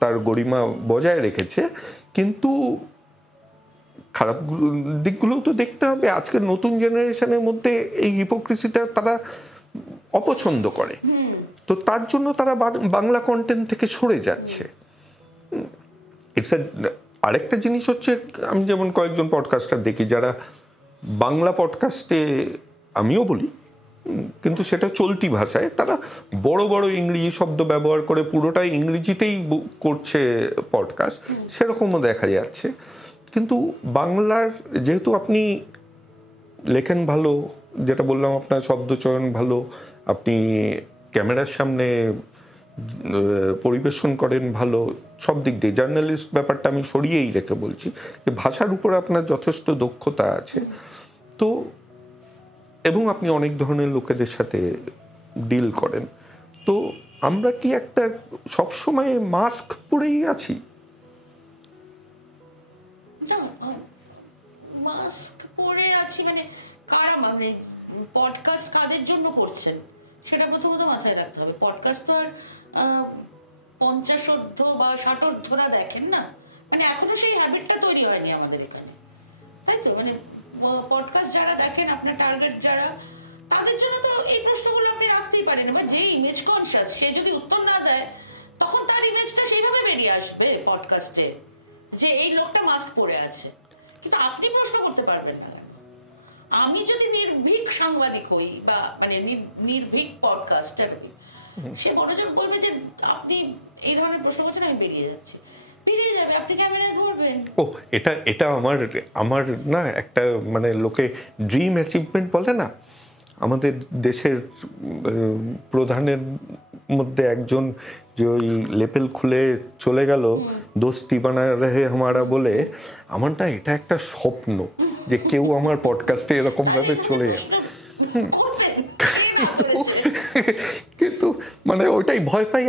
তার গরিমা বজায় রেখেছে, কিন্তু খারাপ দিকগুলোও তো দেখতে হবে। আজকের নতুন জেনারেশনের মধ্যে এই হিপোক্রেসিটা তারা অপছন্দ করে, তো তার জন্য তারা বাংলা কন্টেন্ট থেকে সরে যাচ্ছে। আরেকটা জিনিস হচ্ছে, আমি যেমন কয়েকজন পডকাস্টার দেখি যারা বাংলা পডকাস্টে, আমিও বলি কিন্তু সেটা চলতি ভাষায়, তারা বড় বড় ইংরেজি শব্দ ব্যবহার করে পুরোটাই ইংরেজিতেই করছে পডকাস্ট, সেরকমও দেখা যাচ্ছে। কিন্তু বাংলার যেহেতু আপনি লেখেন ভালো, যেটা বললাম আপনার শব্দচয়ন ভালো, আপনি ক্যামেরার সামনে পরিবেশন করেন ভালো, সব দিক দিয়ে জার্নালিস্ট ব্যাপারটা আমি সরিয়েই রেখে বলছি যে ভাষার উপর আপনার যথেষ্ট দক্ষতা আছে, তো এবং আপনি অনেক ধরনের লোকেদের সাথে ডিল করেন, তো আমরা কি একটা সবসময় মাস্ক পরেই আছি? মাস্ক পরে আছি মানে কারা, মানে পডকাস্ট কাদের জন্য করছেন সেটা প্রথমত মাথায় রাখতে হবে। পডকাস্ট তো আর 50 বা 60 দেখেন না, মানে এখনো সেই হ্যাবিটটা তৈরি হয়নি আমাদের এখানে, তাই তো? মানে পডকাস্ট যারা দেখেন, আপনার টার্গেট যারা, তাদের জন্য তো এই প্রশ্নগুলো আপনি রাখতেই পারেন। এবার যে ইমেজ কনসিয়াস সে যদি উত্তর না দেয়, তখন তার ইমেজটা সেইভাবে বেরিয়ে আসবে পডকাস্টে যে এই লোকটা মাস্ক পরে আছে, কিন্তু আপনি প্রশ্ন করতে পারবেন না। আমি যদি নির্ভীক সাংবাদিক হই বা মানে নির্ভীক পডকাস্টার হই, সে বড়জন বলবে যে আপনি এই ধরনের প্রশ্ন করছেন, আমি বেরিয়ে যাচ্ছি, বেরিয়ে যাবে, আপনি ক্যামেরায় ধরবেন। ও এটা আমার না একটা মানে লোকে ড্রিম অ্যাচিভমেন্ট বলে না, আমাদের দেশের প্রধানের মধ্যে একজন যে ওই লেপেল খুলে চলে গেল দোস্তি বানা রহে হামারা বলে, আমার না এটা একটা স্বপ্ন যে কেউ আমার পডকাস্টে এরকম ভাবে চলে যাবে। কিন্তু মানে ওইটাই ভয় পাই,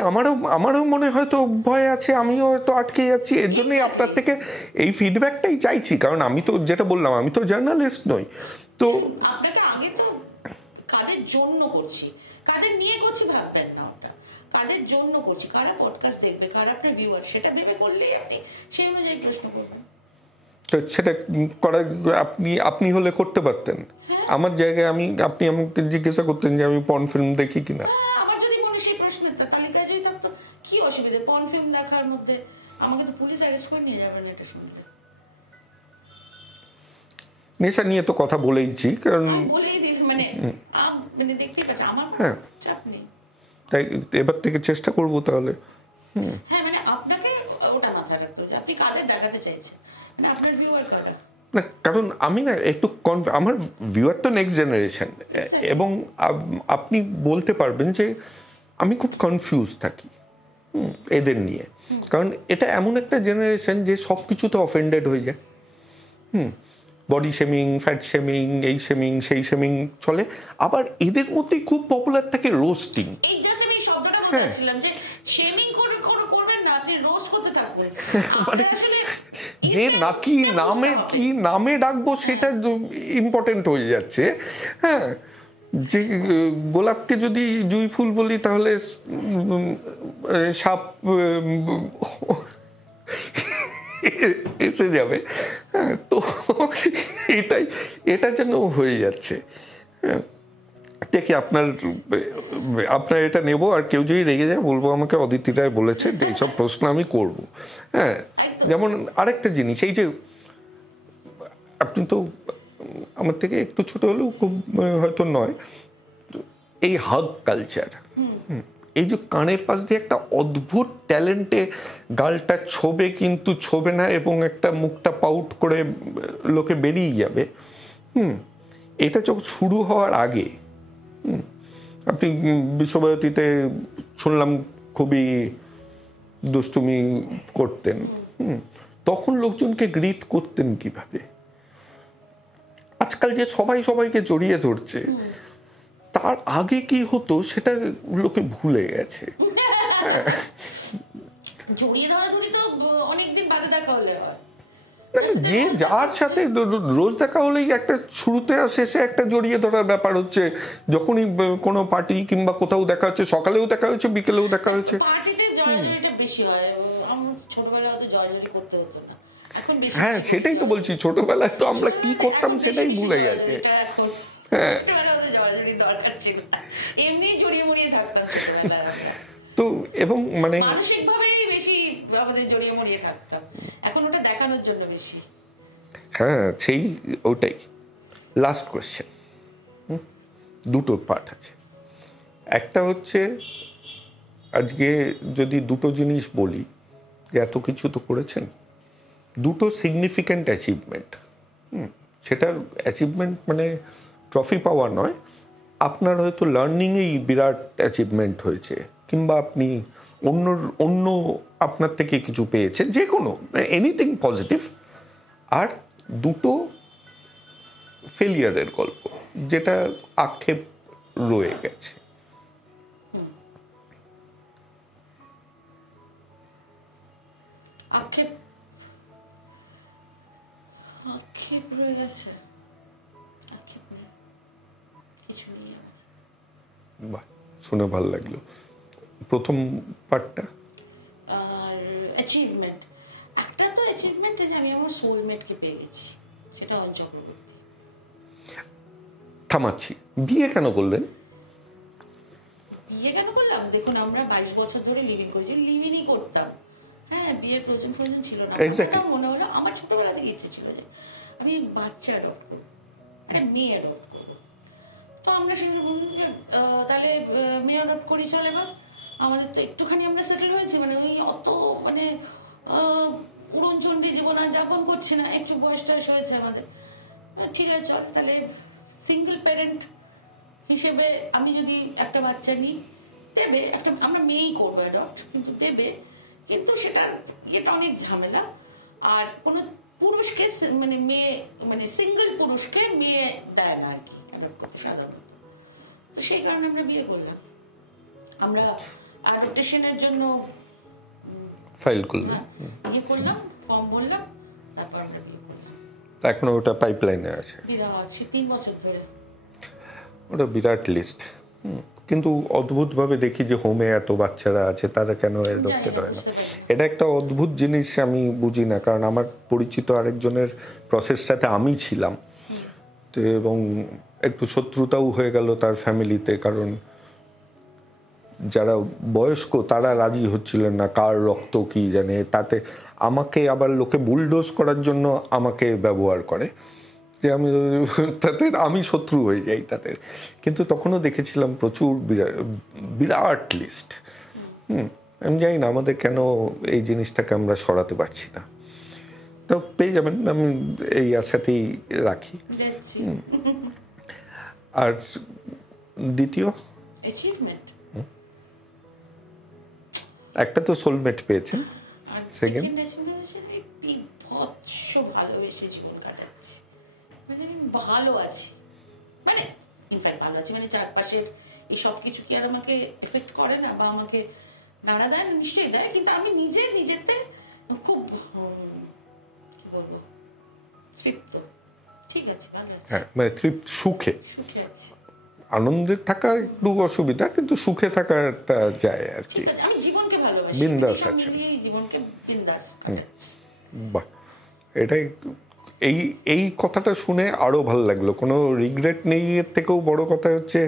আমারও মনে হয়তো ভয় আছে, আমিও হয়তো আটকে যাচ্ছি। এর জন্যই আপনার থেকে এই ফিডব্যাকটাই চাইছি, কারণ আমি তো যেটা বললাম, আমি তো জার্নালিস্ট নই। তো আপনাকে আগে তো কাদের জন্য করছি, কাদের নিয়ে করছি ভাববেন না, ওটা কাদের জন্য করছি, কারা পডকাস্ট দেখবে, কারা আপনার ভিউয়ার, সেটা ভেবে করলেই আপনি সেই অনুযায়ী প্রশ্ন করবেন। তো সেটা করা আপনি হলে করতে পারতেন। আমার জায়গায় আপনি আমাকে জিজ্ঞাসা করতেন যে আমি পর্ন ফিল্ম দেখি কিনা। আমার যদি মনে সেই প্রশ্নের তালিকায় যদি থাকতো, কি অসুবিধা পর্ন ফিল্ম দেখার মধ্যে? আমাকে তো পুলিশ অ্যারেস্ট করে নিয়ে যাবেন এটা শুনলে। নেশা নিয়ে তো কথা বলেইছি, কারণ বলেই দিই মানে দেখতেই পাচ্ছি আমার চাপ নেই। তাই এবার থেকে চেষ্টা করবো তাহলে। হ্যাঁ, মানে আপনাকে ওটা মাথায় রাখতে হবে, আপনি কাদের দেখাতে চাইছেন, মানে আপনার ভিউয়ার কারা। না, কারণ আমি না একটু আমার ভিউয়ার তো নেক্সট জেনারেশন, এবং আপনি বলতে পারবেন যে আমি খুব কনফিউজ থাকি এদের নিয়ে, কারণ এটা এমন একটা জেনারেশন যে সব কিছুতে অফেন্ডেড হয়ে যায়। বডি শেমিং, ফ্যাট শেমিং, এই শেমিং, সেই শেমিং চলে। আবার এদের মধ্যেই খুব পপুলার থাকে রোস্টিং। এই জাস্ট আমি শব্দটা বলছিলাম যে শেমিং করবেন না, আপনি রোস্ট করতে থাকবেন। মানে যে নাকি কি নামে ডাকবো সেটা ইম্পর্টেন্ট হয়ে যাচ্ছে। হ্যাঁ, যে গোলাপকে যদি জুঁই ফুল বলি তাহলে সাপ এসে যাবে। হ্যাঁ, তো এটা যেন হয়ে যাচ্ছে। দেখি আপনার এটা নেব, আর কেউ যদি রেগে যায় বলবো আমাকে অদিতি রায় বলেছে, এইসব প্রশ্ন আমি করব। হ্যাঁ, যেমন আরেকটা জিনিস, এই যে আপনি তো আমার থেকে একটু ছোট হলেও খুব হয়তো নয়, এই হাগ কালচার, এই যে কানের পাশ দিয়ে একটা অদ্ভুত ট্যালেন্টে গালটা ছোবে কিন্তু ছোবে না, এবং একটা মুখটা পাউট করে লোকে বেরিয়ে যাবে। এটা যখন শুরু হওয়ার আগে আপনি বিশ্বভারতীতে শুনলাম খুবই দুষ্টুমি করতেন, তখন লোকজনকে গ্রিট করতেন কিভাবে? আজকাল যে সবাইকে জড়িয়ে ধরছে, তার আগে কি হতো সেটা লোকে ভুলে গেছে। জড়িয়ে ধরাধরি তো অনেকদিন বাদে দেখা হলে হয়। যে যার সাথে রোজ দেখা হলেই একটা শুরুতে আর শেষে একটা জড়িয়ে ধরার ব্যাপার হচ্ছে। যখনই কোনো পার্টি কিংবা কোথাও দেখা হচ্ছে, সকালেও দেখা হচ্ছে, বিকেলেও দেখা হচ্ছে। পার্টিতে জড়াজড়িটা বেশি হয়, আমরা ছোটবেলায় তো জড়াজড়ি করতে হতো না, এখন বেশি। হ্যাঁ, সেটাই তো বলছি, ছোটবেলায় তো আমরা কি করতাম সেটাই ভুলে গেছে। হ্যাঁ, ছোটবেলায় তো জড়াজড়ি দরকার ছিল না, এমনি জড়িয়ে মরিয়ে থাকতাম ছোটবেলায়। তো এবং মানে মানসিকভাবেই বেশি আমাদের জড়িয়ে মরিয়ে থাকতাম, এখন ওটা দেখানোর জন্য বেশি। হ্যাঁ, সেই ওটাই। লাস্ট কোয়েশ্চেন, দুটো পার্ট আছে। একটা হচ্ছে, আজকে যদি দুটো জিনিস বলি যে এত কিছু তো করেছেন, দুটো সিগনিফিক্যান্ট অ্যাচিভমেন্ট, সেটার অ্যাচিভমেন্ট মানে ট্রফি পাওয়া নয়, আপনার হয়তো লার্নিংয়েই বিরাট অ্যাচিভমেন্ট হয়েছে, কিংবা আপনি অন্য আপনার থেকে কিছু পেয়েছে, যে কোনো এনিথিং পজিটিভ। আর দুটো ফেলিয়ারের গল্প, যেটা আক্ষেপ রয়ে গেছে। আক্ষেপ রয়ে গেছে, কিছু নেই। বাহ, শুনে ভালো লাগলো। প্রথম পার্টটা আর অ্যাচিভমেন্ট, একটা তো অ্যাচিভমেন্ট যে আমি আমার সোলমেটকে পেয়ে গেছি, সেটা অঞ্চল চক্রবর্তী। থামাচ্ছি, বিয়ে কেন করলেন? বিয়ে কেন করলাম? দেখুন, আমরা 22 বছর ধরে লিভিং করেছি, লিভিংই করতাম। হ্যাঁ, বিয়ের প্রয়োজন ছিল না। মনে হলো আমার ছোটবেলা থেকে ইচ্ছে ছিল যে আমি বাচ্চা অ্যাডপ্ট করবো, একটা মেয়ে অ্যাডপ্ট করবো। তো আমরা সেখানে বললাম যে তাহলে মেয়ে অ্যাডপ্ট করি, চলে এবার। আমাদের তো একটুখানি আমরা সেটেল হয়েছি, মানে ওই অত মানে উড়নচণ্ডী জীবন আর যাপন করছি না, একটু বয়স টয়স হয়েছে আমাদের। ঠিক আছে, চল তাহলে সিঙ্গেল প্যারেন্ট হিসেবে আমি যদি একটা বাচ্চা নিই, দেবে একটা, আমরা মেয়েই করবো অ্যাডপ্ট, কিন্তু দেবে, কিন্তু সেটার ইয়েটা অনেক ঝামেলা। আর কোন পুরুষকে মানে মেয়ে, মানে সিঙ্গেল পুরুষকে মেয়ে দেয় না আর কি অ্যাডপ্ট করতে সাধারণত। তো সেই কারণে আমরা বিয়ে করলাম। আমরা আর রোটেশনের জন্য ফাইল করলেন, বিয়ে করলাম, ফর্ম বললাম, তারপর আমরা বিয়ে করলাম। এখনো ওটা পাইপলাইনে আছে, বিরাট 3 বছর ধরে। ওটা বিরাট লিস্ট। কিন্তু অদ্ভুতভাবে দেখি যে হোমে এত বাচ্চারা আছে, তারা কেন অ্যাডপ্টেড হয় না, এটা একটা অদ্ভুত জিনিস, আমি বুঝি না। কারণ আমার পরিচিত আরেকজনের প্রসেসটাতে আমি ছিলাম, তো এবং একটু শত্রুতাও হয়ে গেল তার ফ্যামিলিতে, কারণ যারা বয়স্ক তারা রাজি হচ্ছিলেন না, কার রক্ত কি জানে, তাতে আমাকে আবার লোকে বুলডোজ করার জন্য আমাকে ব্যবহার করে, যে আমি তাতে আমি শত্রু হয়ে যাই তাদের। কিন্তু তখনও দেখেছিলাম প্রচুর বিরাট লিস্ট। আমি জানি না আমাদের কেন এই জিনিসটাকে আমরা সরাতে পারছি না। তো পেয়ে যাবেন, আমি এই আশাতেই রাখি। আর দ্বিতীয় অ্যাচিভমেন্ট, একটা তো সোলমেট পেয়েছেন, আর সেকেন্ড বিভৎস ভালোবেসে জীবন কাটাচ্ছি, মানে ভালো আছি, মানে ইনফ্যাক্ট ভালো আছি, মানে চারপাশের এই সব কিছু কি আর আমাকে এফেক্ট করে না বা আমাকে নাড়া দেয়? নিশ্চয়ই দেয়, কিন্তু আমি নিজেতে খুব কি বলবো, তৃপ্ত। ঠিক আছে, ভালো আছে, হ্যাঁ, মানে তৃপ্ত, সুখে। সুখে আছি। আনন্দে থাকা একটু অসুবিধা, কিন্তু সুখে থাকাটা যায় আর কি। আমি জীবনকে ভালোবাসি, বিন্দাস আছে, জীবনকে বিন্দাস। বাহ, এটাই, এই কথাটা শুনে আরো ভালো লাগলো। কোনো রিগ্রেট নেই, এর থেকেও বড় কথা হচ্ছে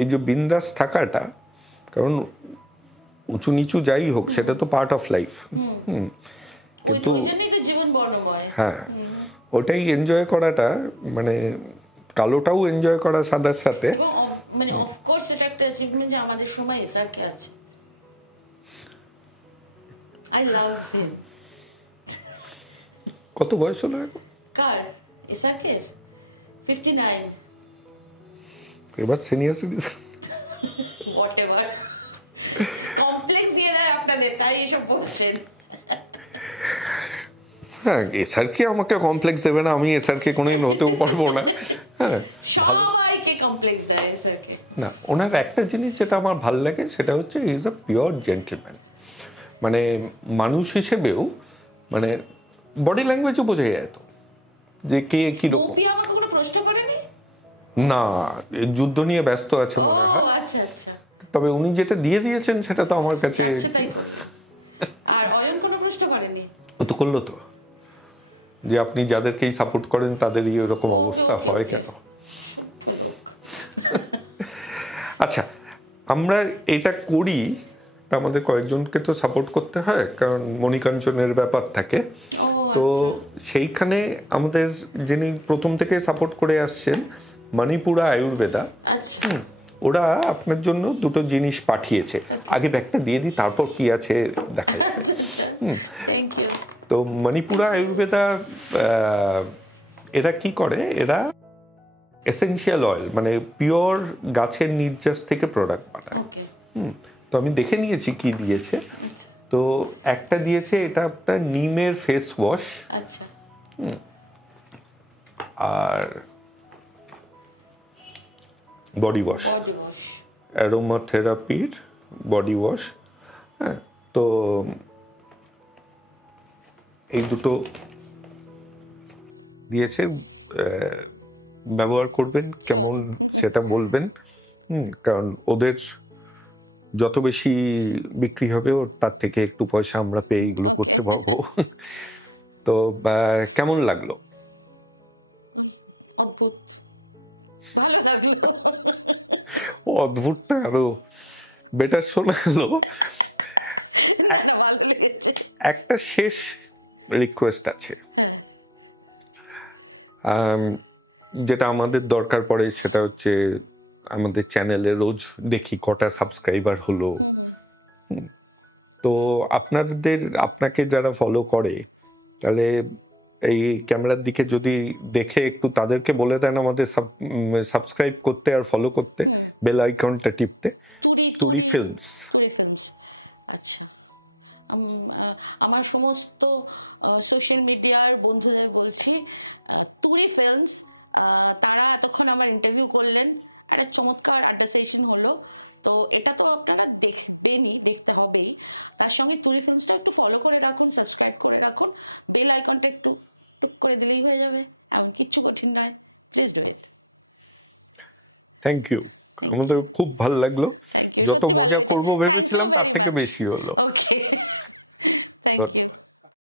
এই যে বিন্দাস থাকাটা, কারণ উঁচু নিচু যাই হোক সেটা তো পার্ট অফ লাইফ। কিন্তু জীবন বর্ণময়, হ্যাঁ, ওটাই এনজয় করাটা, মানে কালোটাও এনজয় করা সাদার সাথে, মানে অফকোর্স এটা একটা অ্যাচিভমেন্ট যে আমাদের সময় এসআরকে আছে। আই লাভ হিম। কত বয়স হলো এখন? কার? এসআরকে 59। এবার সিনিয়র সিটিজেন, হোয়াটএভার, কমপ্লেক্স দিয়ে দেয় আপনাদের, তাই এসব বলছেন। হ্যাঁ, এসআরকে আমাকে কমপ্লেক্স দেবে না, আমি এসআরকে কোনোদিন হতেও পারবো না। হ্যাঁ, সবাইকে কমপ্লেক্স দেয় এসআরকে। না, ওনার একটা জিনিস যেটা আমার ভালো লাগে সেটা হচ্ছে he is a pure gentleman. মানে মানুষ হিসেবেও, মানে বডি ল্যাঙ্গুয়েজও বোঝা যেত যে কে কিরকম। আমাকে কোনো প্রশ্ন করেনি? না, যুদ্ধ নিয়ে ব্যস্ত আছে মনে হয়। আচ্ছা আচ্ছা। তবে উনি যেটা দিয়ে দিয়েছেন সেটা তো আমার কাছে। আর অয়ন কোনো প্রশ্ন করেনি? ও তো করলো তো, যে আপনি যাদেরকেই সাপোর্ট করেন তাদেরই এরকম অবস্থা হয় কেন। আচ্ছা, আমরা এটা করি, তা আমাদের কয়েকজনকে তো সাপোর্ট করতে হয়, কারণ মণিকাঞ্চনের ব্যাপার থাকে। তো সেইখানে আমাদের যিনি প্রথম থেকে সাপোর্ট করে আসছেন, মণিপুরা আয়ুর্বেদা, ওরা আপনার জন্য দুটো জিনিস পাঠিয়েছে। আগে ব্যাগটা দিয়ে দিই, তারপর কি আছে দেখা যাবে। তো মণিপুরা আয়ুর্বেদা এরা কি করে, এরা এসেনশিয়াল অয়েল, মানে পিওর গাছের নির্যাস থেকে প্রোডাক্ট বানায়। তো আমি দেখে নিয়েছি কি দিয়েছে। তো একটা দিয়েছে এটা আপনার নিমের ফেস ওয়াশ, আর বডি ওয়াশ, অ্যারোমাথেরাপির বডি ওয়াশ। হ্যাঁ, তো এই দুটো দিয়েছে, ব্যবহার করবেন, কেমন সেটা বলবেন। কারণ ওদের যত বেশি বিক্রি হবে, ওর তার থেকে একটু পয়সা আমরা পেয়ে এগুলো করতে পারবো। তো কেমন লাগলো? অদ্ভুতটা আরো বেটার শোনা গেল। একটা শেষ রিকোয়েস্ট আছে, যেটা আমাদের দরকার পড়ে, সেটা হচ্ছে আমাদের চ্যানেলে রোজ দেখি কটা সাবস্ক্রাইবার হলো। তো আপনাকে যারা ফলো করে, তাহলে এই ক্যামেরার দিকে যদি দেখে একটু তাদেরকে বলে দেন আমাদের সাবস্ক্রাইব করতে আর ফলো করতে, বেল আইকনটা টিপতে। তুরি ফিল্মস। আচ্ছা, আমার সমস্ত সোশ্যাল মিডিয়ার বন্ধুদের বলছি, তুরি ফিল্মস, তারা এতক্ষণ আমার ইন্টারভিউ করলেন, একটা চমৎকার আড্ডা সেশন হলো। তো এটাকেও আপনারা দেখবেনই, দেখতে হবেই। তার সঙ্গে তুলি ফিল্মসটা একটু ফলো করে রাখুন, সাবস্ক্রাইব করে রাখুন, বেল আইকনটা একটু টিপ করে দিলেই হয়ে যাবে, এমন কিচ্ছু কঠিন নয়। Please do it. Thank you, আমাদের খুব ভালো লাগলো, যত মজা করব ভেবেছিলাম তার থেকে বেশি হলো। ওকে, থ্যাংক ইউ। ধন্যবাদ।